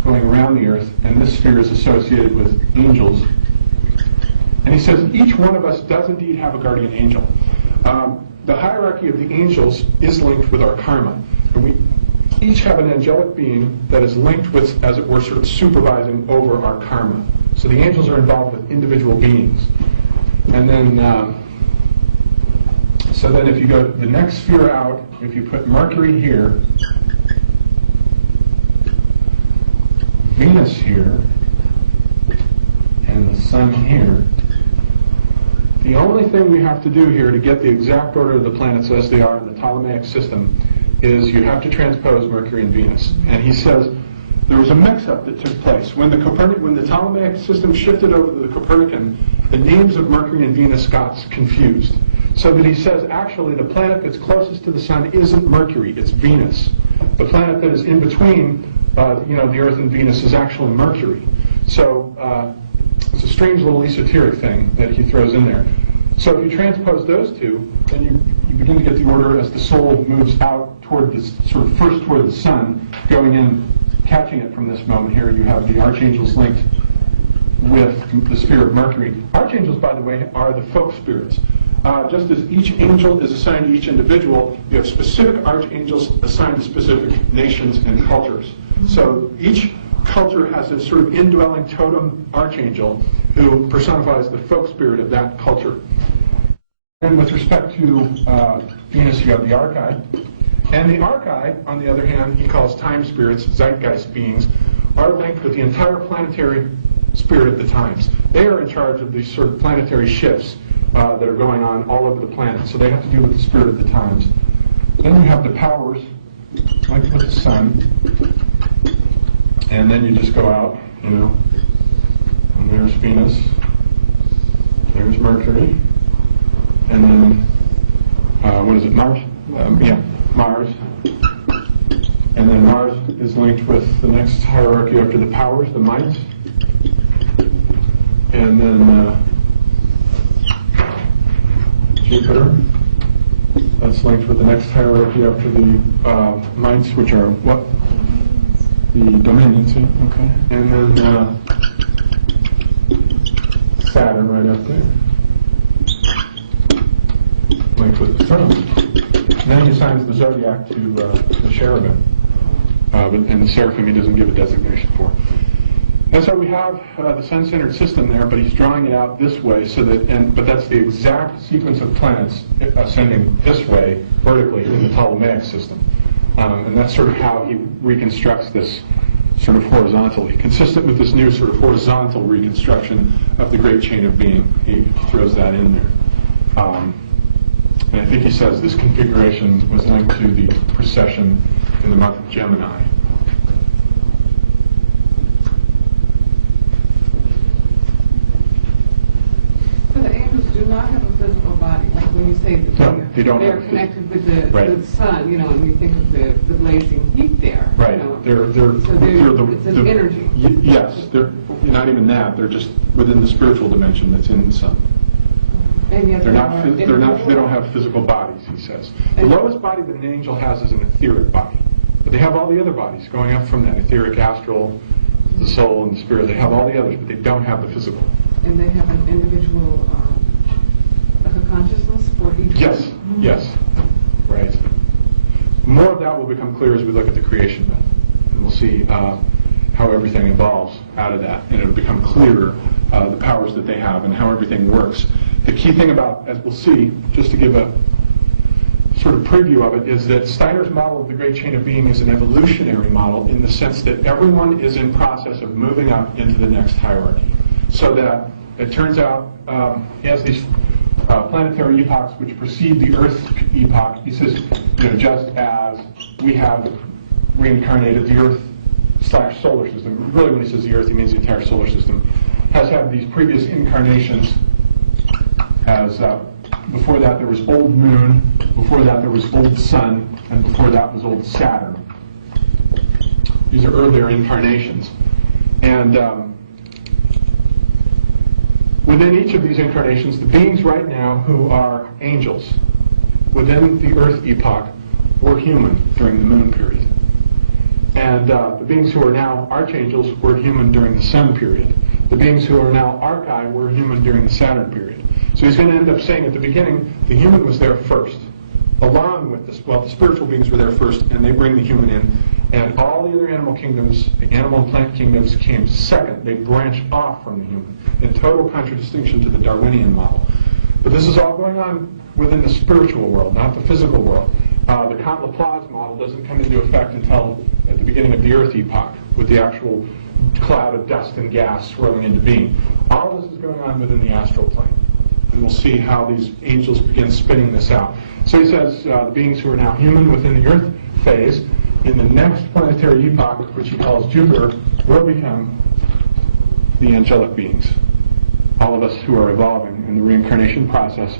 going around the Earth, and this sphere is associated with angels. And he says each one of us does indeed have a guardian angel. The hierarchy of the angels is linked with our karma. And we each have an angelic being that is linked with, as it were, sort of supervising over our karma. So the angels are involved with individual beings. And then, so then if you go to the next sphere out, if you put Mercury here, Venus here, and the Sun here, the only thing we have to do here to get the exact order of the planets as they are in the Ptolemaic system is you have to transpose Mercury and Venus. And he says there was a mix-up that took place. When the Ptolemaic system shifted over to the Copernican, the names of Mercury and Venus got confused. So that he says, actually, the planet that's closest to the Sun isn't Mercury, it's Venus. The planet that is in between, the Earth and Venus is actually Mercury. So it's a strange little esoteric thing that he throws in there. So if you transpose those two, then you begin to get the order as the soul moves out toward the first toward the Sun, going in, catching it from this moment here. You have the archangels linked with the sphere of Mercury. Archangels, by the way, are the folk spirits. Just as each angel is assigned to each individual, you have specific archangels assigned to specific nations and cultures. So each culture has a sort of indwelling totem archangel who personifies the folk spirit of that culture. And with respect to Venus, you have the Archai. And the Archai, on the other hand, he calls time spirits, zeitgeist beings, are linked with the entire planetary spirit of the times. They are in charge of these sort of planetary shifts that are going on all over the planet. So they have to do with the spirit of the times. Then we have the powers, like with the Sun. And then you just go out, and there's Venus, there's Mercury, and then, Mars? Mars. And then Mars is linked with the next hierarchy after the powers, the might. And then Jupiter, that's linked with the next hierarchy after the mights, which are what? The dominions, okay. And then Saturn right up there. Linked with the throne. Then he assigns the zodiac to the cherubim. And the seraphim he doesn't give a designation for. And so we have the sun-centered system there, but he's drawing it out this way, but that's the exact sequence of planets ascending this way, vertically, in the Ptolemaic system. And that's sort of how he reconstructs this sort of horizontally, consistent with this new sort of horizontal reconstruction of the great chain of being. He throws that in there. And I think he says this configuration was linked to the precession in the month of Gemini. So the angels do not have a physical body, like when you say that No, they don't they're have connected with the, right. with the sun, and you think of the blazing heat there. Right. They're it's an energy. Yes, they're not even that. They're just within the spiritual dimension that's in the sun. And yet They don't have physical bodies, he says. The lowest body that an angel has is an etheric body. But they have all the other bodies going up from that, etheric, astral, the soul, and the spirit. They have all the others, but they don't have the physical. And they have an individual like a consciousness for each Yes, one? yes, right. More of that will become clear as we look at the creation myth. And we'll see how everything evolves out of that. And it'll become clearer, the powers that they have and how everything works. The key thing about, as we'll see, just to give a sort of preview of it, is that Steiner's model of the great chain of being is an evolutionary model in the sense that everyone is in process of moving up into the next hierarchy. So that it turns out he has these planetary epochs which precede the Earth epoch. He says, just as we have reincarnated the Earth/solar system, really when he says the Earth, he means the entire solar system, has had these previous incarnations as before that there was old moon, before that there was old sun, and before that was old Saturn. These are earlier incarnations. And within each of these incarnations, the beings right now who are angels within the Earth epoch were human during the moon period. And the beings who are now archangels were human during the sun period. The beings who are now archi were human during the Saturn period. So he's going to end up saying at the beginning, the human was there first, along with the spiritual beings were there first, and they bring the human in. And all the other animal kingdoms, the animal and plant kingdoms, came second. They branched off from the human, in total contradistinction to the Darwinian model. But this is all going on within the spiritual world, not the physical world. The Kant-Laplace model doesn't come into effect until at the beginning of the Earth epoch, with the actual cloud of dust and gas swirling into being. All this is going on within the astral plane. And we'll see how these angels begin spinning this out. So he says the beings who are now human within the Earth phase, in the next planetary epoch, which he calls Jupiter, will become the angelic beings. All of us who are evolving in the reincarnation process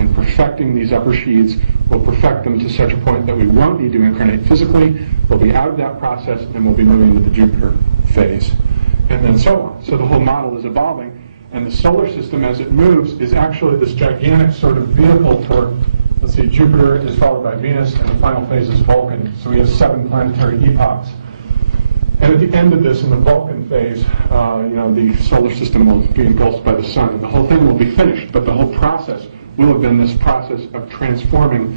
and perfecting these upper sheaths will perfect them to such a point that we won't need to incarnate physically. We'll be out of that process and we'll be moving to the Jupiter phase. And then so on. So the whole model is evolving. And the solar system, as it moves, is actually this gigantic sort of vehicle for, let's see, Jupiter is followed by Venus, and the final phase is Vulcan. So we have 7 planetary epochs. And at the end of this, in the Vulcan phase, the solar system will be engulfed by the sun, and the whole thing will be finished. But the whole process will have been this process of transforming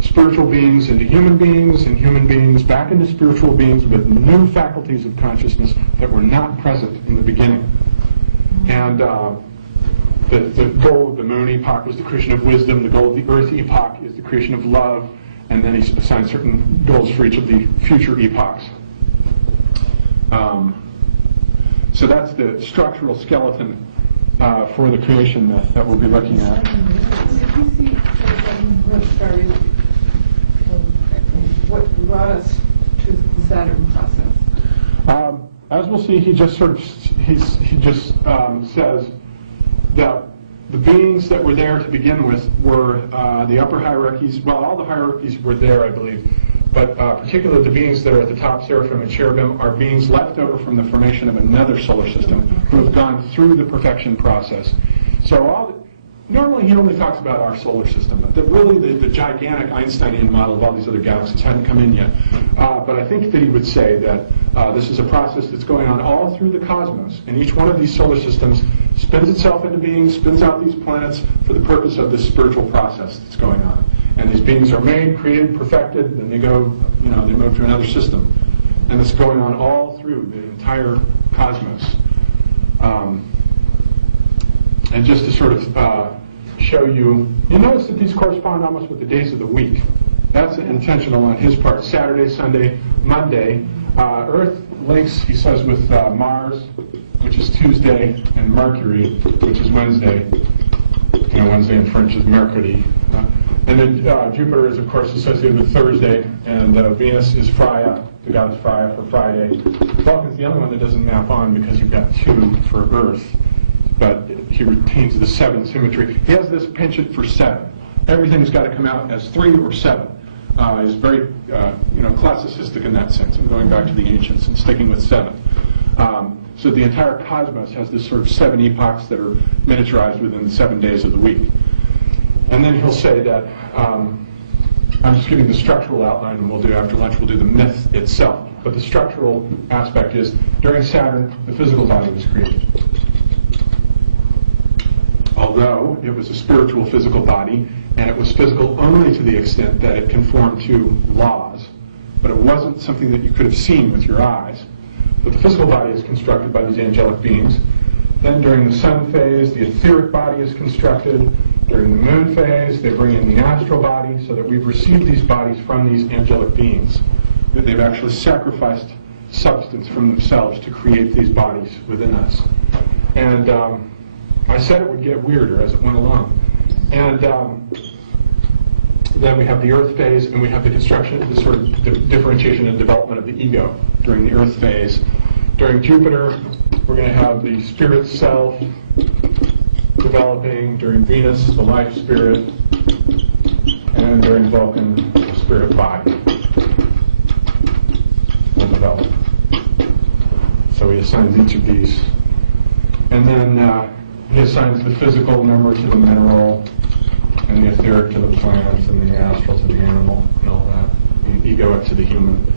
spiritual beings into human beings, and human beings back into spiritual beings with new faculties of consciousness that were not present in the beginning. And the goal of the moon epoch was the creation of wisdom. The goal of the Earth epoch is the creation of love. And then he assigned certain goals for each of the future epochs. So that's the structural skeleton for the creation myth that we'll be looking at. What brought us to the Saturn process? As we'll see, he just says that the beings that were there to begin with were the upper hierarchies. Well, all the hierarchies were there, I believe, but particularly the beings that are at the top, seraphim and cherubim, are beings left over from the formation of another solar system who have gone through the perfection process. So normally he only talks about our solar system, but really the gigantic Einsteinian model of all these other galaxies hadn't come in yet. But I think that he would say that this is a process that's going on all through the cosmos, and each one of these solar systems spins itself into beings, spins out these planets for the purpose of this spiritual process that's going on. And these beings are made, created, perfected, then they go, they move to another system. And it's going on all through the entire cosmos. And just to sort of show you notice that these correspond almost with the days of the week. That's intentional on his part. Saturday, Sunday, Monday. Earth links, he says, with Mars, which is Tuesday, and Mercury, which is Wednesday. Wednesday in French is Mercredi. And then Jupiter is, of course, associated with Thursday, and Venus is Freya, the goddess Freya, for Friday. Vulcan's the other one that doesn't map on because you've got 2 for Earth, but he retains the 7 symmetry. He has this penchant for 7. Everything's got to come out as 3 or 7. He's very, classicistic in that sense. I'm going back to the ancients and sticking with 7. So the entire cosmos has this sort of 7 epochs that are miniaturized within the 7 days of the week. And then he'll say that, I'm just giving the structural outline, and we'll do after lunch, we'll do the myth itself. But the structural aspect is, during Saturn, the physical body was created. Although it was a spiritual physical body, and it was physical only to the extent that it conformed to laws, but it wasn't something that you could have seen with your eyes. But the physical body is constructed by these angelic beings. Then during the sun phase, the etheric body is constructed. During the moon phase, they bring in the astral body, so that we've received these bodies from these angelic beings. That they've actually sacrificed substance from themselves to create these bodies within us. And I said it would get weirder as it went along. And then we have the Earth phase, and we have the construction, the sort of differentiation and development of the ego during the Earth phase. During Jupiter, we're going to have the spirit self developing. During Venus, the life spirit. And during Vulcan, the spirit body will develop. So he assigns each of these. And then he assigns the physical number to the mineral, and the etheric to the plant, and the astral to the animal, and all that. You go up to the human.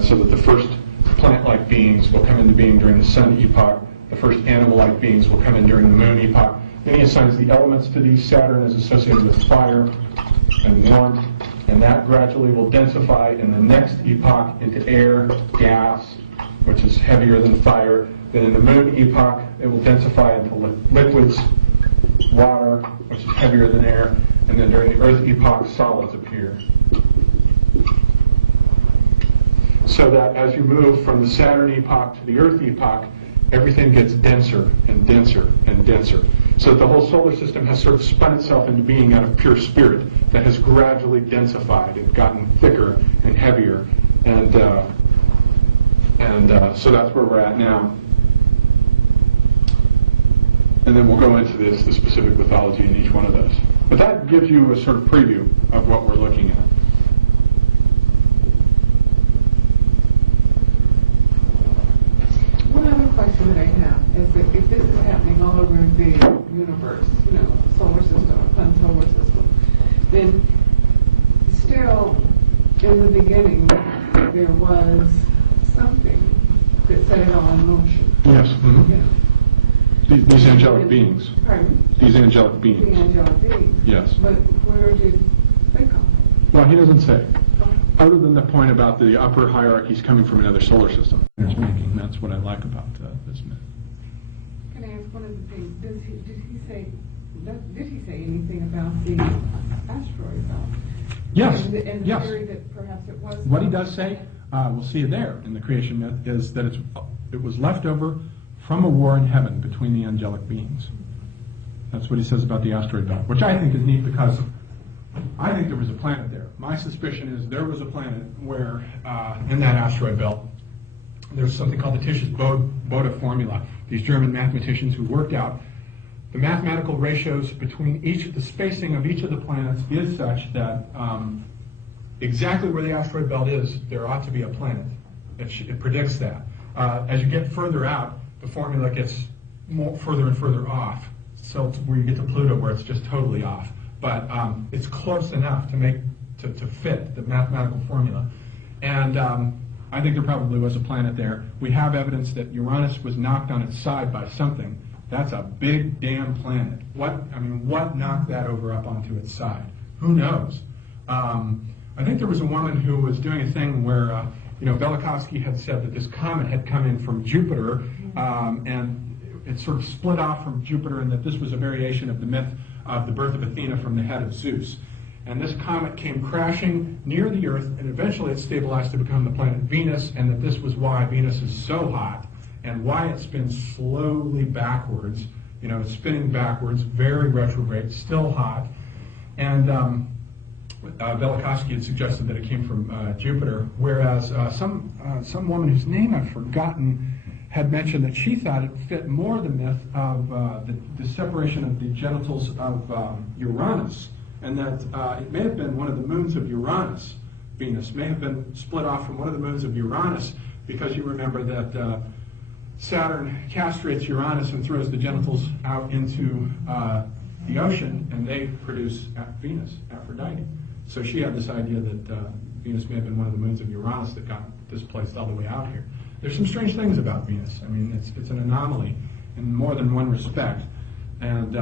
So that the first plant-like beings will come into being during the sun epoch. The first animal-like beings will come in during the moon epoch. Then he assigns the elements to these. Saturn is associated with fire and warmth, and that gradually will densify in the next epoch into air, gas, which is heavier than fire. Then in the moon epoch, it will densify into liquids, water, which is heavier than air. And then during the earth epoch, solids appear. So that as you move from the Saturn epoch to the earth epoch, everything gets denser and denser and denser. So that the whole solar system has sort of spun itself into being out of pure spirit that has gradually densified and gotten thicker and heavier. And so that's where we're at now. And then we'll go into the specific mythology in each one of those. But that gives you a sort of preview of what we're looking at. One other question that I have is that if this is happening all over the universe, solar system, fun solar system, then still in the beginning there was something that set it all in motion. Yes. Mm-hmm. These angelic beings. Pardon? These angelic beings. The angelic beings. Yes. But where did they come from? Well, he doesn't say. Other than the point about the upper hierarchies coming from another solar system. That's what I like about this myth. Can I ask one of the things? Did he say anything about the asteroid belt? Yes. And the Yes. theory that perhaps it was. What he does say, we'll see it there in the creation myth, is that it was left over from a war in heaven between the angelic beings. That's what he says about the asteroid belt, which I think is neat because I think there was a planet there. My suspicion is there was a planet where, in that asteroid belt, there's something called the Titius-Bode formula. These German mathematicians who worked out the mathematical ratios between the spacing of each of the planets is such that exactly where the asteroid belt is, there ought to be a planet. It predicts that. As you get further out, the formula gets further and further off. So it's where you get to Pluto, where it's just totally off. But it's close enough to fit the mathematical formula. And I think there probably was a planet there. We have evidence that Uranus was knocked on its side by something. That's a big damn planet. What knocked that over up onto its side? Who knows? I think there was a woman who was doing a thing where, Velikovsky had said that this comet had come in from Jupiter, and it sort of split off from Jupiter, and that this was a variation of the myth of the birth of Athena from the head of Zeus. And this comet came crashing near the Earth, and eventually it stabilized to become the planet Venus, and that this was why Venus is so hot, and why it spins slowly backwards. It's spinning backwards, very retrograde, still hot. And Velikovsky had suggested that it came from Jupiter, whereas some woman whose name I've forgotten had mentioned that she thought it fit more the myth of the separation of the genitals of Uranus, and that it may have been one of the moons of Uranus. Venus may have been split off from one of the moons of Uranus, because you remember that Saturn castrates Uranus and throws the genitals out into the ocean, and they produce Venus, Aphrodite. So she had this idea that Venus may have been one of the moons of Uranus that got displaced all the way out here. There's some strange things about Venus. It's an anomaly in more than one respect. And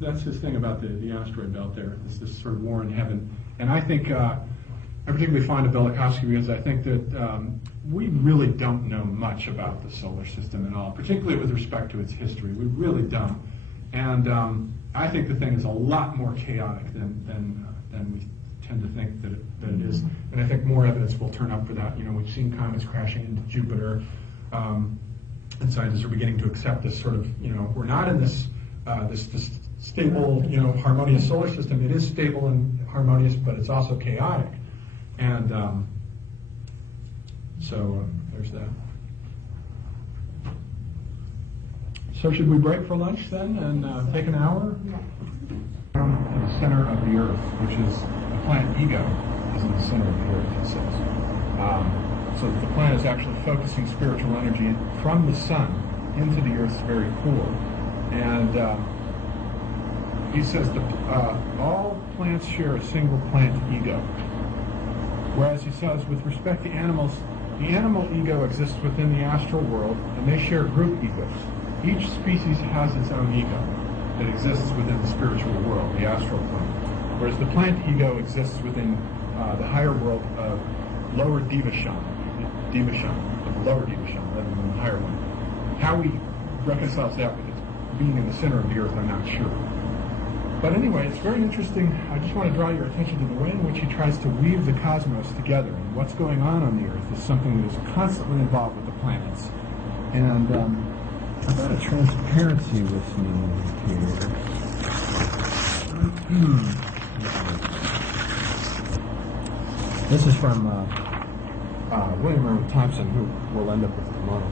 that's his thing about the asteroid belt there. It's this sort of war in heaven. And I think I'm particularly fond of Velikovsky because I think that we really don't know much about the solar system at all, particularly with respect to its history. We really don't. And I think the thing is a lot more chaotic than we tend to think that it is. And I think more evidence will turn up for that. We've seen comets crashing into Jupiter, and scientists are beginning to accept this sort of, we're not in this stable, harmonious solar system. It is stable and harmonious, but it's also chaotic. And there's that. So should we break for lunch then and take an hour? In the center of the Earth, which is the planet Ego, is in the center of the Earth, it says. so that the planet is actually focusing spiritual energy from the sun into the Earth's very core. And he says all plants share a single plant ego. Whereas he says, with respect to animals, the animal ego exists within the astral world, and they share group egos. Each species has its own ego that exists within the spiritual world, the astral plane. Whereas the plant ego exists within the higher world of lower Devachan, the lower Devachan, rather than the higher one. How he reconciles that with its being in the center of the Earth, I'm not sure. But anyway, it's very interesting. I just want to draw your attention to the way in which he tries to weave the cosmos together. And what's going on the Earth is something that is constantly involved with the planets. And I've got a transparency with me here. This is from William Irwin Thompson, who will end up with the model.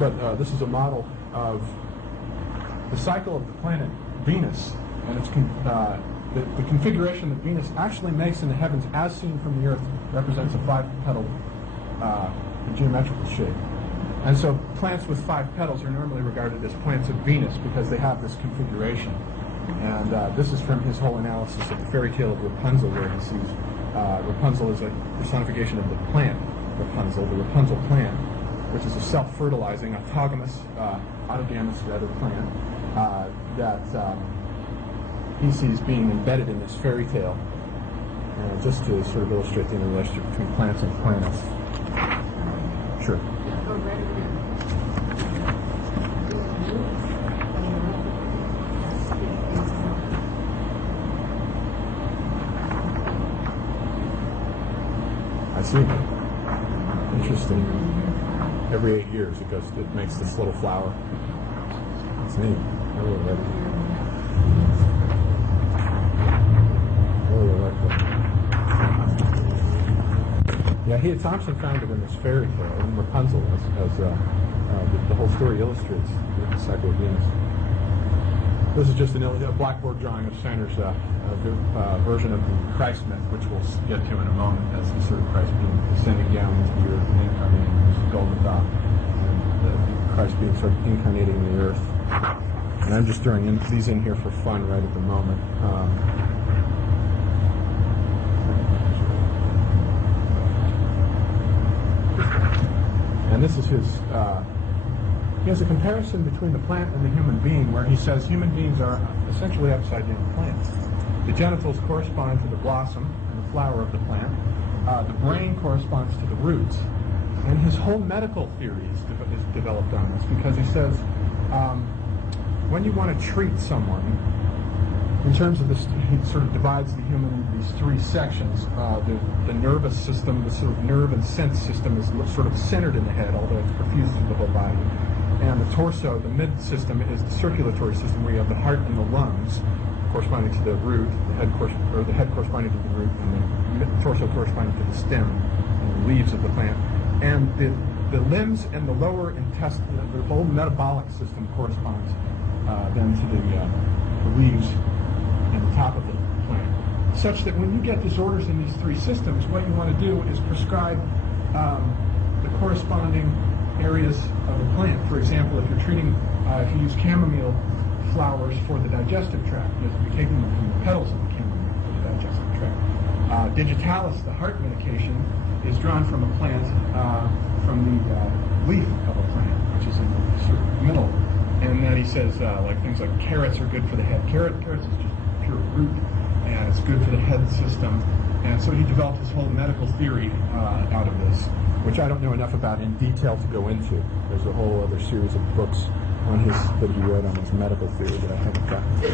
But this is a model of the cycle of the planet Venus, and it's the configuration that Venus actually makes in the heavens as seen from the Earth represents a five-petaled geometrical shape. And so plants with five petals are normally regarded as plants of Venus because they have this configuration. And this is from his whole analysis of the fairy tale of Rapunzel, where he sees Rapunzel as a personification of the plant Rapunzel, the Rapunzel plant, which is a self-fertilizing, autogamous plant that he sees being embedded in this fairy tale, just to sort of illustrate the interrelationship between plants and planets. Sure. I see. Interesting. Every 8 years it makes this little flower. It's neat. I really like it. Yeah, Thompson found it in this fairy tale, in Rapunzel, as the whole story illustrates the cycle of Venus. This is just a blackboard drawing of Steiner's version of the Christ myth, which we'll get to in a moment, as the sort of Christ being descending down into the earth and incarnating this golden dot, and Christ being sort of incarnating in the earth. And I'm just throwing these in here for fun right at the moment. And this is his, he has a comparison between the plant and the human being, where he says human beings are essentially upside-down plants. The genitals correspond to the blossom and the flower of the plant. The brain corresponds to the roots. And his whole medical theory is developed on this, because he says, when you want to treat someone, in terms of this, he sort of divides the human into these three sections. The nervous system, the sort of nerve and sense system, is sort of centered in the head, although it's perfused through the whole body. And the torso, the mid-system, is the circulatory system, where you have the heart and the lungs corresponding to the root, the head corresponding to the root, and the torso corresponding to the stem and the leaves of the plant. And the limbs and the lower intestine, the whole metabolic system corresponds then to the leaves and the top of the plant. Such that when you get disorders in these three systems, what you want to do is prescribe the corresponding areas of the plant. For example, if you're treating, if you use chamomile flowers for the digestive tract, you'll be taking them from the petals of the chamomile for the digestive tract. Digitalis, the heart medication, is drawn from a plant, from the leaf of a plant, which is in the sort of middle. And then he says, like things like carrots are good for the head. Carrots is just pure root, and it's good for the head system. And so he developed his whole medical theory out of this, which I don't know enough about in detail to go into. There's a whole other series of books on that he wrote on his medical theory that I haven't gotten to.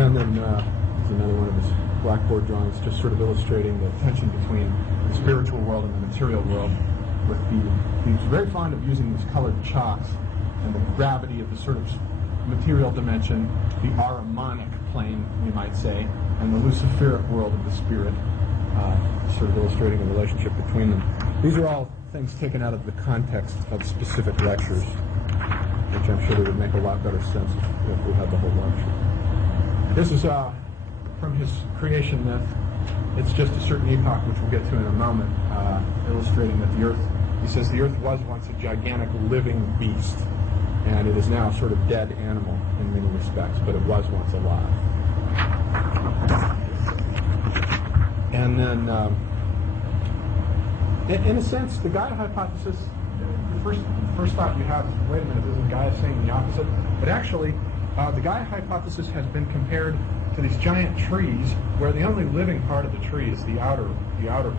And then there's another one of his blackboard drawings, just sort of illustrating the tension between the spiritual world and the material world. He's very fond of using these colored chalks and the gravity of the sort of material dimension, the Ahrimanic plane, we might say, and the Luciferic world of the spirit, sort of illustrating the relationship between them. These are all things taken out of the context of specific lectures, which I'm sure would make a lot better sense if we had the whole lecture. This is from his creation myth, It's just a certain epoch, which we'll get to in a moment, illustrating that the Earth, he says the Earth was once a gigantic living beast, and it is now a sort of dead animal in many respects, but it was once alive. And then, in a sense, the Gaia hypothesis, the first thought you have is, wait a minute, isn't Gaia saying the opposite? But actually, the Gaia hypothesis has been compared to these giant trees, where the only living part of the tree is the outer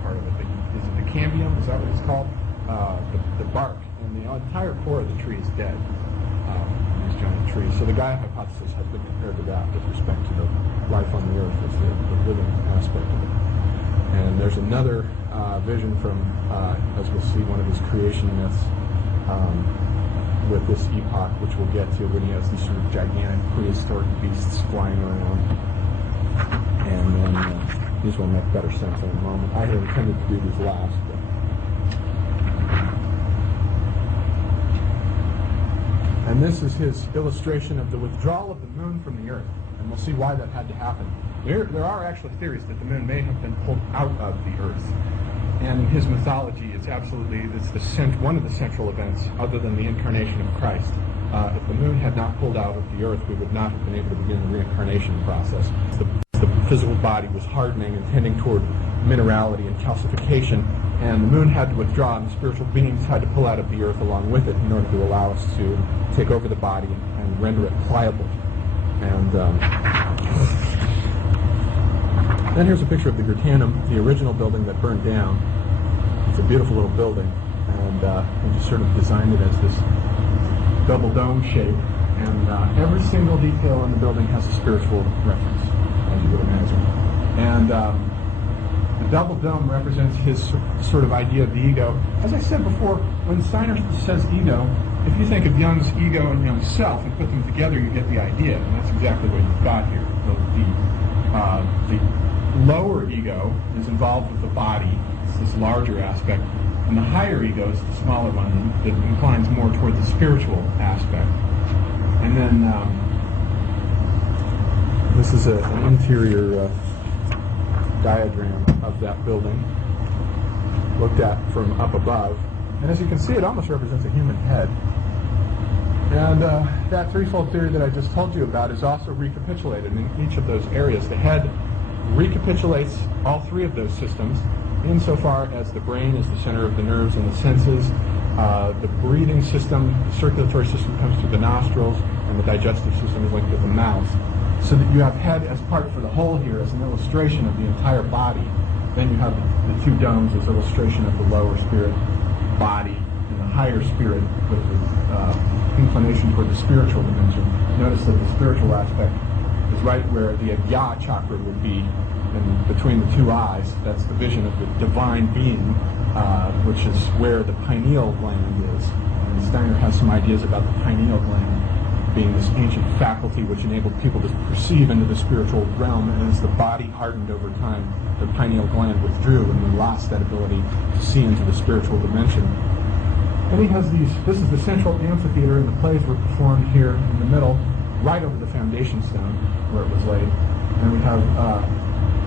part of it. Is it the cambium? Is that what it's called? The bark, and the entire core of the tree is dead. These giant trees. So the Gaia hypothesis has been compared to that with respect to the life on the Earth as the living aspect of it. And there's another vision from, as we'll see, one of his creation myths with this epoch, which we'll get to, when he has these sort of gigantic prehistoric beasts flying around. And then these will make better sense in a moment. I had intended to do these last, but and this is his illustration of the withdrawal of the moon from the Earth, and we'll see why that had to happen. There are actually theories that the moon may have been pulled out of the Earth, and in his mythology, it's one of the central events, other than the incarnation of Christ. If the moon had not pulled out of the Earth, we would not have been able to begin the reincarnation process. The physical body was hardening and tending toward minerality and calcification, and the moon had to withdraw, and the spiritual beings had to pull out of the Earth along with it in order to allow us to take over the body and render it pliable. And then here's a picture of the Gertanum, the original building that burned down. It's a beautiful little building, and we just sort of designed it as this double dome shape, and every single detail in the building has a spiritual reference, as you would imagine. And the double dome represents his sort of idea of the ego. As I said before, when Steiner says ego, if you think of Jung's ego and Jung's self and put them together, you get the idea, and that's exactly what you've got here. The lower ego is involved with the body, it's this larger aspect, and the higher ego is the smaller one that inclines more toward the spiritual aspect. And then this is an interior diagram of that building, looked at from up above. And as you can see, it almost represents a human head. And that threefold theory that I just told you about is also recapitulated in each of those areas. The head recapitulates all three of those systems, insofar as the brain is the center of the nerves and the senses. The breathing system, the circulatory system, comes through the nostrils, and the digestive system is linked with the mouth. So that you have head as part for the whole here as an illustration of the entire body. Then you have the two domes as illustration of the lower spirit body and the higher spirit with the inclination toward the spiritual dimension. Notice that the spiritual aspect is right where the Agya chakra would be, and between the two eyes. That's the vision of the divine being, which is where the pineal gland is. And Steiner has some ideas about the pineal gland being this ancient faculty which enabled people to perceive into the spiritual realm, and as the body hardened over time, the pineal gland withdrew and we lost that ability to see into the spiritual dimension. And he has this is the central amphitheater, and the plays were performed here in the middle, right over the foundation stone where it was laid. And we have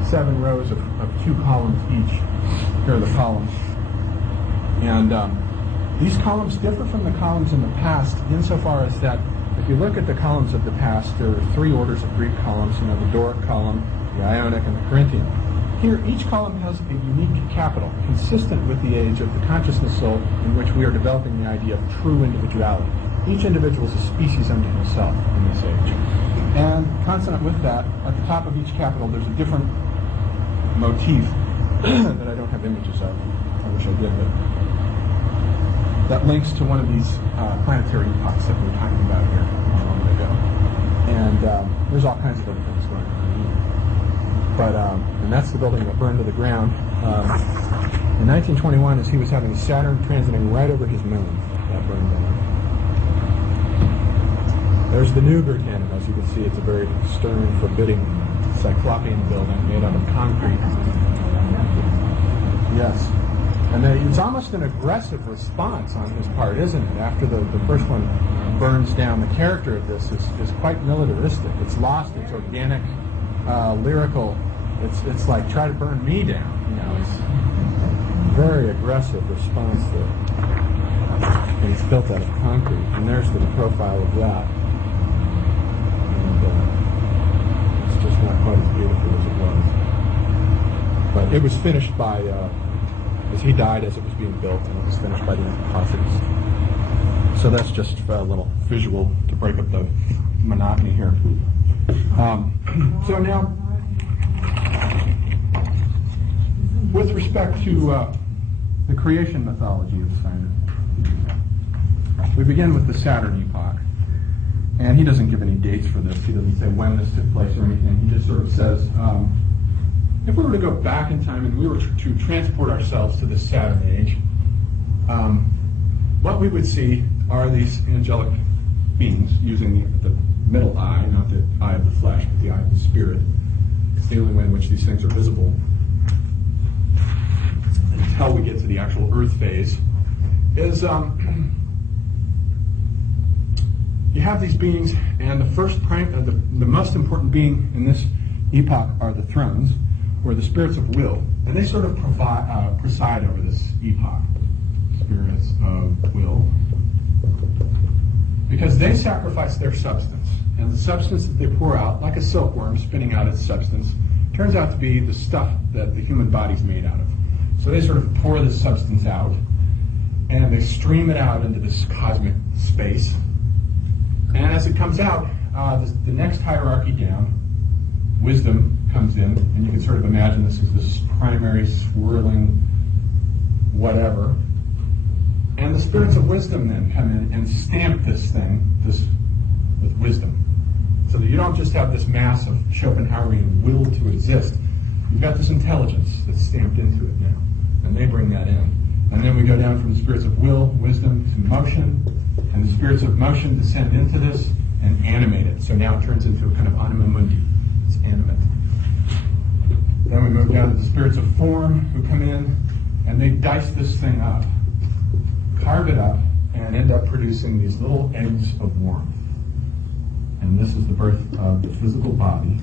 7 rows of 2 columns each. Here are the columns. And these columns differ from the columns in the past insofar as that if you look at the columns of the past, there are 3 orders of Greek columns, the Doric column, the Ionic, and the Corinthian. Here, each column has a unique capital, consistent with the age of the consciousness soul in which we are developing the idea of true individuality. Each individual is a species unto himself in this age. And consonant with that, at the top of each capital, there's a different motif that I don't have images of. I wish I did, but that links to one of these planetary epochs that we were talking about here a moment ago. And there's all kinds of other things going on. But, and that's the building that burned to the ground. In 1921, as he was having Saturn transiting right over his moon, that burned down. There's the new Gertanum. As you can see, it's a very stern, forbidding, cyclopean building made out of concrete. Yes. And it's almost an aggressive response on his part, isn't it? After the first one burns down, the character of this is quite militaristic. It's lost its organic, lyrical It's like try to burn me down. You know, it's very aggressive response to it. And it's built out of concrete, and there's the profile of that. And it's just not quite as beautiful as it was. But it was finished by, as he died as it was being built, and it was finished by the anthropologists. So that's just a little visual to break up the monotony here. So now, with respect to the creation mythology of Steiner, we begin with the Saturn epoch. And he doesn't give any dates for this. He doesn't say when this took place or anything. He just sort of says, if we were to go back in time and we were to transport ourselves to the Saturn age, what we would see are these angelic beings using the middle eye, not the eye of the flesh, but the eye of the spirit. It's the only way in which these things are visible until we get to the actual Earth phase, is you have these beings, and the most important being in this epoch are the thrones, or the spirits of will, and they sort of preside over this epoch. Spirits of will. Because they sacrifice their substance, and the substance that they pour out, like a silkworm spinning out its substance, turns out to be the stuff that the human body's made out of. So they sort of pour this substance out, and they stream it out into this cosmic space. And as it comes out, the next hierarchy down, wisdom comes in, and you can sort of imagine this as this primary swirling whatever. And the spirits of wisdom then come in and stamp this thing with wisdom. So that you don't just have this mass of Schopenhauerian will to exist. You've got this intelligence that's stamped into it now. And they bring that in. And then we go down from the spirits of will, wisdom, to motion. And the spirits of motion descend into this and animate it. So now it turns into a kind of anima mundi. It's animate. Then we move down to the spirits of form who come in and they dice this thing up, carve it up, and end up producing these little eggs of warmth. And this is the birth of the physical body.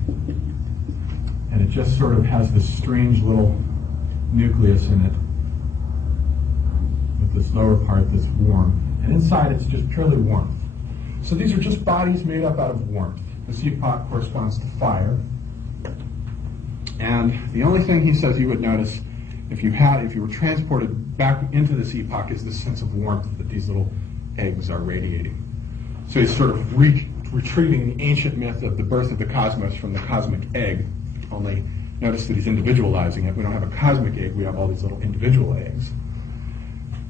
And it just sort of has this strange little nucleus in it with this lower part that's warm. And inside it's just purely warmth. So these are just bodies made up out of warmth. This epoch corresponds to fire. And the only thing he says you would notice if you were transported back into this epoch is this sense of warmth that these little eggs are radiating. So he's sort of retrieving the ancient myth of the birth of the cosmos from the cosmic egg, only notice that he's individualizing it. We don't have a cosmic egg, we have all these little individual eggs.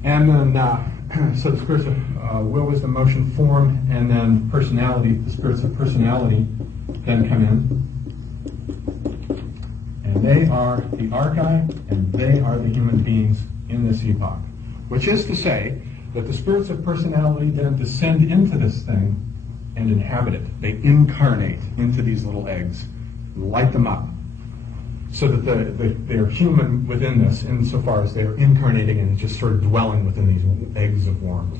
And then, so the spirits of will, wisdom, motion, form, and then personality, the spirits of personality then come in. And they are the archai, and they are the human beings in this epoch. Which is to say that the spirits of personality then descend into this thing and inhabit it. They incarnate into these little eggs, light them up, so that they are human within this, insofar as they are incarnating and just sort of dwelling within these eggs of warmth.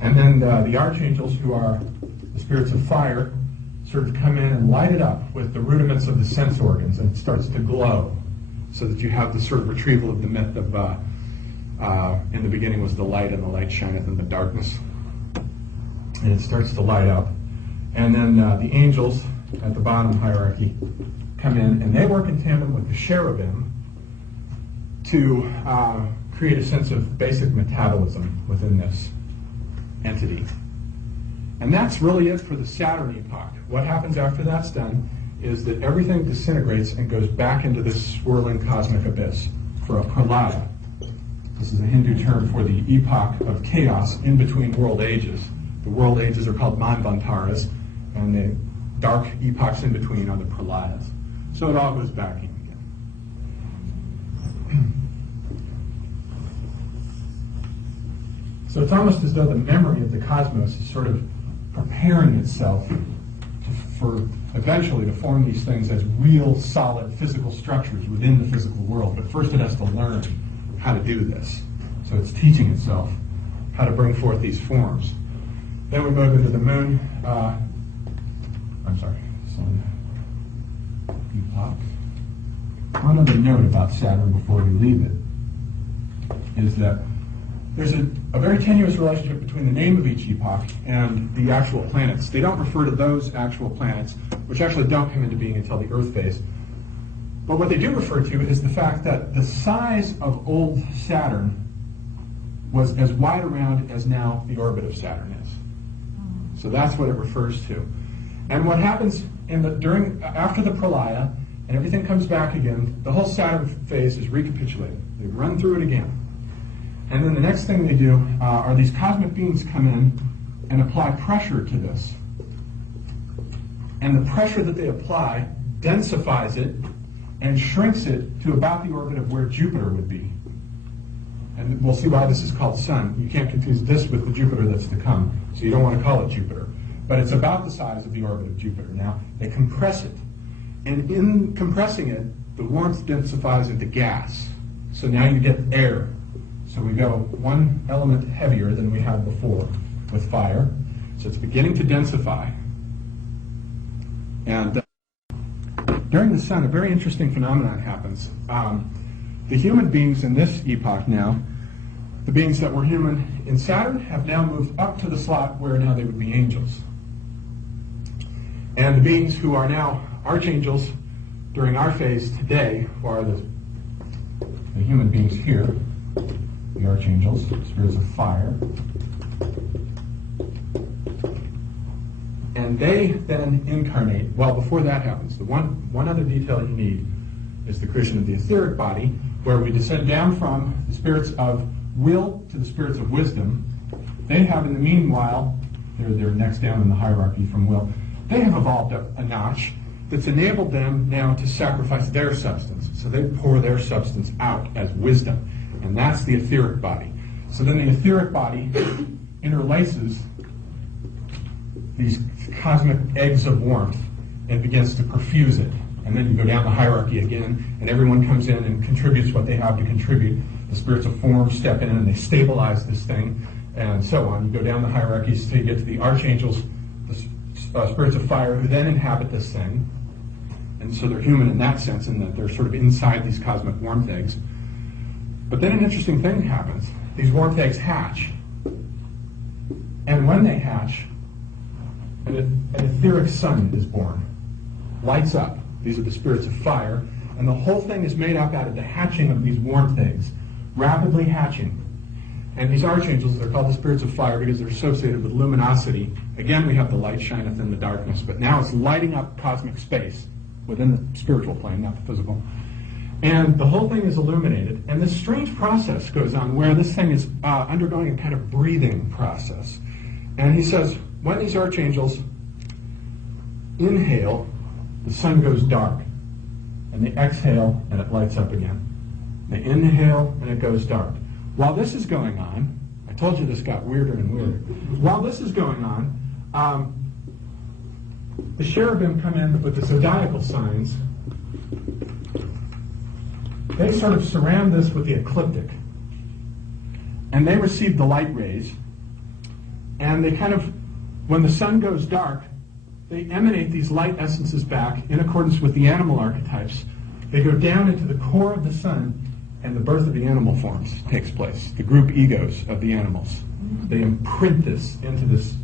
And then the archangels, who are the spirits of fire, sort of come in and light it up with the rudiments of the sense organs, and it starts to glow, so that you have this sort of retrieval of the myth of in the beginning was the light, and the light shineth in the darkness. And it starts to light up. And then the angels at the bottom hierarchy come in, and they work in tandem with the cherubim to create a sense of basic metabolism within this entity. And that's really it for the Saturn epoch. What happens after that's done is that everything disintegrates and goes back into this swirling cosmic abyss for a pralada. This is a Hindu term for the epoch of chaos in between world ages. The world ages are called manvantaras, and the dark epochs in between are the praladas. So it all goes back in again. So it's almost as though the memory of the cosmos is sort of preparing itself for eventually to form these things as real, solid physical structures within the physical world. But first it has to learn how to do this. So it's teaching itself how to bring forth these forms. Then we move into the moon. Sun epoch. one other note about Saturn before we leave it is that there's a very tenuous relationship between the name of each epoch and the actual planets. They don't refer to those actual planets, which actually don't come into being until the Earth phase. But what they do refer to is the fact that the size of old Saturn was as wide around as now the orbit of Saturn is. So that's what it refers to. And what happens after the pralaya, and everything comes back again, the whole Saturn phase is recapitulated. They run through it again. And then the next thing they do are these cosmic beings come in and apply pressure to this. And the pressure that they apply densifies it and shrinks it to about the orbit of where Jupiter would be. And we'll see why this is called Sun. You can't confuse this with the Jupiter that's to come, so you don't want to call it Jupiter. But it's about the size of the orbit of Jupiter. Now, they compress it. And in compressing it, the warmth densifies into gas. So now you get air. So we go one element heavier than we had before with fire. So it's beginning to densify. And during the Sun, a very interesting phenomenon happens. The human beings in this epoch now, the beings that were human in Saturn, have now moved up to the slot where now they would be angels. And the beings who are now archangels during our phase today, who are the human beings here, the archangels, spirits of fire. And they then incarnate. Well, before that happens, the one other detail you need is the creation of the etheric body, where we descend down from the spirits of will to the spirits of wisdom. They have, in the meanwhile, they're next down in the hierarchy from will, they have evolved a notch that's enabled them now to sacrifice their substance. So they pour their substance out as wisdom. And that's the etheric body. So then the etheric body interlaces these cosmic eggs of warmth and begins to perfuse it. And then you go down the hierarchy again, and everyone comes in and contributes what they have to contribute. The spirits of form step in and they stabilize this thing, and so on. You go down the hierarchies till you get to the archangels, the spirits of fire, who then inhabit this thing. And so they're human in that sense, in that they're sort of inside these cosmic warmth eggs. But then an interesting thing happens. These warmth eggs hatch. And when they hatch, an etheric sun is born. Lights up. These are the spirits of fire. And the whole thing is made up out of the hatching of these warmth eggs. Rapidly hatching. And these archangels, they're called the spirits of fire because they're associated with luminosity. Again, we have the light shineth in the darkness. But now it's lighting up cosmic space within the spiritual plane, not the physical. And the whole thing is illuminated. And this strange process goes on where this thing is undergoing a kind of breathing process. And he says, when these archangels inhale, the sun goes dark. And they exhale, and it lights up again. They inhale, and it goes dark. While this is going on, I told you this got weirder and weirder. While this is going on, the cherubim come in with the zodiacal signs. They sort of surround this with the ecliptic. And they receive the light rays. And they kind of, when the sun goes dark, they emanate these light essences back in accordance with the animal archetypes. They go down into the core of the sun, and the birth of the animal forms takes place, the group egos of the animals. They imprint this into this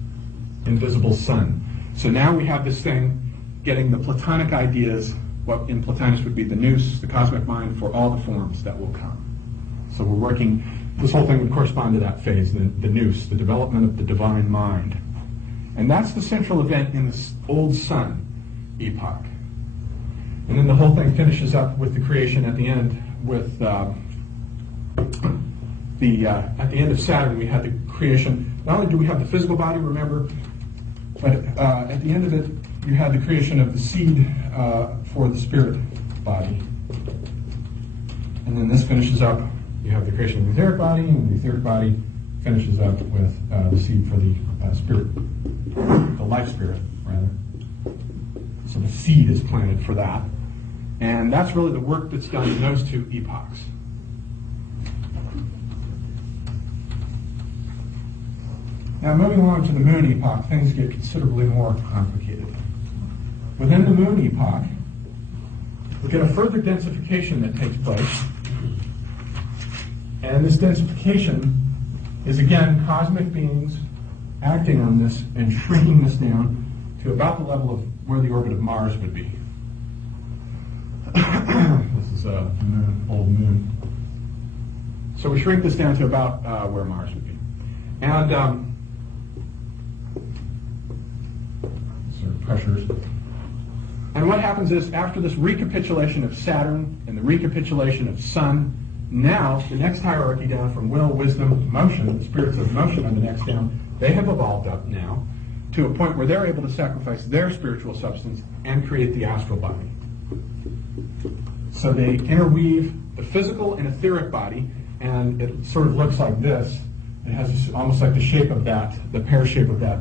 invisible sun. So now we have this thing getting the Platonic ideas, what in Plotinus would be the nous, the cosmic mind, for all the forms that will come. So we're working, this whole thing would correspond to that phase, the nous, the development of the divine mind. And that's the central event in this old sun epoch. And then the whole thing finishes up with the creation at the end with at the end of Saturn we had the creation. Not only do we have the physical body, remember, but at the end of it you had the creation of the seed for the spirit body. And then this finishes up, you have the creation of the etheric body, and the etheric body finishes up with the seed for the spirit, the life spirit, rather. So the seed is planted for that. And that's really the work that's done in those two epochs. Now, moving along to the moon epoch, things get considerably more complicated. Within the moon epoch, we get a further densification that takes place. And this densification is, again, cosmic beings acting on this and shrinking this down to about the level of where the orbit of Mars would be. This is a old moon. So we shrink this down to about where Mars would be. And sort of pressures. And what happens is, after this recapitulation of Saturn and the recapitulation of Sun, now the next hierarchy down from will, wisdom, motion, the spirits of motion are the next down, they have evolved up now to a point where they're able to sacrifice their spiritual substance and create the astral body. So they interweave the physical and etheric body, and it sort of looks like this. It has almost like the shape of that, the pear shape of that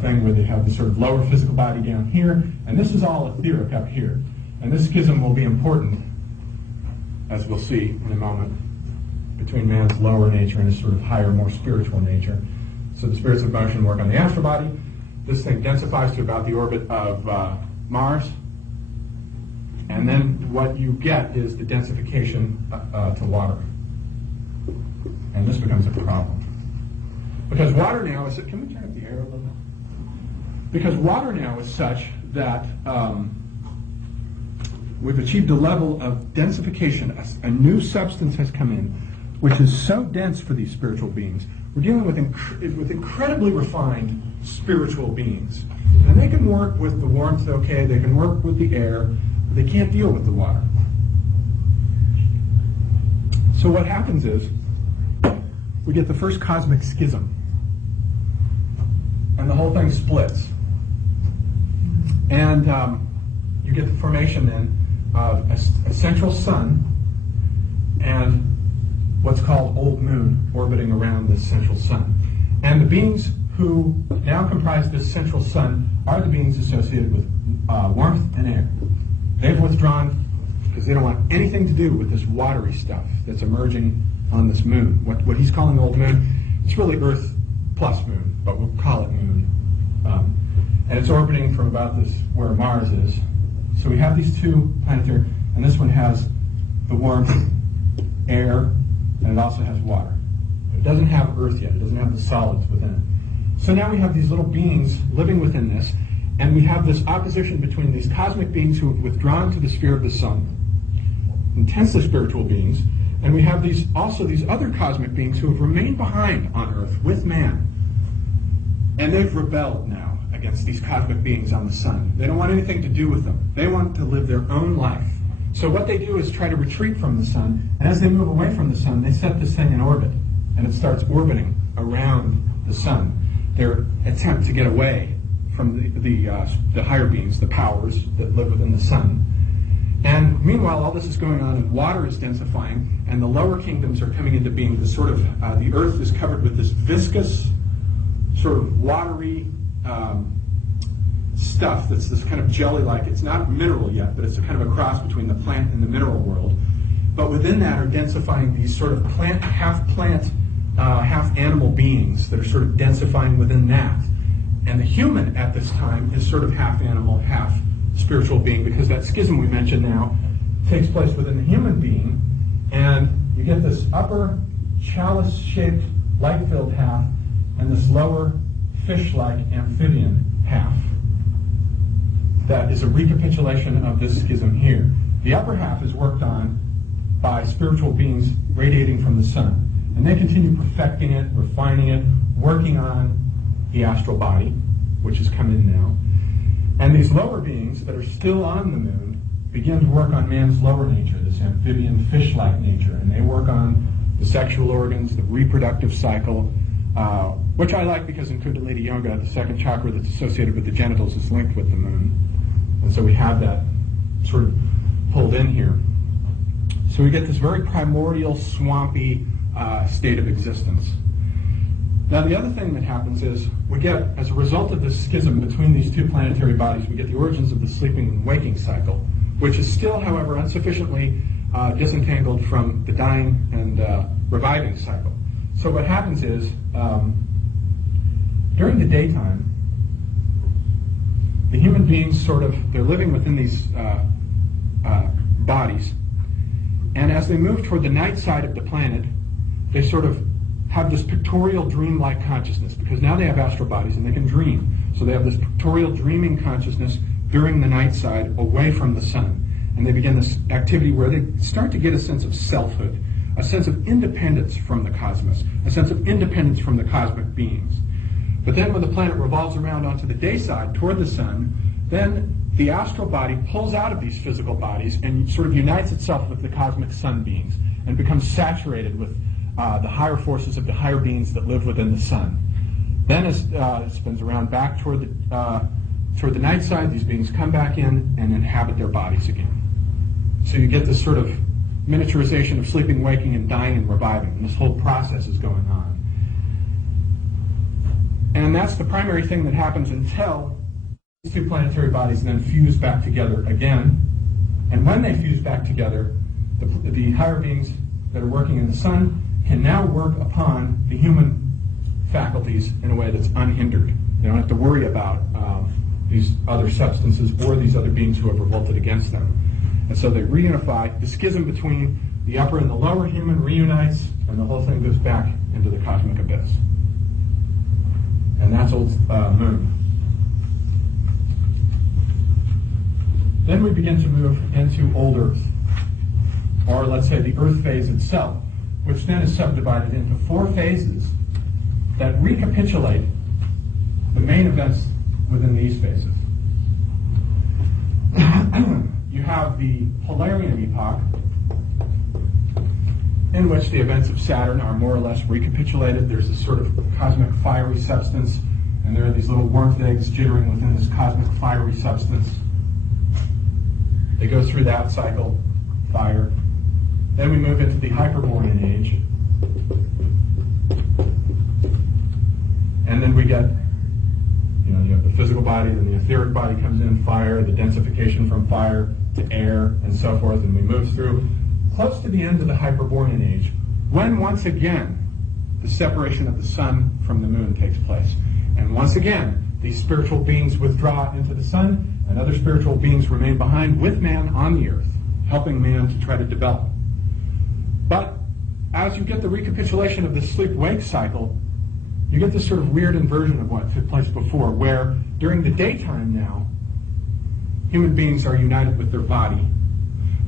thing, where they have the sort of lower physical body down here, and this is all etheric up here. And this schism will be important, as we'll see in a moment, between man's lower nature and his sort of higher, more spiritual nature. So the spirits of motion work on the astral body. This thing densifies to about the orbit of Mars. And then what you get is the densification to water. And this becomes a problem. Because water now is, can we turn up the air a little bit? Because water now is such that we've achieved a level of densification. A new substance has come in, which is so dense for these spiritual beings. We're dealing with incredibly refined spiritual beings. And they can work with the warmth, okay, they can work with the air, but they can't deal with the water. So what happens is, we get the first cosmic schism. And the whole thing splits. And you get the formation then of a central sun and what's called old moon orbiting around this central sun. And the beings who now comprise this central sun are the beings associated with warmth and air. They've withdrawn because they don't want anything to do with this watery stuff that's emerging on this moon. What he's calling old moon, it's really Earth plus moon, but we'll call it moon. And it's orbiting from about this, where Mars is. So we have these two planetary, and this one has the warmth, air, and it also has water. It doesn't have Earth yet. It doesn't have the solids within it. So now we have these little beings living within this, and we have this opposition between these cosmic beings who have withdrawn to the sphere of the sun, intensely spiritual beings, and we have these other cosmic beings who have remained behind on Earth with man. And they've rebelled now against these cosmic beings on the sun. They don't want anything to do with them. They want to live their own life. So what they do is try to retreat from the sun, and as they move away from the sun, they set this thing in orbit, and it starts orbiting around the sun. Their attempt to get away from the higher beings, the powers that live within the sun. And meanwhile, all this is going on, and water is densifying, and the lower kingdoms are coming into being. The sort of the Earth is covered with this viscous, sort of watery stuff that's this kind of jelly-like. It's not mineral yet, but it's a kind of a cross between the plant and the mineral world. But within that are densifying these sort of half animal beings that are sort of densifying within that. And the human at this time is sort of half animal, half spiritual being, because that schism we mentioned now takes place within the human being, and you get this upper chalice-shaped, light-filled half, and this lower fish-like amphibian half. That is a recapitulation of this schism here. The upper half is worked on by spiritual beings radiating from the sun, and they continue perfecting it, refining it, working on the astral body, which has come in now. And these lower beings that are still on the moon begin to work on man's lower nature, this amphibian fish-like nature, and they work on the sexual organs, the reproductive cycle, which I like because in Kundalini Yoga, the second chakra that's associated with the genitals is linked with the moon. And so we have that sort of pulled in here. So we get this very primordial, swampy state of existence. Now the other thing that happens is we get, as a result of this schism between these two planetary bodies, we get the origins of the sleeping and waking cycle, which is still, however, insufficiently disentangled from the dying and reviving cycle. So what happens is, during the daytime, the human beings they're living within these bodies. And as they move toward the night side of the planet, they sort of have this pictorial dream-like consciousness, because now they have astral bodies and they can dream. So they have this pictorial dreaming consciousness during the night side away from the sun. And they begin this activity where they start to get a sense of selfhood, a sense of independence from the cosmos, a sense of independence from the cosmic beings. But then when the planet revolves around onto the day side toward the sun, then the astral body pulls out of these physical bodies and sort of unites itself with the cosmic sun beings and becomes saturated with the higher forces of the higher beings that live within the sun. Then as it spins around back toward the night side, these beings come back in and inhabit their bodies again. So you get this sort of miniaturization of sleeping, waking, and dying and reviving, and this whole process is going on. And that's the primary thing that happens until these two planetary bodies then fuse back together again. And when they fuse back together, the higher beings that are working in the sun can now work upon the human faculties in a way that's unhindered. They don't have to worry about these other substances or these other beings who have revolted against them. And so they reunify. The schism between the upper and the lower human reunites, and the whole thing goes back into the cosmic abyss. And that's old Moon. Then we begin to move into old Earth, or let's say the Earth phase itself, which then is subdivided into 4 phases that recapitulate the main events within these phases. You have the Polarian epoch, in which the events of Saturn are more or less recapitulated. There's this sort of cosmic fiery substance, and there are these little warmth eggs jittering within this cosmic fiery substance. They go through that cycle, fire. Then we move into the Hyperborean age. And then we get, you have the physical body, then the etheric body comes in, fire, the densification from fire to air, and so forth, and we move through close to the end of the Hyperborean age, when once again the separation of the sun from the moon takes place. And once again, these spiritual beings withdraw into the sun, and other spiritual beings remain behind with man on the earth, helping man to try to develop. But as you get the recapitulation of the sleep-wake cycle, you get this sort of weird inversion of what took place before, where during the daytime now, human beings are united with their body,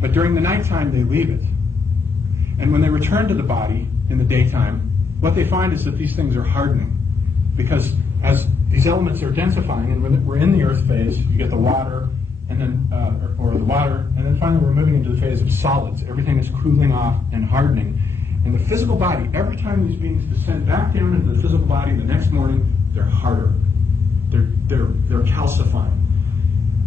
but during the nighttime they leave it. And when they return to the body in the daytime, what they find is that these things are hardening, because as these elements are densifying, and when we're in the earth phase, you get the water, and then or the water, and then finally we're moving into the phase of solids. Everything is cooling off and hardening. And the physical body, every time these beings descend back down into the physical body the next morning, they're harder. They're calcifying.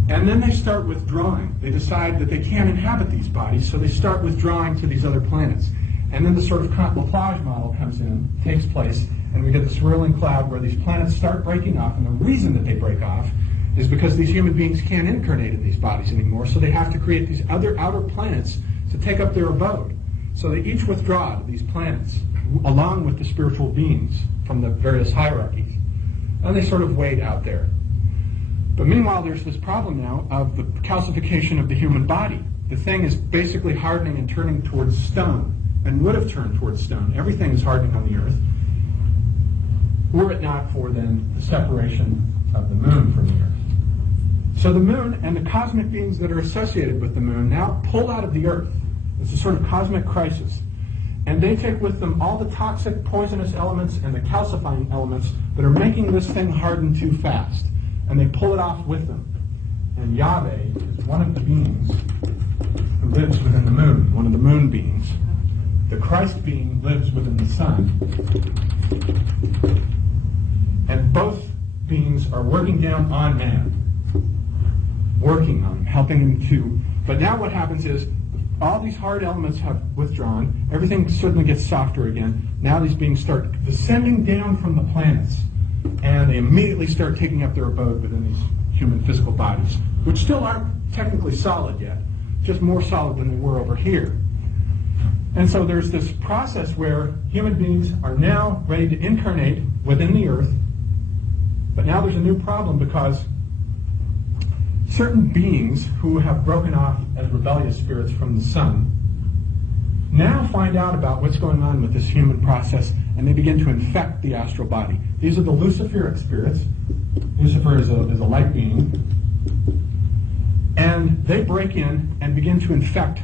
And then they start withdrawing. They decide that they can't inhabit these bodies, so they start withdrawing to these other planets. And then the sort of camouflage model comes in, takes place, and we get this swirling cloud where these planets start breaking off. And the reason that they break off is because these human beings can't incarnate in these bodies anymore, so they have to create these other outer planets to take up their abode. So they each withdraw to these planets, along with the spiritual beings from the various hierarchies. And they sort of wait out there. But meanwhile, there's this problem now of the calcification of the human body. The thing is basically hardening and turning towards stone, and would have turned towards stone. Everything is hardening on the earth, were it not for then the separation of the moon from the earth. So the moon and the cosmic beings that are associated with the moon now pull out of the earth. It's a sort of cosmic crisis. And they take with them all the toxic, poisonous elements and the calcifying elements that are making this thing harden too fast. And they pull it off with them. And Yahweh is one of the beings who lives within the moon, one of the moon beings. The Christ being lives within the sun. And both beings are working down on man. Working on him, helping him to. But now what happens is, all these hard elements have withdrawn. Everything suddenly gets softer again. Now these beings start descending down from the planets. And they immediately start taking up their abode within these human physical bodies, which still aren't technically solid yet, just more solid than they were over here. And so there's this process where human beings are now ready to incarnate within the earth. But now there's a new problem, because certain beings who have broken off as rebellious spirits from the sun now find out about what's going on with this human process, and they begin to infect the astral body. These are the Luciferic spirits. Lucifer is a light being. And they break in and begin to infect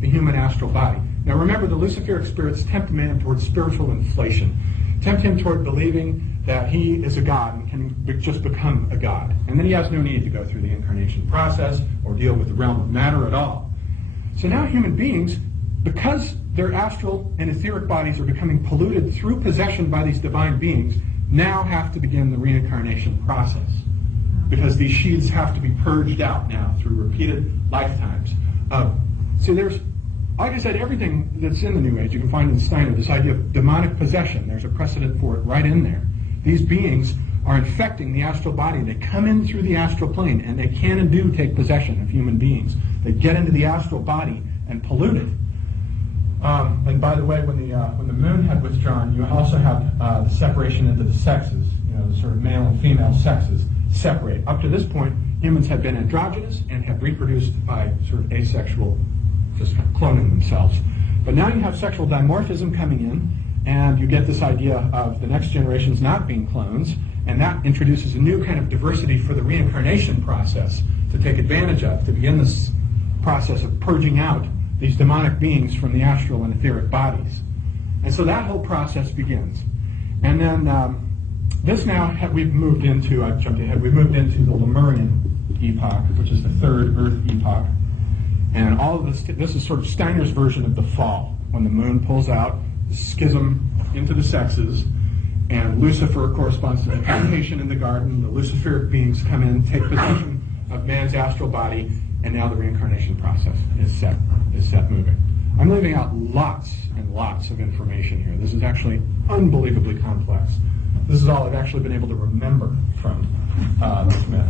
the human astral body. Now remember, the Luciferic spirits tempt man towards spiritual inflation, tempt him toward believing that he is a god and can just become a god. And then he has no need to go through the incarnation process or deal with the realm of matter at all. So now human beings, because their astral and etheric bodies are becoming polluted through possession by these divine beings, now have to begin the reincarnation process. Because these sheaths have to be purged out now through repeated lifetimes. So there's, like I said, everything that's in the New Age you can find in Steiner, this idea of demonic possession. There's a precedent for it right in there. These beings are infecting the astral body. They come in through the astral plane, and they can and do take possession of human beings. They get into the astral body and pollute it. And by the way, when the moon had withdrawn, you also have the separation into the sexes, the sort of male and female sexes separate. Up to this point, humans have been androgynous and have reproduced by sort of asexual, just cloning themselves. But now you have sexual dimorphism coming in, and you get this idea of the next generations not being clones, and that introduces a new kind of diversity for the reincarnation process to take advantage of, to begin this process of purging out these demonic beings from the astral and etheric bodies. And so that whole process begins. And then this now, we've moved into, I've jumped ahead, we've moved into the Lemurian epoch, which is the third Earth epoch. And all of this is sort of Steiner's version of the fall, when the moon pulls out, the schism into the sexes, and Lucifer corresponds to the temptation in the garden. The Luciferic beings come in, take possession of man's astral body, and now the reincarnation process is set moving. I'm leaving out lots and lots of information here. This is actually unbelievably complex. This is all I've actually been able to remember from this myth.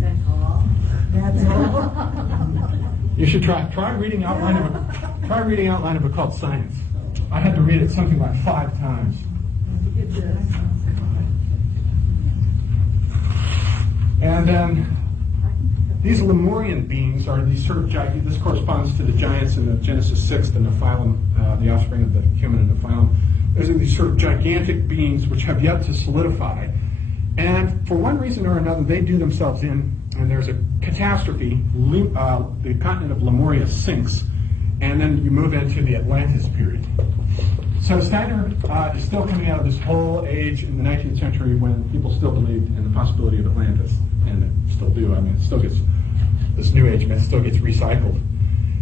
That's all. That's all. You should try reading Outline of Occult Science. I had to read it something like 5 times. And then these Lemurian beings are these sort of giant. This corresponds to the giants in the Genesis 6, the Nephilim, the offspring of the human and Nephilim. Those are these sort of gigantic beings which have yet to solidify. And for one reason or another, they do themselves in, and there's a catastrophe. The continent of Lemuria sinks, and then you move into the Atlantis period. So Steiner is still coming out of this whole age in the 19th century when people still believed in the possibility of Atlantis, and they still do. I mean, it still gets, this New Age myth still gets recycled.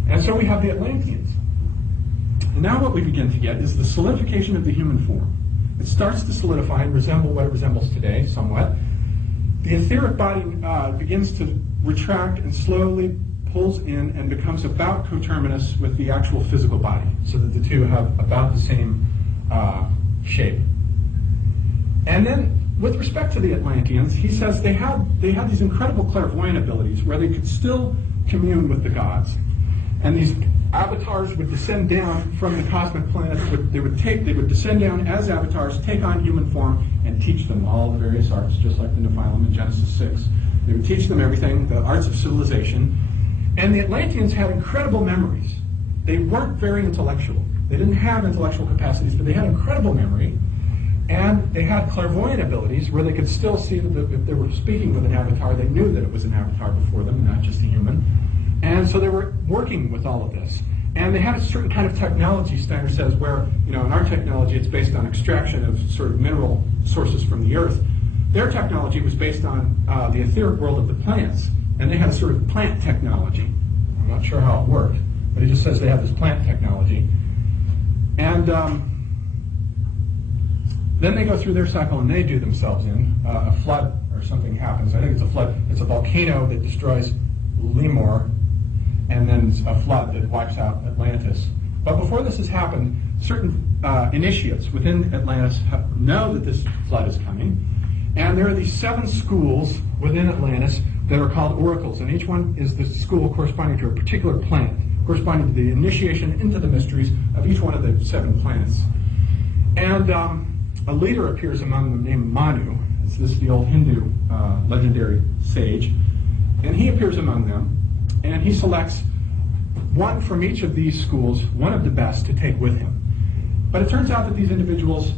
And so we have the Atlanteans. And now what we begin to get is the solidification of the human form. It starts to solidify and resemble what it resembles today, somewhat. The etheric body begins to retract and slowly pulls in and becomes about coterminous with the actual physical body, so that the two have about the same shape. And then, with respect to the Atlanteans, he says they had these incredible clairvoyant abilities where they could still commune with the gods. And these avatars would descend down from the cosmic planets. They would descend down as avatars, take on human form, and teach them all the various arts, just like the Nephilim in Genesis 6. They would teach them everything, the arts of civilization. And the Atlanteans had incredible memories. They weren't very intellectual. They didn't have intellectual capacities, but they had incredible memory. And they had clairvoyant abilities where they could still see that if they were speaking with an avatar, they knew that it was an avatar before them, not just a human. And so they were working with all of this. And they had a certain kind of technology, Steiner says, where, in our technology, it's based on extraction of sort of mineral sources from the earth. Their technology was based on the etheric world of the plants. And they had a sort of plant technology. I'm not sure how it worked, but he just says they have this plant technology. And then they go through their cycle and they do themselves in. A flood or something happens. I think it's a flood. It's a volcano that destroys Lemur, and then a flood that wipes out Atlantis. But before this has happened, certain initiates within Atlantis know that this flood is coming. And there are these 7 schools within Atlantis that are called oracles, and each one is the school corresponding to a particular planet, corresponding to the initiation into the mysteries of each one of the 7 planets. And a leader appears among them named Manu. This is the old Hindu legendary sage. And he appears among them, and he selects one from each of these schools, one of the best, to take with him. But it turns out that these individuals,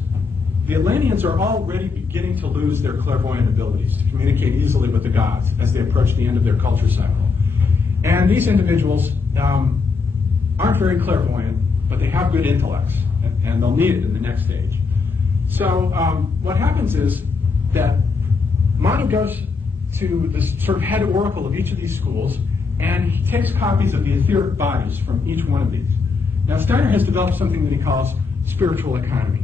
the Atlanteans, are already beginning to lose their clairvoyant abilities to communicate easily with the gods as they approach the end of their culture cycle. And these individuals aren't very clairvoyant, but they have good intellects, and they'll need it in the next stage. So what happens is that Manu goes to the sort of head oracle of each of these schools, and he takes copies of the etheric bodies from each one of these. Now, Steiner has developed something that he calls spiritual economy.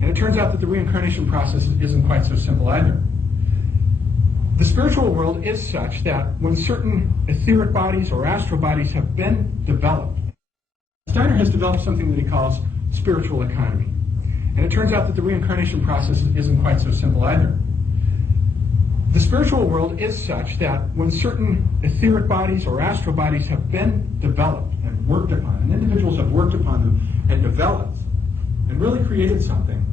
And it turns out that the reincarnation process isn't quite so simple either. The spiritual world is such that when certain etheric bodies or astral bodies have been developed, Steiner has developed something that he calls spiritual economy. And it turns out that the reincarnation process isn't quite so simple either. The spiritual world is such that when certain etheric bodies or astral bodies have been developed and worked upon, and individuals have worked upon them and developed and really created something,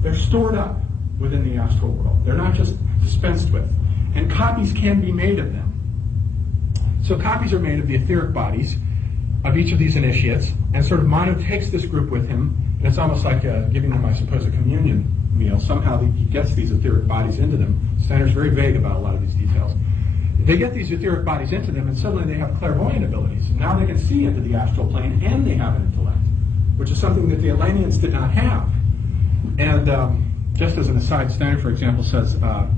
they're stored up within the astral world. They're not just dispensed with. And copies can be made of them. So copies are made of the etheric bodies of each of these initiates, and sort of Manu takes this group with him, and it's almost like giving them, I suppose, a communion meal. Somehow he gets these etheric bodies into them. Steiner's very vague about a lot of these details. They get these etheric bodies into them, and suddenly they have clairvoyant abilities. And now they can see into the astral plane, and they have an intellect, which is something that the Atlanteans did not have. And just as an aside, Steiner, for example, says that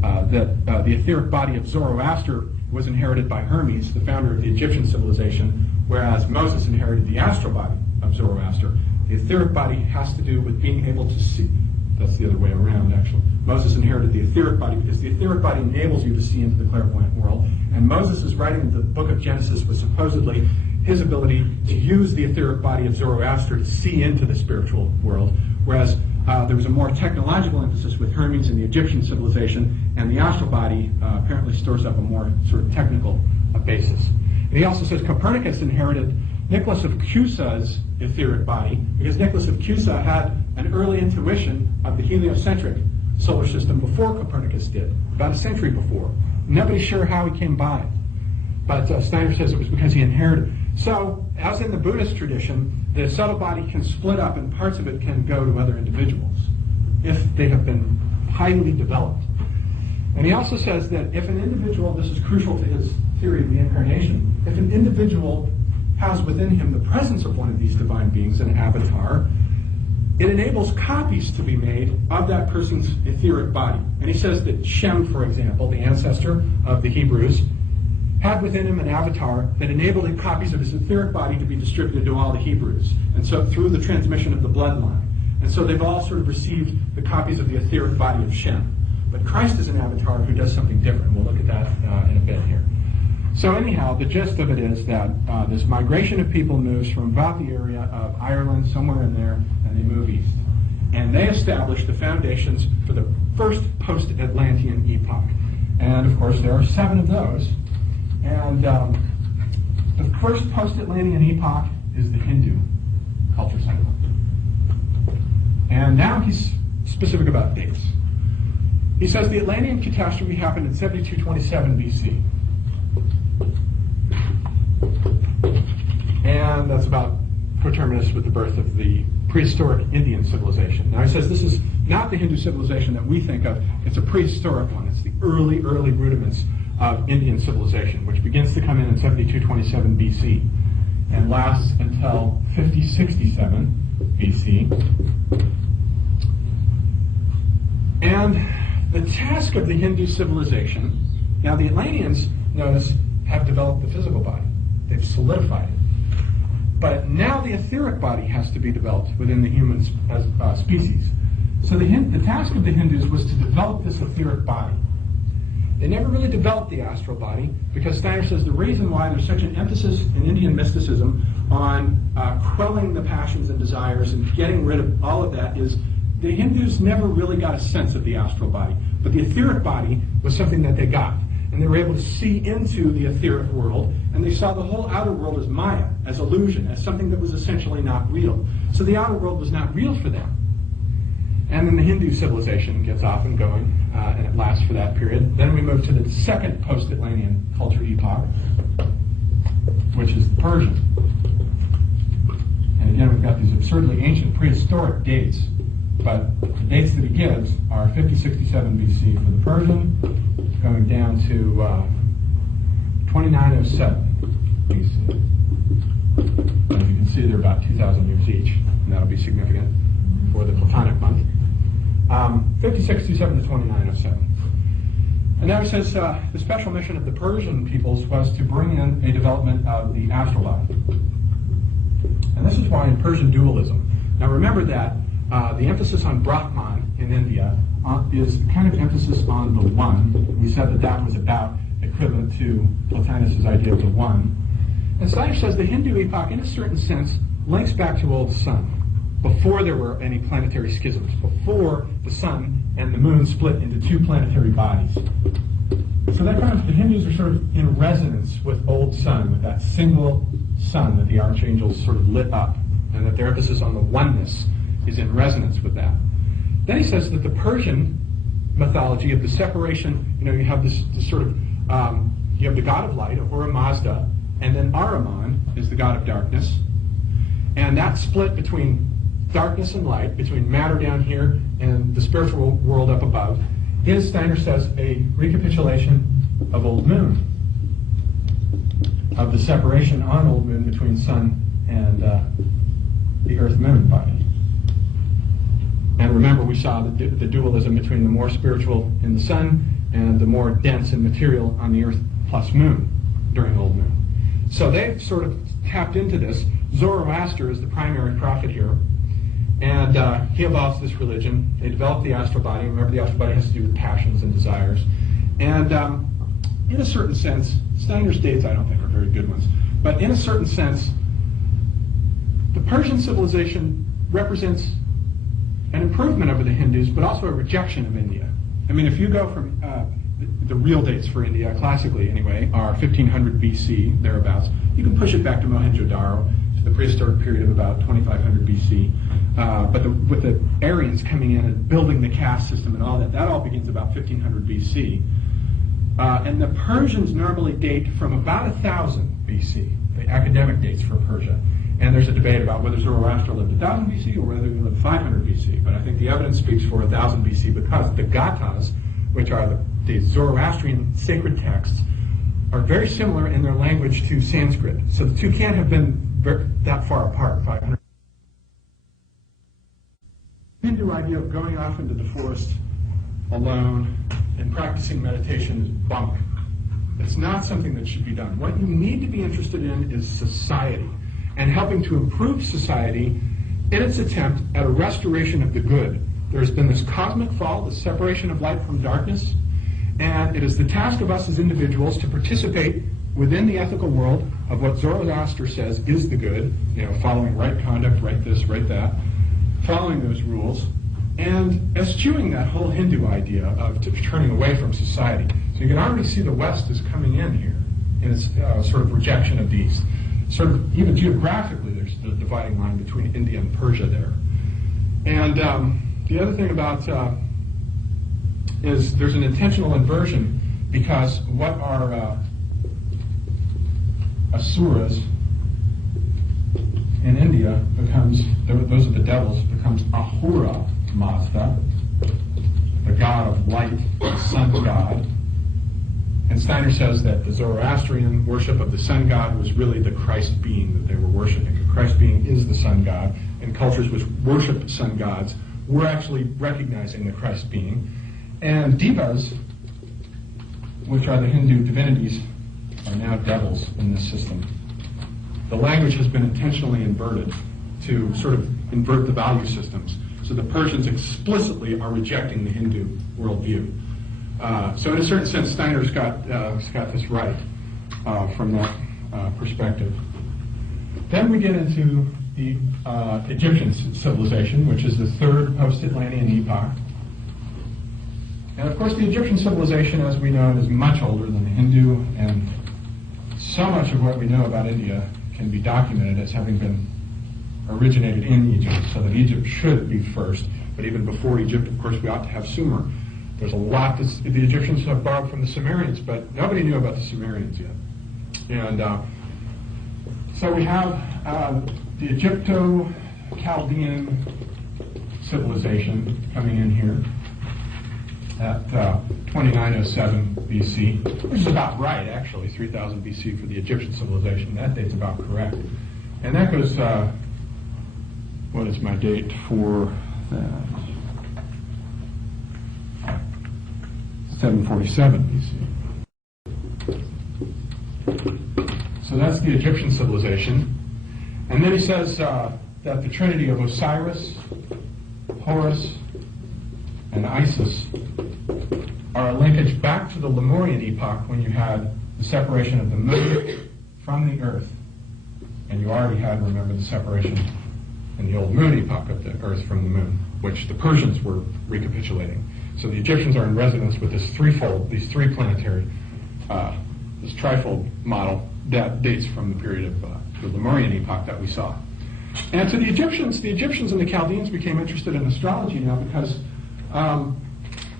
the etheric body of Zoroaster was inherited by Hermes, the founder of the Egyptian civilization, whereas Moses inherited the astral body of Zoroaster. The etheric body has to do with being able to see. That's the other way around, actually. Moses inherited the etheric body because the etheric body enables you to see into the clairvoyant world. And Moses' writing the book of Genesis was supposedly his ability to use the etheric body of Zoroaster to see into the spiritual world, whereas there was a more technological emphasis with Hermes and the Egyptian civilization, and the astral body apparently stores up a more sort of technical basis. And he also says Copernicus inherited Nicholas of Cusa's etheric body because Nicholas of Cusa had an early intuition of the heliocentric solar system before Copernicus did, about a century before. Nobody's sure how he came by it, but Steiner says it was because he inherited. So, as in the Buddhist tradition, the subtle body can split up and parts of it can go to other individuals if they have been highly developed. And he also says that if an individual, this is crucial to his theory of the incarnation, if an individual has within him the presence of one of these divine beings, an avatar, it enables copies to be made of that person's etheric body. And he says that Shem, for example, the ancestor of the Hebrews, had within him an avatar that enabled copies of his etheric body to be distributed to all the Hebrews. And so through the transmission of the bloodline. And so they've all sort of received the copies of the etheric body of Shem. But Christ is an avatar who does something different. We'll look at that in a bit here. So anyhow, the gist of it is that this migration of people moves from about the area of Ireland, somewhere in there, and they move east. And they establish the foundations for the first post-Atlantean epoch. And of course, there are 7 of those. And the first post-Atlantean epoch is the Hindu culture cycle. And now he's specific about dates. He says the Atlantean catastrophe happened in 7227 BC. And that's about coterminous with the birth of the prehistoric Indian civilization. Now he says this is not the Hindu civilization that we think of. It's a prehistoric one. It's the early rudiments of Indian civilization, which begins to come in 7227 BC and lasts until 5067 BC. And the task of the Hindu civilization, now the Atlanteans, notice, have developed the physical body. They've solidified it. But now the etheric body has to be developed within the human species. So the task of the Hindus was to develop this etheric body. They never really developed the astral body because Steiner says the reason why there's such an emphasis in Indian mysticism on quelling the passions and desires and getting rid of all of that is the Hindus never really got a sense of the astral body. But the etheric body was something that they got. And they were able to see into the etheric world, and they saw the whole outer world as Maya, as illusion, as something that was essentially not real. So the outer world was not real for them. And then the Hindu civilization gets off and going, and it lasts for that period. Then we move to the second post-Atlantean culture epoch, which is the Persian. And again, we've got these absurdly ancient prehistoric dates, but the dates that he gives are 5067 BC for the Persian, going down to 2907 BC. As you can see, they're about 2,000 years each, and that'll be significant for the Platonic month. 5067 to 2907. And now it says the special mission of the Persian peoples was to bring in a development of the astral body. And this is why in Persian dualism, now remember that the emphasis on Brahman in India is kind of emphasis on the one. We said that that was about equivalent to Plotinus' idea of the one. And Steiner says the Hindu epoch, in a certain sense, links back to old sun, before there were any planetary schisms, before the sun and the moon split into two planetary bodies. So that kind of, the Hindus are sort of in resonance with old sun, with that single sun that the archangels sort of lit up, and that their emphasis on the oneness is in resonance with that. Then he says that the Persian mythology of the separation, you have this sort of, you have the god of light, Ahura Mazda, and then Ahriman is the god of darkness. And that split between darkness and light, between matter down here and the spiritual world up above, is, Steiner says, a recapitulation of Old Moon, of the separation on Old Moon between sun and the Earth-Moon body. And remember, we saw the dualism between the more spiritual in the sun and the more dense and material on the Earth plus Moon during Old Moon. So they've sort of tapped into this. Zoroaster is the primary prophet here. And he evolves this religion. They develop the astral body. Remember, the astral body has to do with passions and desires. And in a certain sense, Steiner's dates I don't think are very good ones, but in a certain sense, the Persian civilization represents an improvement over the Hindus, but also a rejection of India. I mean, if you go from the real dates for India, classically anyway, are 1500 BC, thereabouts. You can push it back to Mohenjo-Daro, to the prehistoric period of about 2500 BC. But with the Aryans coming in and building the caste system and all that, that all begins about 1500 BC. And the Persians normally date from about 1000 BC, the academic dates for Persia. And there's a debate about whether Zoroaster lived 1000 BC or whether he lived 500 BC. But I think the evidence speaks for 1000 BC because the Gathas, which are the Zoroastrian sacred texts, are very similar in their language to Sanskrit. So the two can't have been that far apart, 500. The Hindu idea of going off into the forest alone and practicing meditation is bunk. It's not something that should be done. What you need to be interested in is society and helping to improve society in its attempt at a restoration of the good. There's been this cosmic fall, the separation of light from darkness, and it is the task of us as individuals to participate within the ethical world of what Zoroaster says is the good, following right conduct, right this, right that, following those rules, and eschewing that whole Hindu idea of turning away from society. So you can already see the West is coming in here in its sort of rejection of these. Sort of, even geographically, there's the dividing line between India and Persia there. And the other thing about is there's an intentional inversion because what are asuras in India becomes, those are the devils, becomes Ahura Mazda, the god of light, the sun god. And Steiner says that the Zoroastrian worship of the sun god was really the Christ being that they were worshiping. The Christ being is the sun god, and cultures which worship sun gods were actually recognizing the Christ being. And devas, which are the Hindu divinities, are now devils in this system. The language has been intentionally inverted to sort of invert the value systems. So the Persians explicitly are rejecting the Hindu worldview. So in a certain sense, Steiner's got this right from that perspective. Then we get into the Egyptian civilization, which is the third post-Atlantean epoch. And of course, the Egyptian civilization, as we know, is much older than the Hindu, and so much of what we know about India can be documented as having been originated in Egypt, so that Egypt should be first. But even before Egypt, of course, we ought to have Sumer. There's a lot that the Egyptians have borrowed from the Sumerians, but nobody knew about the Sumerians yet. And so we have the Egypto-Chaldean civilization coming in here at 2907 BC, which is about right, actually, 3000 BC for the Egyptian civilization. That date's about correct. And that goes, what is my date for that? 747 BC. So that's the Egyptian civilization. And then he says that the trinity of Osiris, Horus, and Isis are a linkage back to the Lemurian epoch when you had the separation of the moon from the earth. And you already had, remember, the separation in the old moon epoch of the earth from the moon, which the Persians were recapitulating. So the Egyptians are in resonance with this threefold, these three planetary, this trifold model that dates from the period of the Lemurian epoch that we saw. And to the Egyptians and the Chaldeans became interested in astrology now because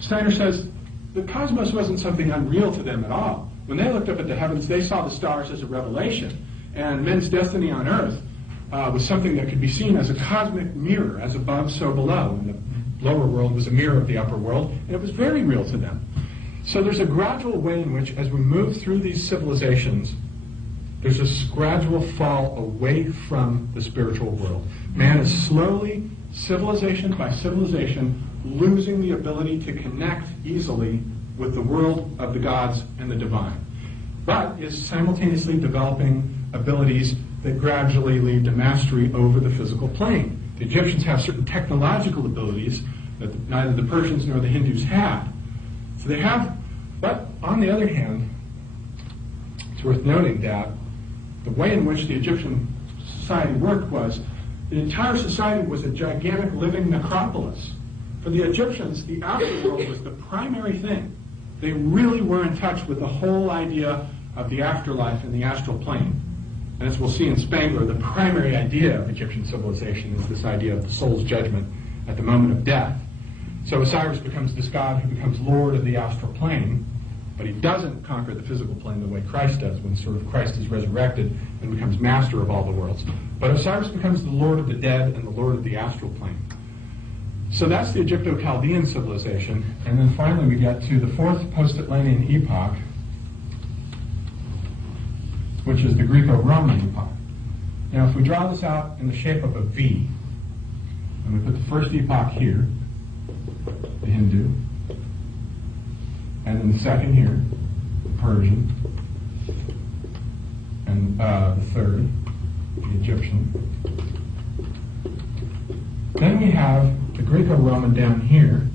Steiner says the cosmos wasn't something unreal to them at all. When they looked up at the heavens, they saw the stars as a revelation, and men's destiny on earth was something that could be seen as a cosmic mirror, as above, so below. And the lower world was a mirror of the upper world, and it was very real to them. So there's a gradual way in which, as we move through these civilizations, there's this gradual fall away from the spiritual world. Man is slowly, civilization by civilization, losing the ability to connect easily with the world of the gods and the divine, but is simultaneously developing abilities that gradually lead to mastery over the physical plane. The Egyptians have certain technological abilities that neither the Persians nor the Hindus had. So they have, but on the other hand, it's worth noting that the way in which the Egyptian society worked was the entire society was a gigantic living necropolis. For the Egyptians, the afterworld was the primary thing. They really were in touch with the whole idea of the afterlife and the astral plane. And as we'll see in Spangler, the primary idea of Egyptian civilization is this idea of the soul's judgment at the moment of death. So Osiris becomes this god who becomes lord of the astral plane, but he doesn't conquer the physical plane the way Christ does when sort of Christ is resurrected and becomes master of all the worlds. But Osiris becomes the lord of the dead and the lord of the astral plane. So that's the Egypto-Chaldean civilization. And then finally we get to the fourth post-Atlantean epoch, which is the Greco-Roman epoch. Now, if we draw this out in the shape of a V, and we put the first epoch here, the Hindu, and then the second here, the Persian, and the third, the Egyptian. Then we have the Greco-Roman down here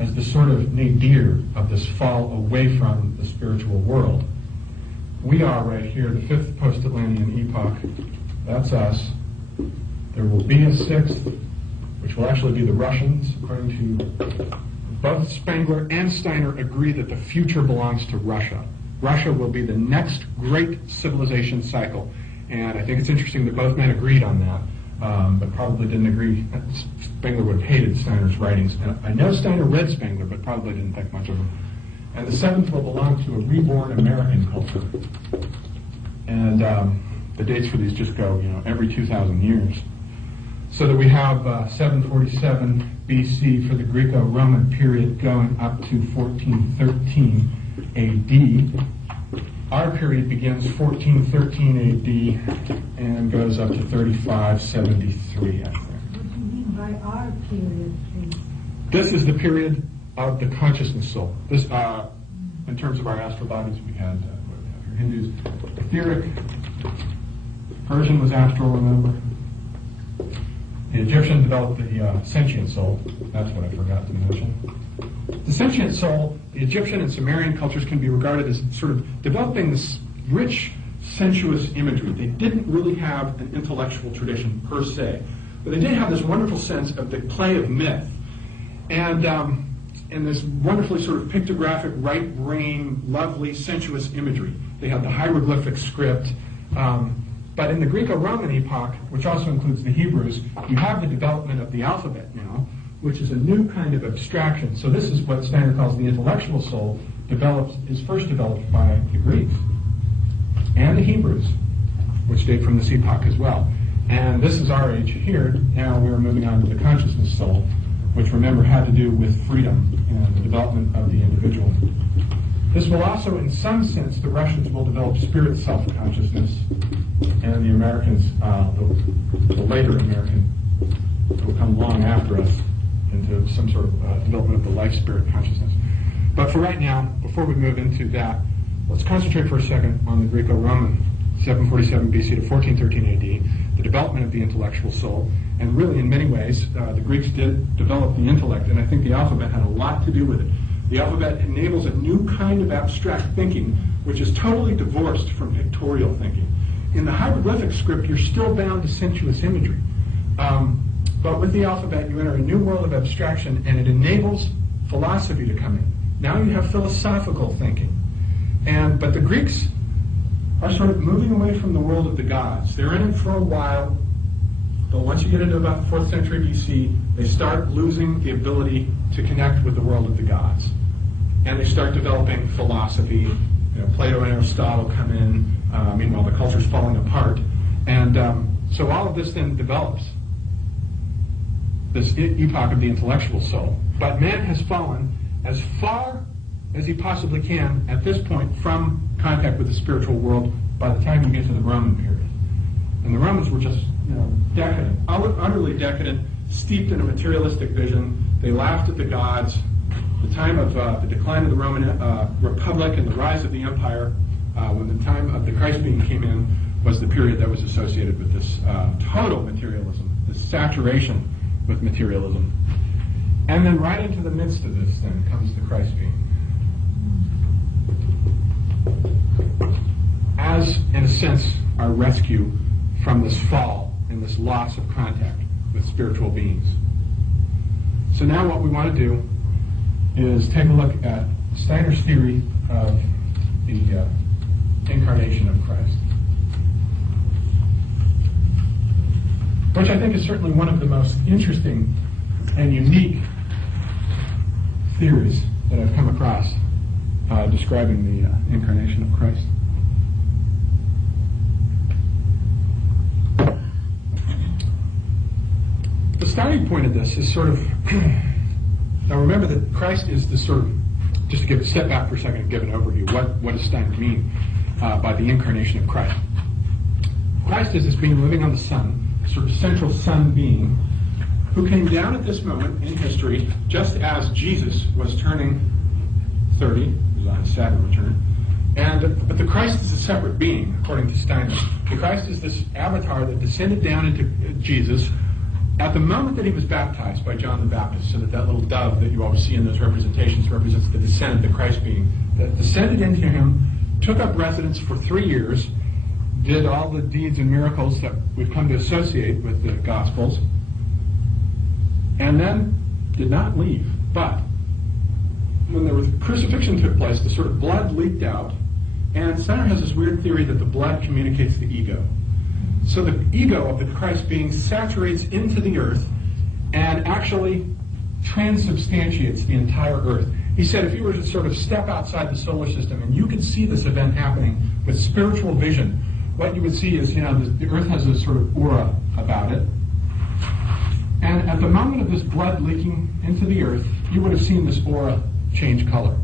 as the sort of nadir of this fall away from the spiritual world. We are right here, the fifth post-Atlantean epoch. That's us. There will be a sixth, which will actually be the Russians, according to both Spangler and Steiner agree that the future belongs to Russia. Russia will be the next great civilization cycle. And I think it's interesting that both men agreed on that, but probably didn't agree. Spangler would have hated Steiner's writings. And I know Steiner read Spangler, but probably didn't think much of him. And the seventh will belong to a reborn American culture. And the dates for these just go, every 2,000 years. So that we have 747 BC for the Greco-Roman period going up to 1413 AD. Our period begins 1413 AD and goes up to 3573, I think. What do you mean by our period, please? This is the period of the consciousness soul. This, in terms of our astral bodies, we had what we have here, Hindus, etheric. Persian was astral, remember? The Egyptian developed the sentient soul. That's what I forgot to mention. The sentient soul, the Egyptian and Sumerian cultures can be regarded as sort of developing this rich, sensuous imagery. They didn't really have an intellectual tradition per se, but they did have this wonderful sense of the play of myth. And this wonderfully sort of pictographic, right brain, lovely, sensuous imagery. They had the hieroglyphic script. But in the Greco-Roman epoch, which also includes the Hebrews, you have the development of the alphabet now, which is a new kind of abstraction. So this is what Steiner calls the intellectual soul, is first developed by the Greeks and the Hebrews, which date from this epoch as well. And this is our age here. Now we're moving on to the consciousness soul, which, remember, had to do with freedom and the development of the individual. This will also, in some sense, the Russians will develop spirit self-consciousness, and the Americans, the later American, will come long after us into some sort of development of the life spirit consciousness. But for right now, before we move into that, let's concentrate for a second on the Greco-Roman 747 BC to 1413 AD, the development of the intellectual soul. And really, in many ways, the Greeks did develop the intellect, and I think the alphabet had a lot to do with it. The alphabet enables a new kind of abstract thinking, which is totally divorced from pictorial thinking. In the hieroglyphic script, you're still bound to sensuous imagery. But with the alphabet, you enter a new world of abstraction, and it enables philosophy to come in. Now you have philosophical thinking. But the Greeks are sort of moving away from the world of the gods. They're in it for a while, but once you get into about the 4th century BC, they start losing the ability to connect with the world of the gods. And they start developing philosophy. Plato and Aristotle come in. Meanwhile, the culture's falling apart. And so all of this then develops this epoch of the intellectual soul. But man has fallen as far as he possibly can at this point from contact with the spiritual world by the time you get to the Roman period. And the Romans were just decadent, utterly decadent, steeped in a materialistic vision. They laughed at the gods. The time of the decline of the Roman Republic and the rise of the empire, when the time of the Christ being came in, was the period that was associated with this total materialism, this saturation with materialism. And then right into the midst of this then comes the Christ being. As, in a sense, our rescue from this fall and this loss of contact with spiritual beings. So now what we want to do is take a look at Steiner's theory of the incarnation of Christ, which I think is certainly one of the most interesting and unique theories that I've come across describing the incarnation of Christ. The starting point of this is sort of, now remember that Christ is this sort of, just to give a step back for a second and give an overview, what does Steiner mean by the incarnation of Christ? Christ is this being living on the sun, sort of central sun being, who came down at this moment in history just as Jesus was turning 30, he was on his Sabbath return, but the Christ is a separate being, according to Steiner. The Christ is this avatar that descended down into Jesus at the moment that he was baptized by John the Baptist, so that little dove that you always see in those representations represents the descent of the Christ being, that descended into him, took up residence for 3 years, did all the deeds and miracles that we've come to associate with the Gospels, and then did not leave. But when the crucifixion took place, the sort of blood leaked out, and Steiner has this weird theory that the blood communicates the ego. So the ego of the Christ being saturates into the earth and actually transubstantiates the entire earth. He said if you were to sort of step outside the solar system and you could see this event happening with spiritual vision, what you would see is, the earth has a sort of aura about it. And at the moment of this blood leaking into the earth, you would have seen this aura change color.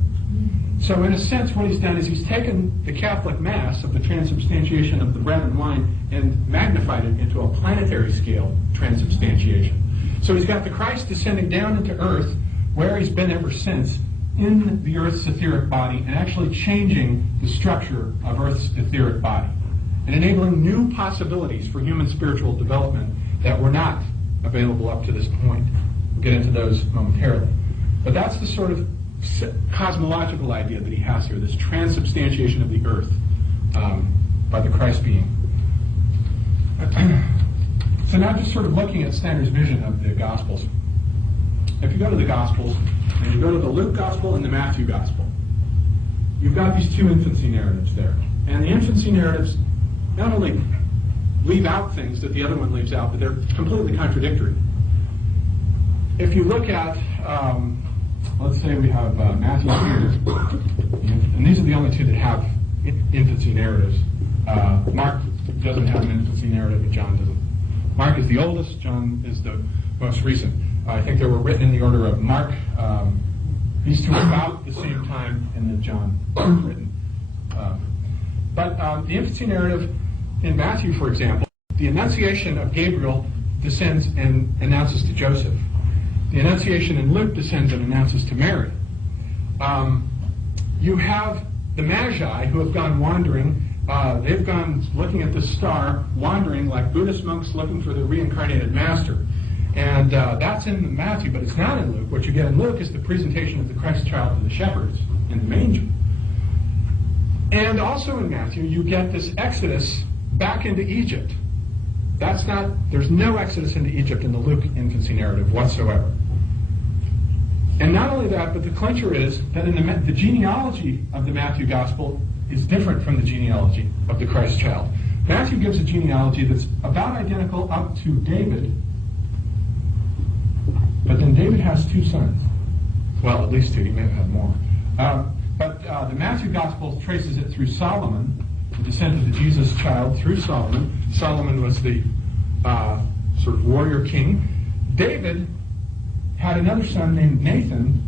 So in a sense, what he's done is he's taken the Catholic Mass of the transubstantiation of the bread and wine and magnified it into a planetary scale transubstantiation. So he's got the Christ descending down into earth, where he's been ever since, in the earth's etheric body, and actually changing the structure of earth's etheric body, and enabling new possibilities for human spiritual development that were not available up to this point. We'll get into those momentarily. But that's the sort of cosmological idea that he has here, this transubstantiation of the earth by the Christ being. So now just sort of looking at Steiner's vision of the Gospels. If you go to the Gospels, and you go to the Luke Gospel and the Matthew Gospel, you've got these two infancy narratives there. And the infancy narratives not only leave out things that the other one leaves out, but they're completely contradictory. if you look at, let's say we have Matthew here, and these are the only two that have infancy narratives. Mark doesn't have an infancy narrative, and John doesn't. Mark is the oldest, John is the most recent. I think they were written in the order of Mark. These two are about the same time, and then John was written. But the infancy narrative in Matthew, for example, the Annunciation of Gabriel descends and announces to Joseph. The Annunciation in Luke descends and announces to Mary. You have the Magi who have gone wandering. They've gone looking at this star, wandering like Buddhist monks looking for the reincarnated master. And that's in Matthew, but it's not in Luke. What you get in Luke is the presentation of the Christ child to the shepherds in the manger. And also in Matthew, you get this exodus back into Egypt. There's no exodus into Egypt in the Luke infancy narrative whatsoever. And not only that, but the clincher is that in the genealogy of the Matthew Gospel is different from the genealogy of the Christ child. Matthew gives a genealogy that's about identical up to David, but then David has two sons. Well, at least two. He may have had more. But the Matthew Gospel traces it through Solomon, the descent of the Jesus child through Solomon. Solomon was the sort of warrior king. David had another son named Nathan,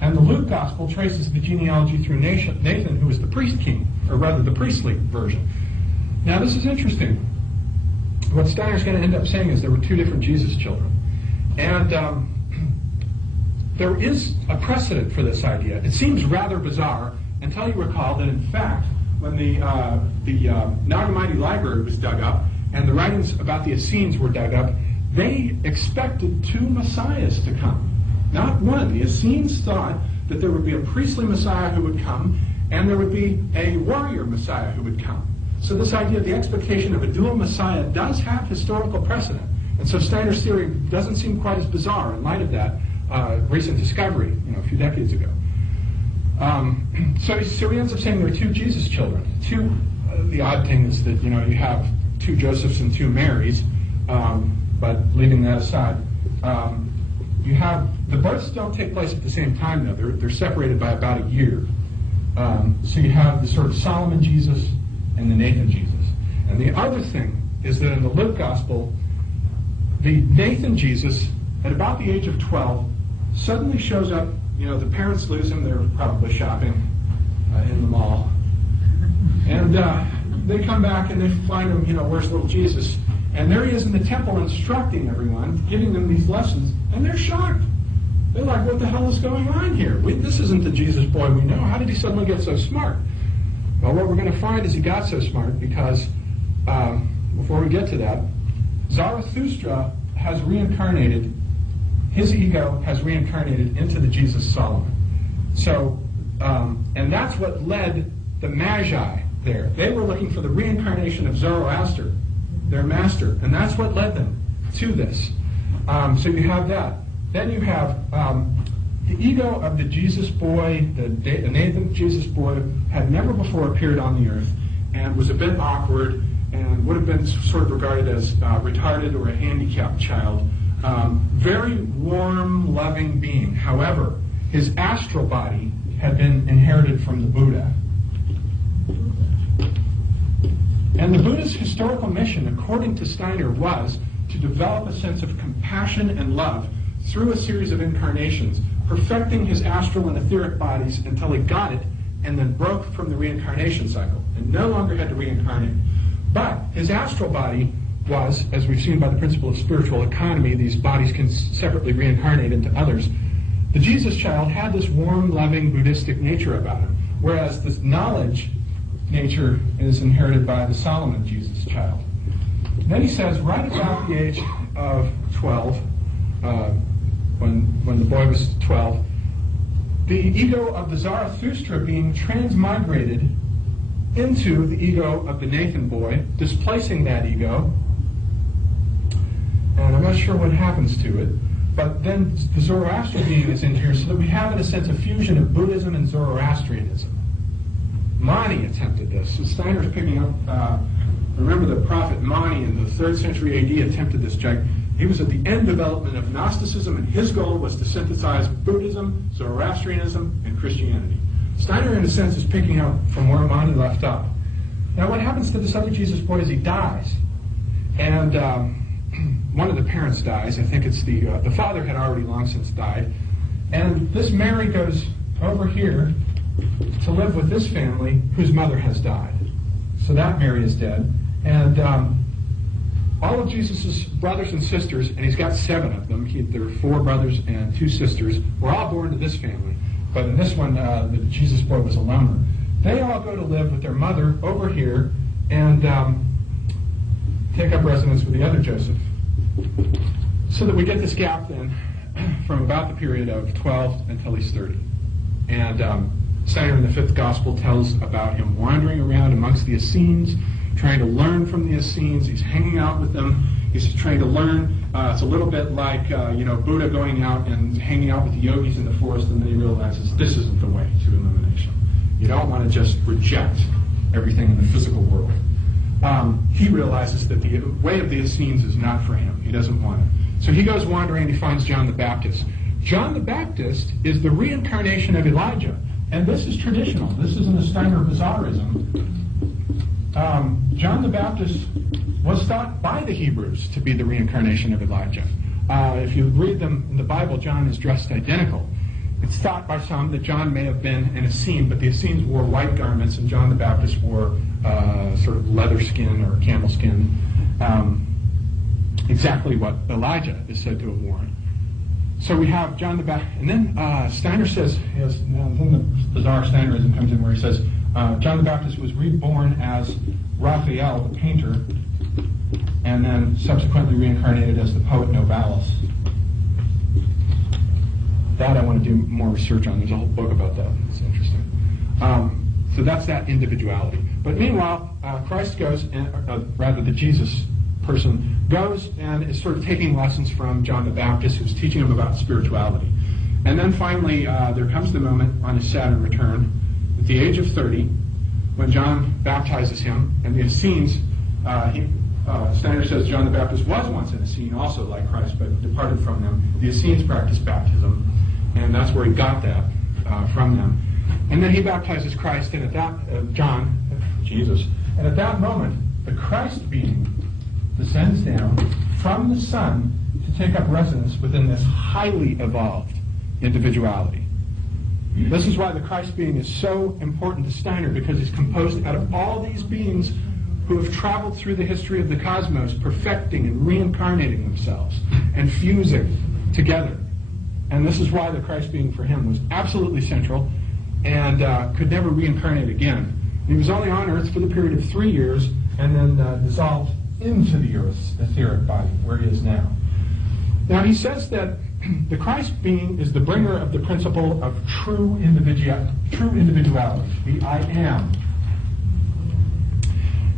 and the Luke Gospel traces the genealogy through Nathan, who was the priest king, or rather the priestly version. Now this is interesting. What Steiner's going to end up saying is there were two different Jesus children. And there is a precedent for this idea. It seems rather bizarre until you recall that in fact, when the Nag Hammadi library was dug up, and the writings about the Essenes were dug up, they expected two messiahs to come, not one. The Essenes thought that there would be a priestly messiah who would come, and there would be a warrior messiah who would come. So this idea of the expectation of a dual messiah does have historical precedent. And so Steiner's theory doesn't seem quite as bizarre in light of that recent discovery, a few decades ago. So he ends up saying there are two Jesus children. The odd thing is that, you have two Josephs and two Marys, but leaving that aside, you have, the births don't take place at the same time, though. They're separated by about a year. So you have the sort of Solomon Jesus and the Nathan Jesus. And the other thing is that in the Luke Gospel, the Nathan Jesus, at about the age of 12, suddenly shows up. The parents lose him. They're probably shopping in the mall. And they come back and they find him, where's little Jesus? And there he is in the temple instructing everyone, giving them these lessons, and they're shocked. They're like, what the hell is going on here? This isn't the Jesus boy we know. How did he suddenly get so smart? Well, what we're going to find is he got so smart because, before we get to that, Zarathustra has reincarnated, his ego has reincarnated into the Jesus Solomon. So, and that's what led the Magi there. They were looking for the reincarnation of Zoroaster, their master, and that's what led them to this. So you have that. Then you have the ego of the Jesus boy, the Nathan Jesus boy, had never before appeared on the earth and was a bit awkward and would have been sort of regarded as retarded or a handicapped child. Very warm, loving being. However, his astral body had been inherited from the Buddha. And the Buddha's historical mission, according to Steiner, was to develop a sense of compassion and love through a series of incarnations, perfecting his astral and etheric bodies until he got it and then broke from the reincarnation cycle and no longer had to reincarnate. But his astral body was, as we've seen by the principle of spiritual economy, these bodies can separately reincarnate into others. The Jesus child had this warm, loving, Buddhistic nature about him, whereas this knowledge nature is inherited by the Solomon Jesus child. Then he says, right about the age of 12, when the boy was 12, the ego of the Zarathustra being transmigrated into the ego of the Nathan boy, displacing that ego, and I'm not sure what happens to it, but then the Zoroaster being is in here so that we have, in a sense, a fusion of Buddhism and Zoroastrianism. Mani attempted this. So Steiner's picking up, remember the prophet Mani in the 3rd century AD attempted this He was at the end development of Gnosticism, and his goal was to synthesize Buddhism, Zoroastrianism, and Christianity. Steiner, in a sense, is picking up from where Mani left up. Now, what happens to this other Jesus boy is he dies. And one of the parents dies. I think it's the father had already long since died. And this Mary goes over here to live with this family whose mother has died. So that Mary is dead. And all of Jesus' brothers and sisters, and he's got 7 of them, there are 4 brothers and 2 sisters, were all born to this family. But in this one, the Jesus boy was a loner. They all go to live with their mother over here and take up residence with the other Joseph. So that we get this gap then from about the period of 12 until he's 30. And Steiner in the 5th Gospel tells about him wandering around amongst the Essenes, trying to learn from the Essenes. He's hanging out with them. He's trying to learn. It's a little bit like Buddha going out and hanging out with the yogis in the forest, and then he realizes this isn't the way to illumination. You don't want to just reject everything in the physical world. He realizes that the way of the Essenes is not for him. He doesn't want it. So he goes wandering and he finds John the Baptist. John the Baptist is the reincarnation of Elijah. And this is traditional. This isn't a Steiner bizarrism. John the Baptist was thought by the Hebrews to be the reincarnation of Elijah. If you read them in the Bible, John is dressed identical. It's thought by some that John may have been an Essene, but the Essenes wore white garments and John the Baptist wore sort of leather skin or camel skin, exactly what Elijah is said to have worn. So we have John the Baptist, and then Steiner says, then the bizarre Steinerism comes in where he says, John the Baptist was reborn as Raphael, the painter, and then subsequently reincarnated as the poet Novalis. That I want to do more research on. There's a whole book about that. It's interesting. So that's that individuality. But meanwhile, Christ goes, and, rather the Jesus person, goes and is sort of taking lessons from John the Baptist, who's teaching him about spirituality. And then finally, there comes the moment on his Saturn return, at the age of 30, when John baptizes him, and the Essenes, Steiner says John the Baptist was once an Essene also like Christ, but departed from them. The Essenes practiced baptism, and that's where he got that from them. And then he baptizes Christ, and at that, Jesus, and at that moment, the Christ being descends down from the Son to take up residence within this highly evolved individuality. This is why the Christ being is so important to Steiner, because he's composed out of all these beings who have traveled through the history of the cosmos, perfecting and reincarnating themselves and fusing together. And this is why the Christ being for him was absolutely central and could never reincarnate again. He was only on Earth for the period of 3 years and then dissolved into the Earth's etheric body, where he is now. Now he says that the Christ being is the bringer of the principle of true individuality, the I am.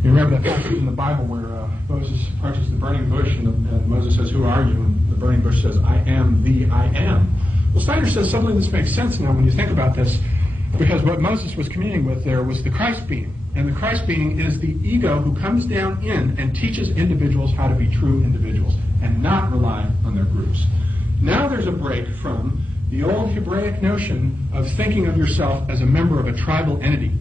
You remember that passage in the Bible where Moses approaches the burning bush and Moses says, "Who are you?" And the burning bush says, "I am the I am." Well, Steiner says suddenly this makes sense now when you think about this, because what Moses was communing with there was the Christ being. And the Christ being is the ego who comes down in and teaches individuals how to be true individuals and not rely on their groups. Now there's a break from the old Hebraic notion of thinking of yourself as a member of a tribal entity.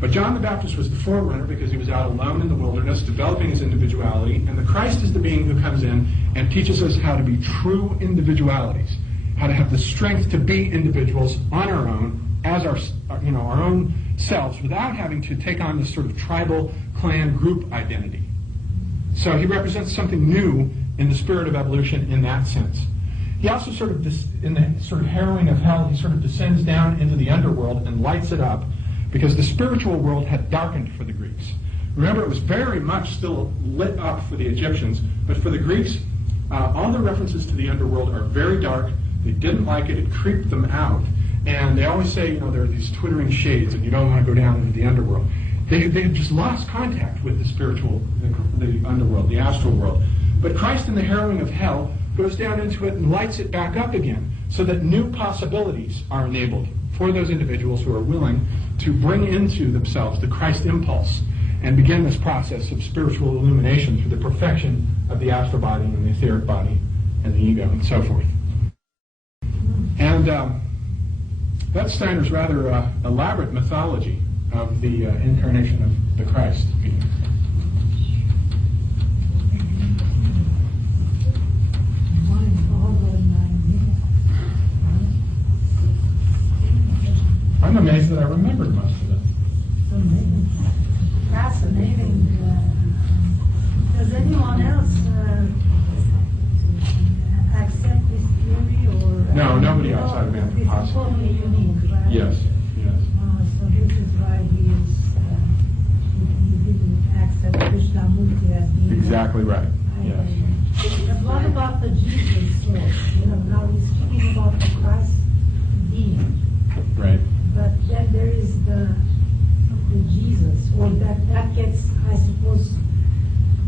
But John the Baptist was the forerunner because he was out alone in the wilderness developing his individuality, and the Christ is the being who comes in and teaches us how to be true individualities, how to have the strength to be individuals on our own, as our own selves, without having to take on this sort of tribal, clan, group identity. So he represents something new in the spirit of evolution in that sense. He also sort of, in the sort of harrowing of hell, he sort of descends down into the underworld and lights it up, because the spiritual world had darkened for the Greeks. Remember, it was very much still lit up for the Egyptians, but for the Greeks, all the references to the underworld are very dark. They didn't like it. It creeped them out. And they always say, there are these twittering shades, and you don't want to go down into the underworld. They had just lost contact with the spiritual, the underworld, the astral world. But Christ in the harrowing of hell goes down into it and lights it back up again, so that new possibilities are enabled for those individuals who are willing to bring into themselves the Christ impulse and begin this process of spiritual illumination through the perfection of the astral body and the etheric body and the ego and so forth. And that's Steiner's rather elaborate mythology of the incarnation of the Christ. I'm amazed that I remembered most of it. Fascinating. Does anyone else accept this theory, or No, nobody outside of anthroposophy. It's totally unique, right? Yes, yes. So this is why he didn't accept Krishnamurti as being. Exactly right. Yes. But what about the Jesus soul? Now he's speaking about the Christ being. Right. But then there is the Jesus, or that gets, I suppose,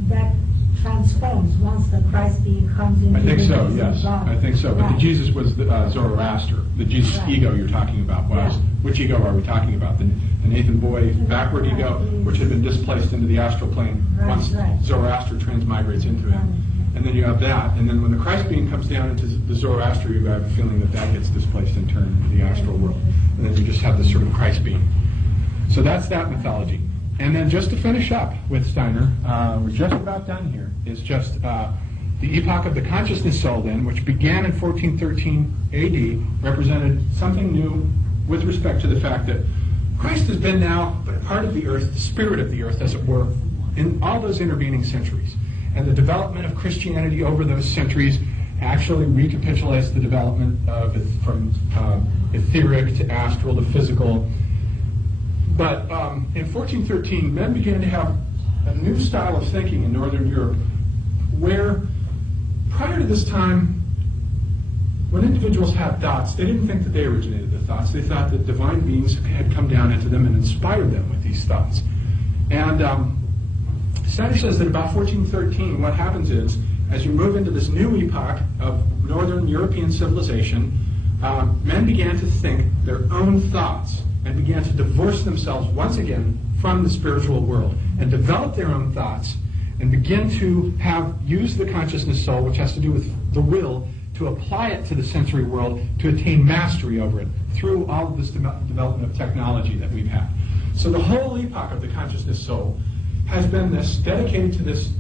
that transforms once the Christ being comes into I think the so, Jesus yes. body. I think so. But the Right. Jesus was the Zoroaster. The Jesus Right. ego you're talking about was. Yeah. Which ego are we talking about? The Nathan Boy backward Right. ego, which had been displaced into the astral plane Right, once right. Zoroaster transmigrates into him. And then you have that. And then when the Christ being comes down into the Zoroaster ego, I have a feeling that gets displaced in turn into the astral world. And then you just have this sort of Christ being. So that's that mythology. And then just to finish up with Steiner, we're just about done here, is just the epoch of the consciousness soul then, which began in 1413 AD, represented something new with respect to the fact that Christ has been now but a part of the earth, the spirit of the earth, as it were, in all those intervening centuries. And the development of Christianity over those centuries actually recapitulates the development of it from etheric to astral to physical. But in 1413, men began to have a new style of thinking in Northern Europe, where prior to this time, when individuals had thoughts, they didn't think that they originated the thoughts. They thought that divine beings had come down into them and inspired them with these thoughts. And Steiner says that about 1413, what happens is, as you move into this new epoch of Northern European civilization, men began to think their own thoughts and began to divorce themselves once again from the spiritual world and develop their own thoughts and begin to use the consciousness soul, which has to do with the will, to apply it to the sensory world to attain mastery over it through all of this development of technology that we've had. So the whole epoch of the consciousness soul has been this dedicated to this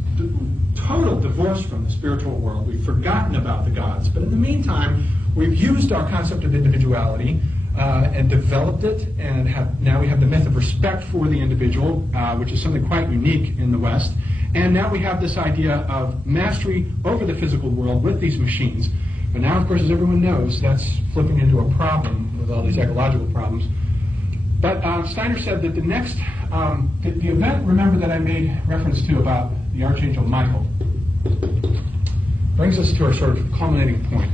total divorce from the spiritual world. We've forgotten about the gods, but in the meantime, we've used our concept of individuality and developed it, and now we have the myth of respect for the individual, which is something quite unique in the West. And now we have this idea of mastery over the physical world with these machines. But now, of course, as everyone knows, that's flipping into a problem with all these ecological problems. But Steiner said that the next, the event, remember, that I made reference to about the Archangel Michael, brings us to our sort of culminating point.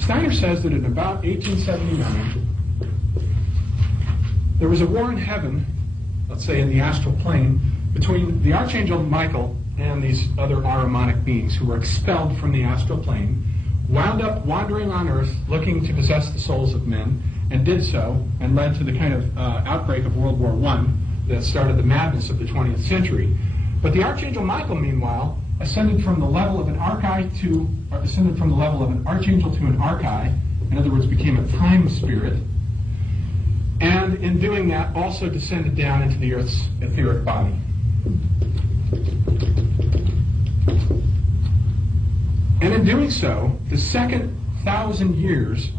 Steiner says that in about 1879, there was a war in heaven, let's say in the astral plane, between the Archangel Michael and these other Ahrimanic beings who were expelled from the astral plane, wound up wandering on Earth looking to possess the souls of men, and did so, and led to the kind of outbreak of World War I that started the madness of the 20th century. But the Archangel Michael, meanwhile, ascended from the level of an archangel to an archai, in other words, became a time spirit, and in doing that also descended down into the Earth's etheric body. And in doing so, the second 1,000 years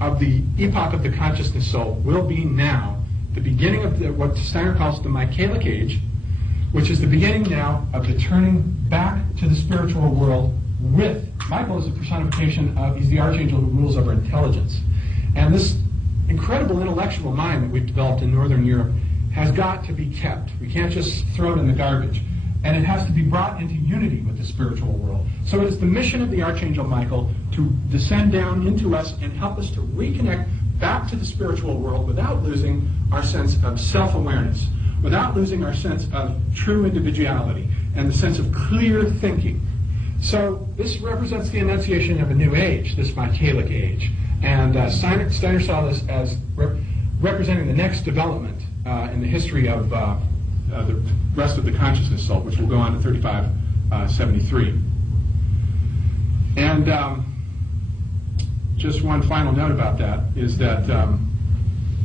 of the epoch of the consciousness soul will be now the beginning of what Steiner calls the Michaelic age, which is the beginning now of the turning back to the spiritual world with Michael as a personification of, he's the archangel who rules over intelligence. And this incredible intellectual mind that we've developed in Northern Europe has got to be kept. We can't just throw it in the garbage. And it has to be brought into unity with the spiritual world. So it is the mission of the Archangel Michael to descend down into us and help us to reconnect back to the spiritual world without losing our sense of self-awareness, without losing our sense of true individuality and the sense of clear thinking. So this represents the annunciation of a new age, this Michaelic age. And Steiner saw this as representing the next development in the history of the rest of the consciousness salt, which will go on to 3573. And just one final note about that is that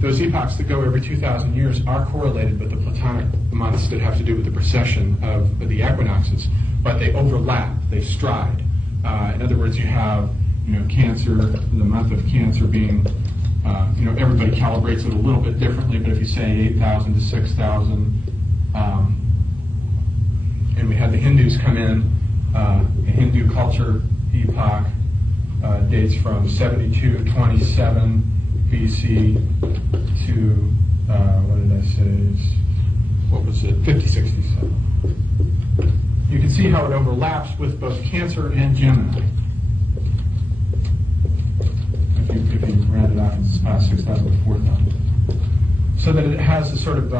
those epochs that go every 2,000 years are correlated with the Platonic months that have to do with the precession of the equinoxes, but they overlap, they stride. In other words, you have Cancer, the month of Cancer being, everybody calibrates it a little bit differently, but if you say 8,000 to 6,000, and we had the Hindus come in, the Hindu culture epoch dates from 7227 BC to, what did I say, what was it, 5067. You can see how it overlaps with both Cancer and Gemini. If you round it off, it's 6,000 to 4,000. So that it has a sort of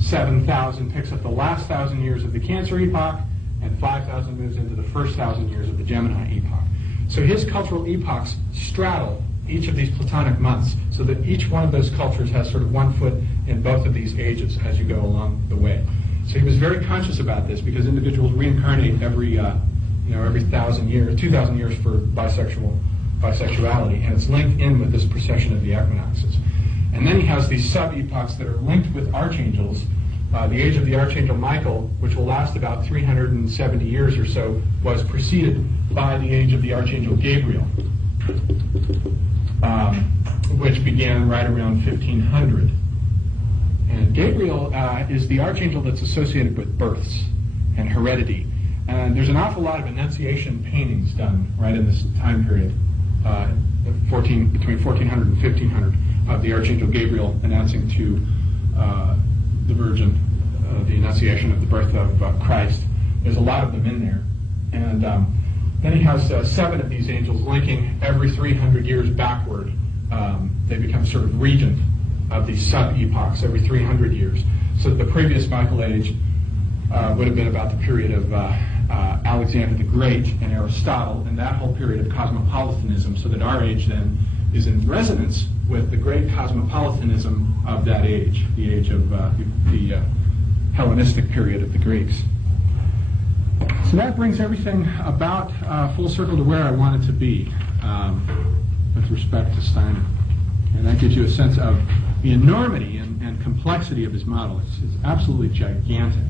7,000 picks up the last 1,000 years of the Cancer epoch, and 5,000 moves into the first 1,000 years of the Gemini epoch. So his cultural epochs straddle each of these Platonic months, so that each one of those cultures has sort of one foot in both of these ages as you go along the way. So he was very conscious about this, because individuals reincarnate every 1,000 years, 2,000 years for bisexuality, and it's linked in with this precession of the equinoxes. And then he has these sub-epochs that are linked with archangels. The age of the Archangel Michael, which will last about 370 years or so, was preceded by the age of the Archangel Gabriel, which began right around 1500. And Gabriel is the archangel that's associated with births and heredity. And there's an awful lot of Annunciation paintings done right in this time period, between 1400 and 1500, of the Archangel Gabriel announcing to the Virgin the Annunciation of the birth of Christ. There's a lot of them in there. And then he has 7 of these angels linking every 300 years backward. They become sort of regent of these sub-epochs every 300 years. So the previous Michael age would have been about the period of Alexander the Great and Aristotle, and that whole period of cosmopolitanism, so that our age then is in resonance with the great cosmopolitanism of that age, the age of the Hellenistic period of the Greeks. So that brings everything about full circle to where I want it to be with respect to Steiner. And that gives you a sense of the enormity and complexity of his model. It's absolutely gigantic.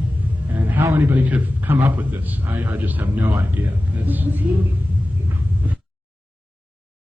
And how anybody could have come up with this, I just have no idea. Was he